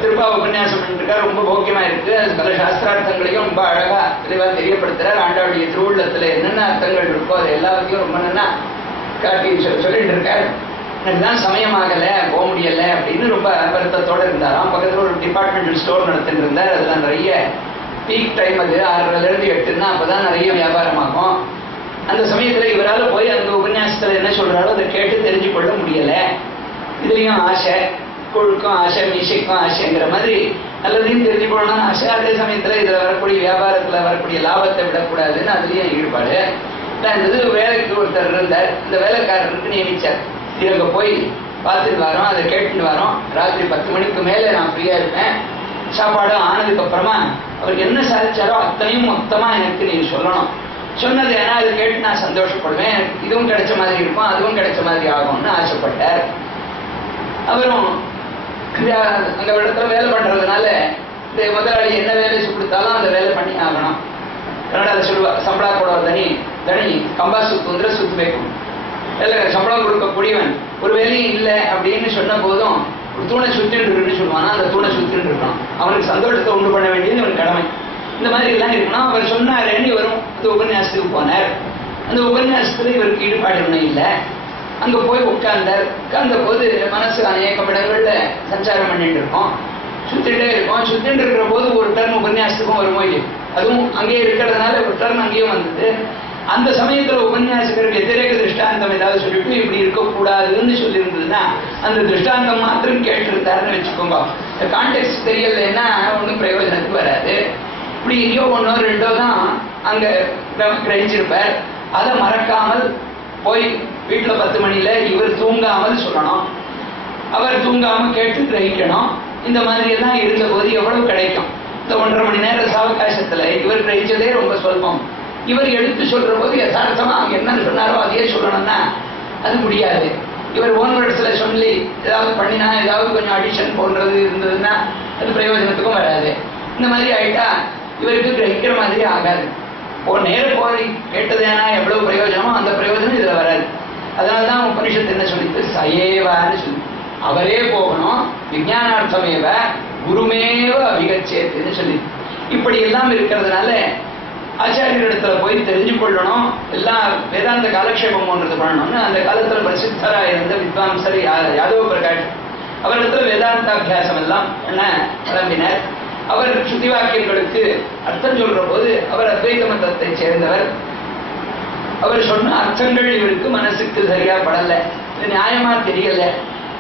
திருப்பா உபன்யாசம் பண்ணிருக்காரு, ரொம்ப போக்கியமா இருக்கு. அது பல சாஸ்திரார்த்தங்களையும் ரொம்ப அழகா தெளிவா தெரியப்படுத்துறாரு. ஆண்டாவுடைய திருவுள்ளத்துல என்னென்ன அர்த்தங்கள் இருக்கோ அது எல்லாத்தையும் ரொம்ப நல்லா காட்டி சொல்லிட்டு இருக்காரு. எனக்குதான் சமயமாகல, போக முடியல அப்படின்னு ரொம்ப வருத்தத்தோட இருந்தாராம். பக்கத்துல ஒரு டிபார்ட்மெண்டல் ஸ்டோர் நடத்திட்டு இருந்தார். அதுல நிறைய பீக் டைம், அது 6:30 to 8 அப்பதான் நிறைய வியாபாரமாகும். அந்த சமயத்துல இவரால் போய் அந்த உபன்யாசத்துல என்ன சொல்றாரோ அதை கேட்டு தெரிஞ்சு கொள்ள முடியல. இதுலயும் ஆசை, கொழுக்கும் ஆசை, மீசைக்கும் ஆசைங்கிற மாதிரி நல்லதையும் தெரிஞ்சு கொள்ளணும்னு ஆசை. அதே சமயத்துல இதுல வரக்கூடிய வியாபாரத்துல வரக்கூடிய லாபத்தை விடக்கூடாதுன்னு அதுலயும் ஈடுபாடு இருந்தது. வேலைக்கு ஒருத்தர் இருந்தார். இந்த வேலைக்காரருக்கு நியமிச்சார். இவங்க போய் பார்த்துட்டு வரோம், அதை கேட்டுட்டு வரோம். ராத்திரி 10 மணிக்கு மேல நான் ஃப்ரீயா இருப்பேன். சாப்பாடும் ஆனதுக்கு அப்புறமா அவர் என்ன சாதிச்சாரோ அத்தனையும் மொத்தமா எனக்கு நீங்க சொல்லணும். சொன்னது ஏன்னா அதை கேட்டு நான் சந்தோஷப்படுவேன். இதுவும் கிடைச்ச மாதிரி இருக்கும், அதுவும் கிடைச்ச மாதிரி ஆகும்னு ஆசைப்பட்டார். அவரும் அங்க இடத்துல வேலை பண்றதுனால இந்த முதலாளி என்ன வேலை கொடுத்தாலும் அந்த வேலை பண்ணி ஆகணும். கன்னடாவில் சொல்லுவா, சம்பளா கூட தனி தனி கம்பா சுத்துங்கிற சுத்து வைக்கும். வேலை சம்பளம் கொடுக்கக்கூடியவன் ஒரு வேலையும் இல்லை அப்படின்னு சொன்ன போதும் ஒரு தூணை சுத்தின்னு இருக்குன்னு சொல்லுவானா, அந்த தூணை சுத்தின்னு இருக்கணும். அவனுக்கு சந்தோஷத்தை உண்டு பண்ண வேண்டியது அவன் கடமை. இந்த மாதிரி எல்லாம் இருக்கணும். அவர் சொன்னாரேன்னு இவரும் அந்த உபன்யாசத்துக்கு போனார். அந்த உபன்யாசத்துல இவருக்கு ஈடுபாடு ஒன்றும் இல்லை. அங்க போய் உட்கார்ந்தார். உட்கார்ந்த போது மனசு அநேகம் இடங்கள்ல சஞ்சாரம் பண்ணிட்டு இருக்கோம், சுத்திட்டே இருக்கோம். சுத்திட்டு இருக்கிற போது ஒரு டர்ன் உபன்யாசத்துக்கும் வரும்போது அதுவும் அங்கேயே இருக்கிறதுனால ஒரு டர்ன் அங்கேயும் வந்தது. அந்த சமயத்துல உபன்யாசகர் வெத்திரேக திருஷ்டாந்தம் ஏதாவது சொல்லிட்டு இப்படி இருக்கக்கூடாதுன்னு சொல்லி இருந்ததுன்னா அந்த திருஷ்டாந்தம் மாத்திரம் கேட்டிருந்தாருன்னு வச்சுக்கோங்க. இந்த கான்டெக்ட் தெரியலைன்னா ஒன்றும் பிரயோஜனத்துக்கு வராது. இப்படி ஐயோ 1 or 2 தான் அங்க கிரகிச்சிருப்பார். அதை மறக்காமல் போய் வீட்டுல 10 மணில இவர் தூங்காமல் சொல்லணும், அவர் தூங்காம கேட்டு கிரகிக்கணும். இந்த மாதிரி எல்லாம் இருந்த போது எவ்வளவு கிடைக்கும்? இந்த 1.5 மணி நேர சாவகாசத்துல இவர் கிரகிச்சதே ரொம்ப சொல்பம். இவர் எடுத்து சொல்ற போது யதார்த்தமா அவங்க என்ன சொன்னாரோ அதையே சொல்லணும்னா அது முடியாது. இவர் ஓன் வேர்ட்ஸ்ல சொல்லி ஏதாவது பண்ணினா ஏதாவது கொஞ்சம் அடிஷன் போன்றது இருந்ததுன்னா அது பிரயோஜனத்துக்கும் வராது. இந்த மாதிரி ஆயிட்டா இவருக்கு கிரகிக்கிற மாதிரி ஆகாது. நேர போய் கேட்டது ஏன்னா எவ்வளவு பிரயோஜனமோ அந்த பிரயோஜனம் இதுல வராது. அதனால்தான் உபனிஷத்து என்ன சொல்லிட்டு சயேவான்னு சொல்லி அவரே போகணும். விஞ்ஞானார்த்தமேவ குருமேவ அபிகச்சேத்துன்னு சொல்லி இப்படி எல்லாம் இருக்கிறதுனால ஆச்சாரியரிடத்துல போய் தெரிஞ்சு கொள்ளணும். எல்லாம் வேதாந்த காலக்ஷேபம் போன்றது பண்ணணும்னு அந்த காலத்துல பிரசித்தரா இருந்த வித்வாம்சர் யாதவ பிரகாஷ் அவரிடத்துல வேதாந்தாபியாசம் எல்லாம் என்ன கிளம்பினார். அவர் சுத்தி வாக்கியங்களுக்கு அர்த்தம் சொல்ற போது அவர் அத்வைத மதத்தை சேர்ந்தவர். அவர் சொன்ன அர்த்தங்கள் இவருக்கு மனசுக்கு சரியா படல, இது நியாயமா தெரியல.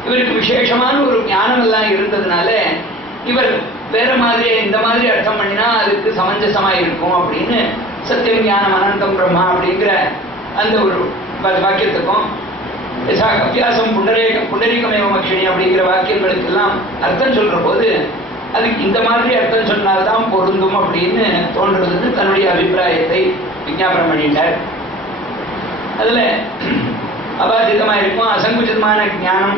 இவருக்கு விசேஷமான ஒரு ஞானம் எல்லாம் இருந்ததுனால இவர் வேற மாதிரி இந்த மாதிரி அர்த்தம் பண்ணினா அதுக்கு சமஞ்சசமா இருக்கும் அப்படின்னு சத்தியம் ஞானம் அனந்தம் பிரம்மா அப்படிங்கிற அந்த ஒரு வாக்கியத்துக்கும் அபியாசம் புண்டரீகமேவ மக்ஷிணி அப்படிங்கிற வாக்கியங்களுக்கு எல்லாம் அர்த்தம் சொல்ற போது அதுக்கு இந்த மாதிரி அர்த்தம் சொன்னால்தான் பொருந்தும் அப்படின்னு தோன்றுறதுன்னு தன்னுடைய அபிப்பிராயத்தை விஞ்ஞாபனம் பண்ணிட்டார். அதுல அபாதிதமா இருக்கும் அசங்குச்சிதமான ஞானம்,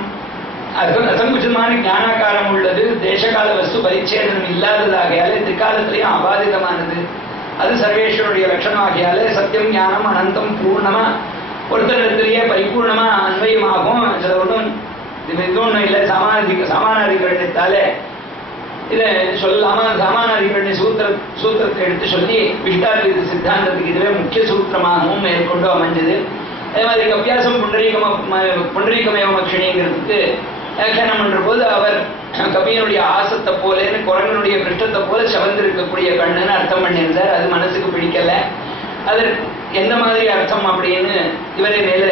அசங்குச்சிதமான ஞானாகாரம் உள்ளது, தேசகால வஸ்து பரிச்சேதனம் இல்லாததாகையாலே திக்காலத்திலையும் அபாதிதமானது, அது சர்வேஸ்வருடைய லட்சணம் ஆகியாலே சத்தியம் ஞானம் அனந்தம் பூர்ணமா ஒருத்தரிடத்திலேயே பரிபூர்ணமா அன்வயமாகும். அதுல ஒன்றும் ஒன்றும் இல்லை. சமானாதிகரணத்தாலே இதை சொல்லாம சமானாதிகரணி சூத்திரத்தை எடுத்து சொல்லி விஷ்டாத்வைத சித்தாந்தத்துக்கு இதுவே முக்கிய சூத்திரமாகவும் மேற்கொண்டு அமைஞ்சது. அதே மாதிரி அபியாசம் புண்டரீகமேவ மக்ஷிணிங்கிறதுக்கு வியாக்கியானம் பண்ற போது அவர் கபியனுடைய ஆசத்தை போலேன்னு குரங்கனுடைய பிருஷ்டத்தை போல சவந்திருக்கக்கூடிய கண்ணுன்னு அர்த்தம் பண்ணியிருந்தார். அது மனசுக்கு பிடிக்கல. அதற்கு எந்த மாதிரி அர்த்தம் அப்படின்னு இவரை மேல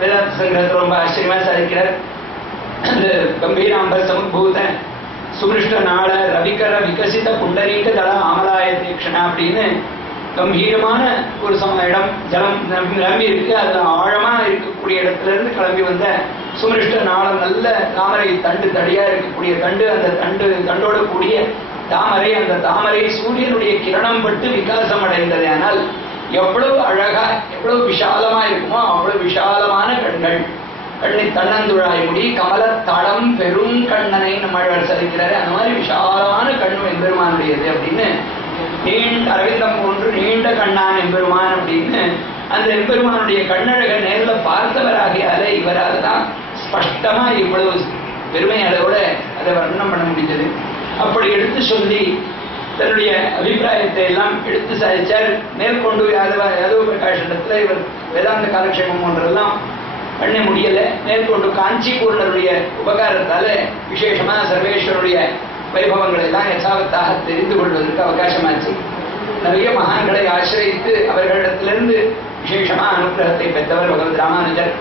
வேதாந்த சங்கரத்தில் ரொம்ப ஆச்சரியமா சாதிக்கிறார். அந்த கம்பீராம்ப சமுத்பூத சுமிருஷ்ட நாள ரவிகர விகசித புண்டரீக தள ஆமலாய தீக்ஷணா அப்படின்னு கம்பீரமான ஒரு இடம் ஜலம் நிரம்பி இருக்கு. அதுல ஆழமா இருக்கக்கூடிய இடத்துல இருந்து கிளம்பி வந்த சுமிருஷ்ட நாளம் நல்ல தாமரை தண்டு தடியா இருக்கக்கூடிய தண்டு, அந்த தண்டோட கூடிய தாமரை, அந்த தாமரை சூரியனுடைய கிரணம் பட்டு விகாசம் அடைந்தது. ஆனால் எவ்வளவு அழகா எவ்வளவு விஷாலமா இருக்குமோ அவ்வளவு விஷாலமான கண்கள். கண்ணை தன்னந்துழாய் முடி கமல தடம் பெரும் கண்ணனை நம்ம சரிக்கிறாரு. அந்த மாதிரி விஷாலமான கண்ணு எம்பெருமானுடையது அப்படின்னு நீண்ட அரவிந்தம் போன்று நீண்ட கண்ணான் எம்பெருமான் அப்படின்னு அந்த எம்பெருமானுடைய கண்ணழக நேரில் பார்த்தவராகியாலே இவரால் தான் ஸ்பஷ்டமா இவ்வளவு பெருமை அளவோட அதை வர்ணனம் பண்ண முடிஞ்சது. அப்படி எடுத்து சொல்லி தன்னுடைய அபிப்பிராயத்தை எல்லாம் எடுத்து சாதிச்சார். மேற்கொண்டு யாதவ பிரகாஷத்துல இவர் வேதாந்த காலக்ஷேபம் ஒன்றெல்லாம் பண்ண முடியல. மேற்கொண்டு காஞ்சிபூர்ணருடைய உபகாரத்தால விசேஷமா சர்வேஸ்வருடைய வைபவங்களை எல்லாம் யசாவத்தாக தெரிந்து கொள்வதற்கு அவகாசமாச்சு. நிறைய மகான்களை ஆசிரியத்து அவர்களிடத்திலிருந்து விசேஷமா அனுகிரகத்தை பெற்றவர் பகவத் ராமானுஜர்.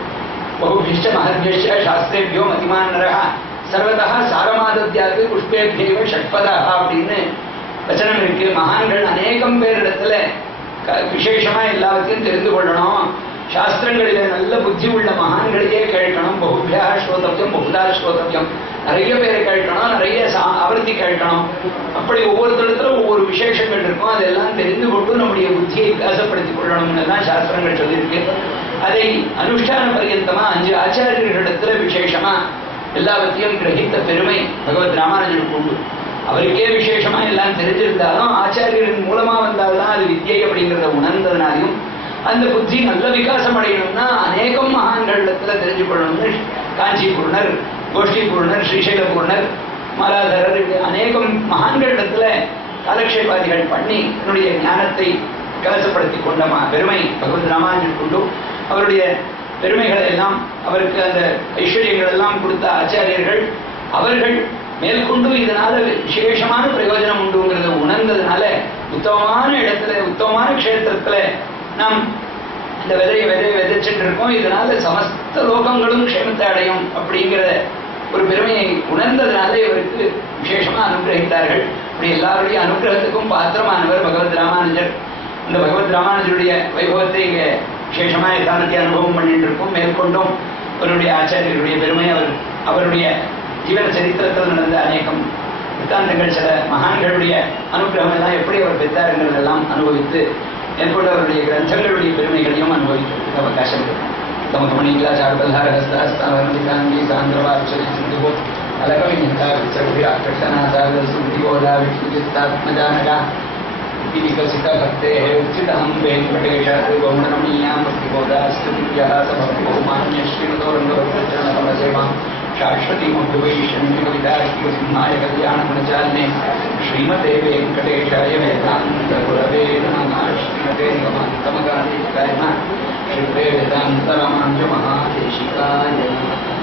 பகுபிஷ்ட மகர்பிஷ்ட சாஸ்திரேபியோ மதிமான் நரகா சர்வதா சாரமாதத்யாது புஷ்பேபியோ ஷட்பதா அப்படின்னு வச்சனம் இருக்கு. மகான்கள் அநேகம் பேரிடத்துல விசேஷமா எல்லாத்தையும் தெரிந்து கொள்ளணும். சாஸ்திரங்களில நல்ல புத்தி உள்ள மகான்களையே கேட்கணும். பகுபியா ஸ்ரோதவியம் பகுதா ஸ்ரோதவியம், நிறைய பேரை கேட்கணும், நிறைய ஆவர்த்தி கேட்கணும். அப்படி ஒவ்வொருத்தரத்துல ஒவ்வொரு விசேஷங்கள் இருக்கும். அதெல்லாம் தெரிந்து கொண்டு நம்முடைய புத்தியை விகாசப்படுத்திக் கொள்ளணும்னு தான் சாஸ்திரங்கள் சொல்லியிருக்கு. அதை அனுஷ்டான பரியந்தமா 5 ஆச்சாரியர்களிடத்துல விசேஷமா எல்லாவற்றையும் கிரகித்த பெருமை பகவத் ராமானுஜனுக்கு உண்டு. அவருக்கே விசேஷமா எல்லாம் தெரிஞ்சிருந்தாலும் ஆச்சாரியரின் மூலமா வந்தால்தான் அது வித்யை அப்படிங்கிறத உணர்ந்ததுனாலையும் அந்த புத்தி நல்ல விகாசம் அடையணும்னா அநேகம் மகான்களிடத்துல தெரிஞ்சு கொள்ளணும்னு காஞ்சிபூர்ணர், கோஷ்டிபூர்ணர், ஸ்ரீசைலபூர்ணர், மாலாதரர் அநேகம் மகான்களிடத்துல காலக்ஷேபாதிகள் பண்ணி என்னுடைய ஞானத்தை விகாசப்படுத்தி கொண்ட பெருமை பகவத் ராமானுஜனுக்கு உண்டு. அவருடைய பெருமைகளை எல்லாம் அவருக்கு அந்த ஐஸ்வர்யங்கள் எல்லாம் கொடுத்த ஆச்சாரியர்கள் அவர்கள் மேற்கொண்டு இதனால விசேஷமான பிரயோஜனம் உண்டுங்கிறத உணர்ந்ததுனால உத்தமமான இடத்துல உத்தமமான க்ஷேத்திரத்துல நாம் இந்த விதையை விதைச்சிட்டு இருக்கோம். இதனால சமஸ்த லோகங்களும் க்ஷேமத்தை அடையும் அப்படிங்கிற ஒரு பெருமையை உணர்ந்ததுனால இவருக்கு விசேஷமா அனுகிரகித்தார்கள். அப்படி எல்லாருடைய அனுகிரகத்துக்கும் பாத்திரமானவர் பகவத் ராமானுஜர். இந்த பகவத் ராமானுஜருடைய வைபவத்தை இங்க விசேஷமா எல்லாருடைய அனுபவம் பண்ணிட்டு இருக்கும். மேற்கொண்டும் அவருடைய ஆச்சாரியருடைய பெருமை அவருடைய ஜீவன சரித்திரத்தில் நடந்த அநேகம் சித்தாந்தங்கள் சில மகான்களுடைய அனுகிரகம் எல்லாம் எப்படி அவர் பெற்றாருங்கிறதெல்லாம் அனுபவித்து மேற்கொண்டு அவருடைய கிரந்தங்களுடைய பெருமைகளையும் அனுபவிக்கிறதுக்கு அவகாசம் இருக்கும். தமக்கு மணிகளா சார்பல்லாரகஸ்தாங்கி சாந்திரவாச்சரி சிந்துகோ அலகவிஞா விச்சனாசாரஸ்மிதிகோதா விஷ்ணுஜித்தாத்மஜானகா விகசித பக்தே உச்சிதம் வெங்கடேஷ கௌணரமீயாம் பக்திகோதாஸ்தியா சபக்தி பகுமான்ய ஸ்ரீமதோரங்கவச்சரணகமசேமா शाश्वती मधुवैष्णविदाय कल्याण गुणचालने श्रीमते वेंकटेशाय वेदांत गुरवे नमः. श्रीमते नमः श्रीमते वेदांत रामानुज महादेशिकाय नमः.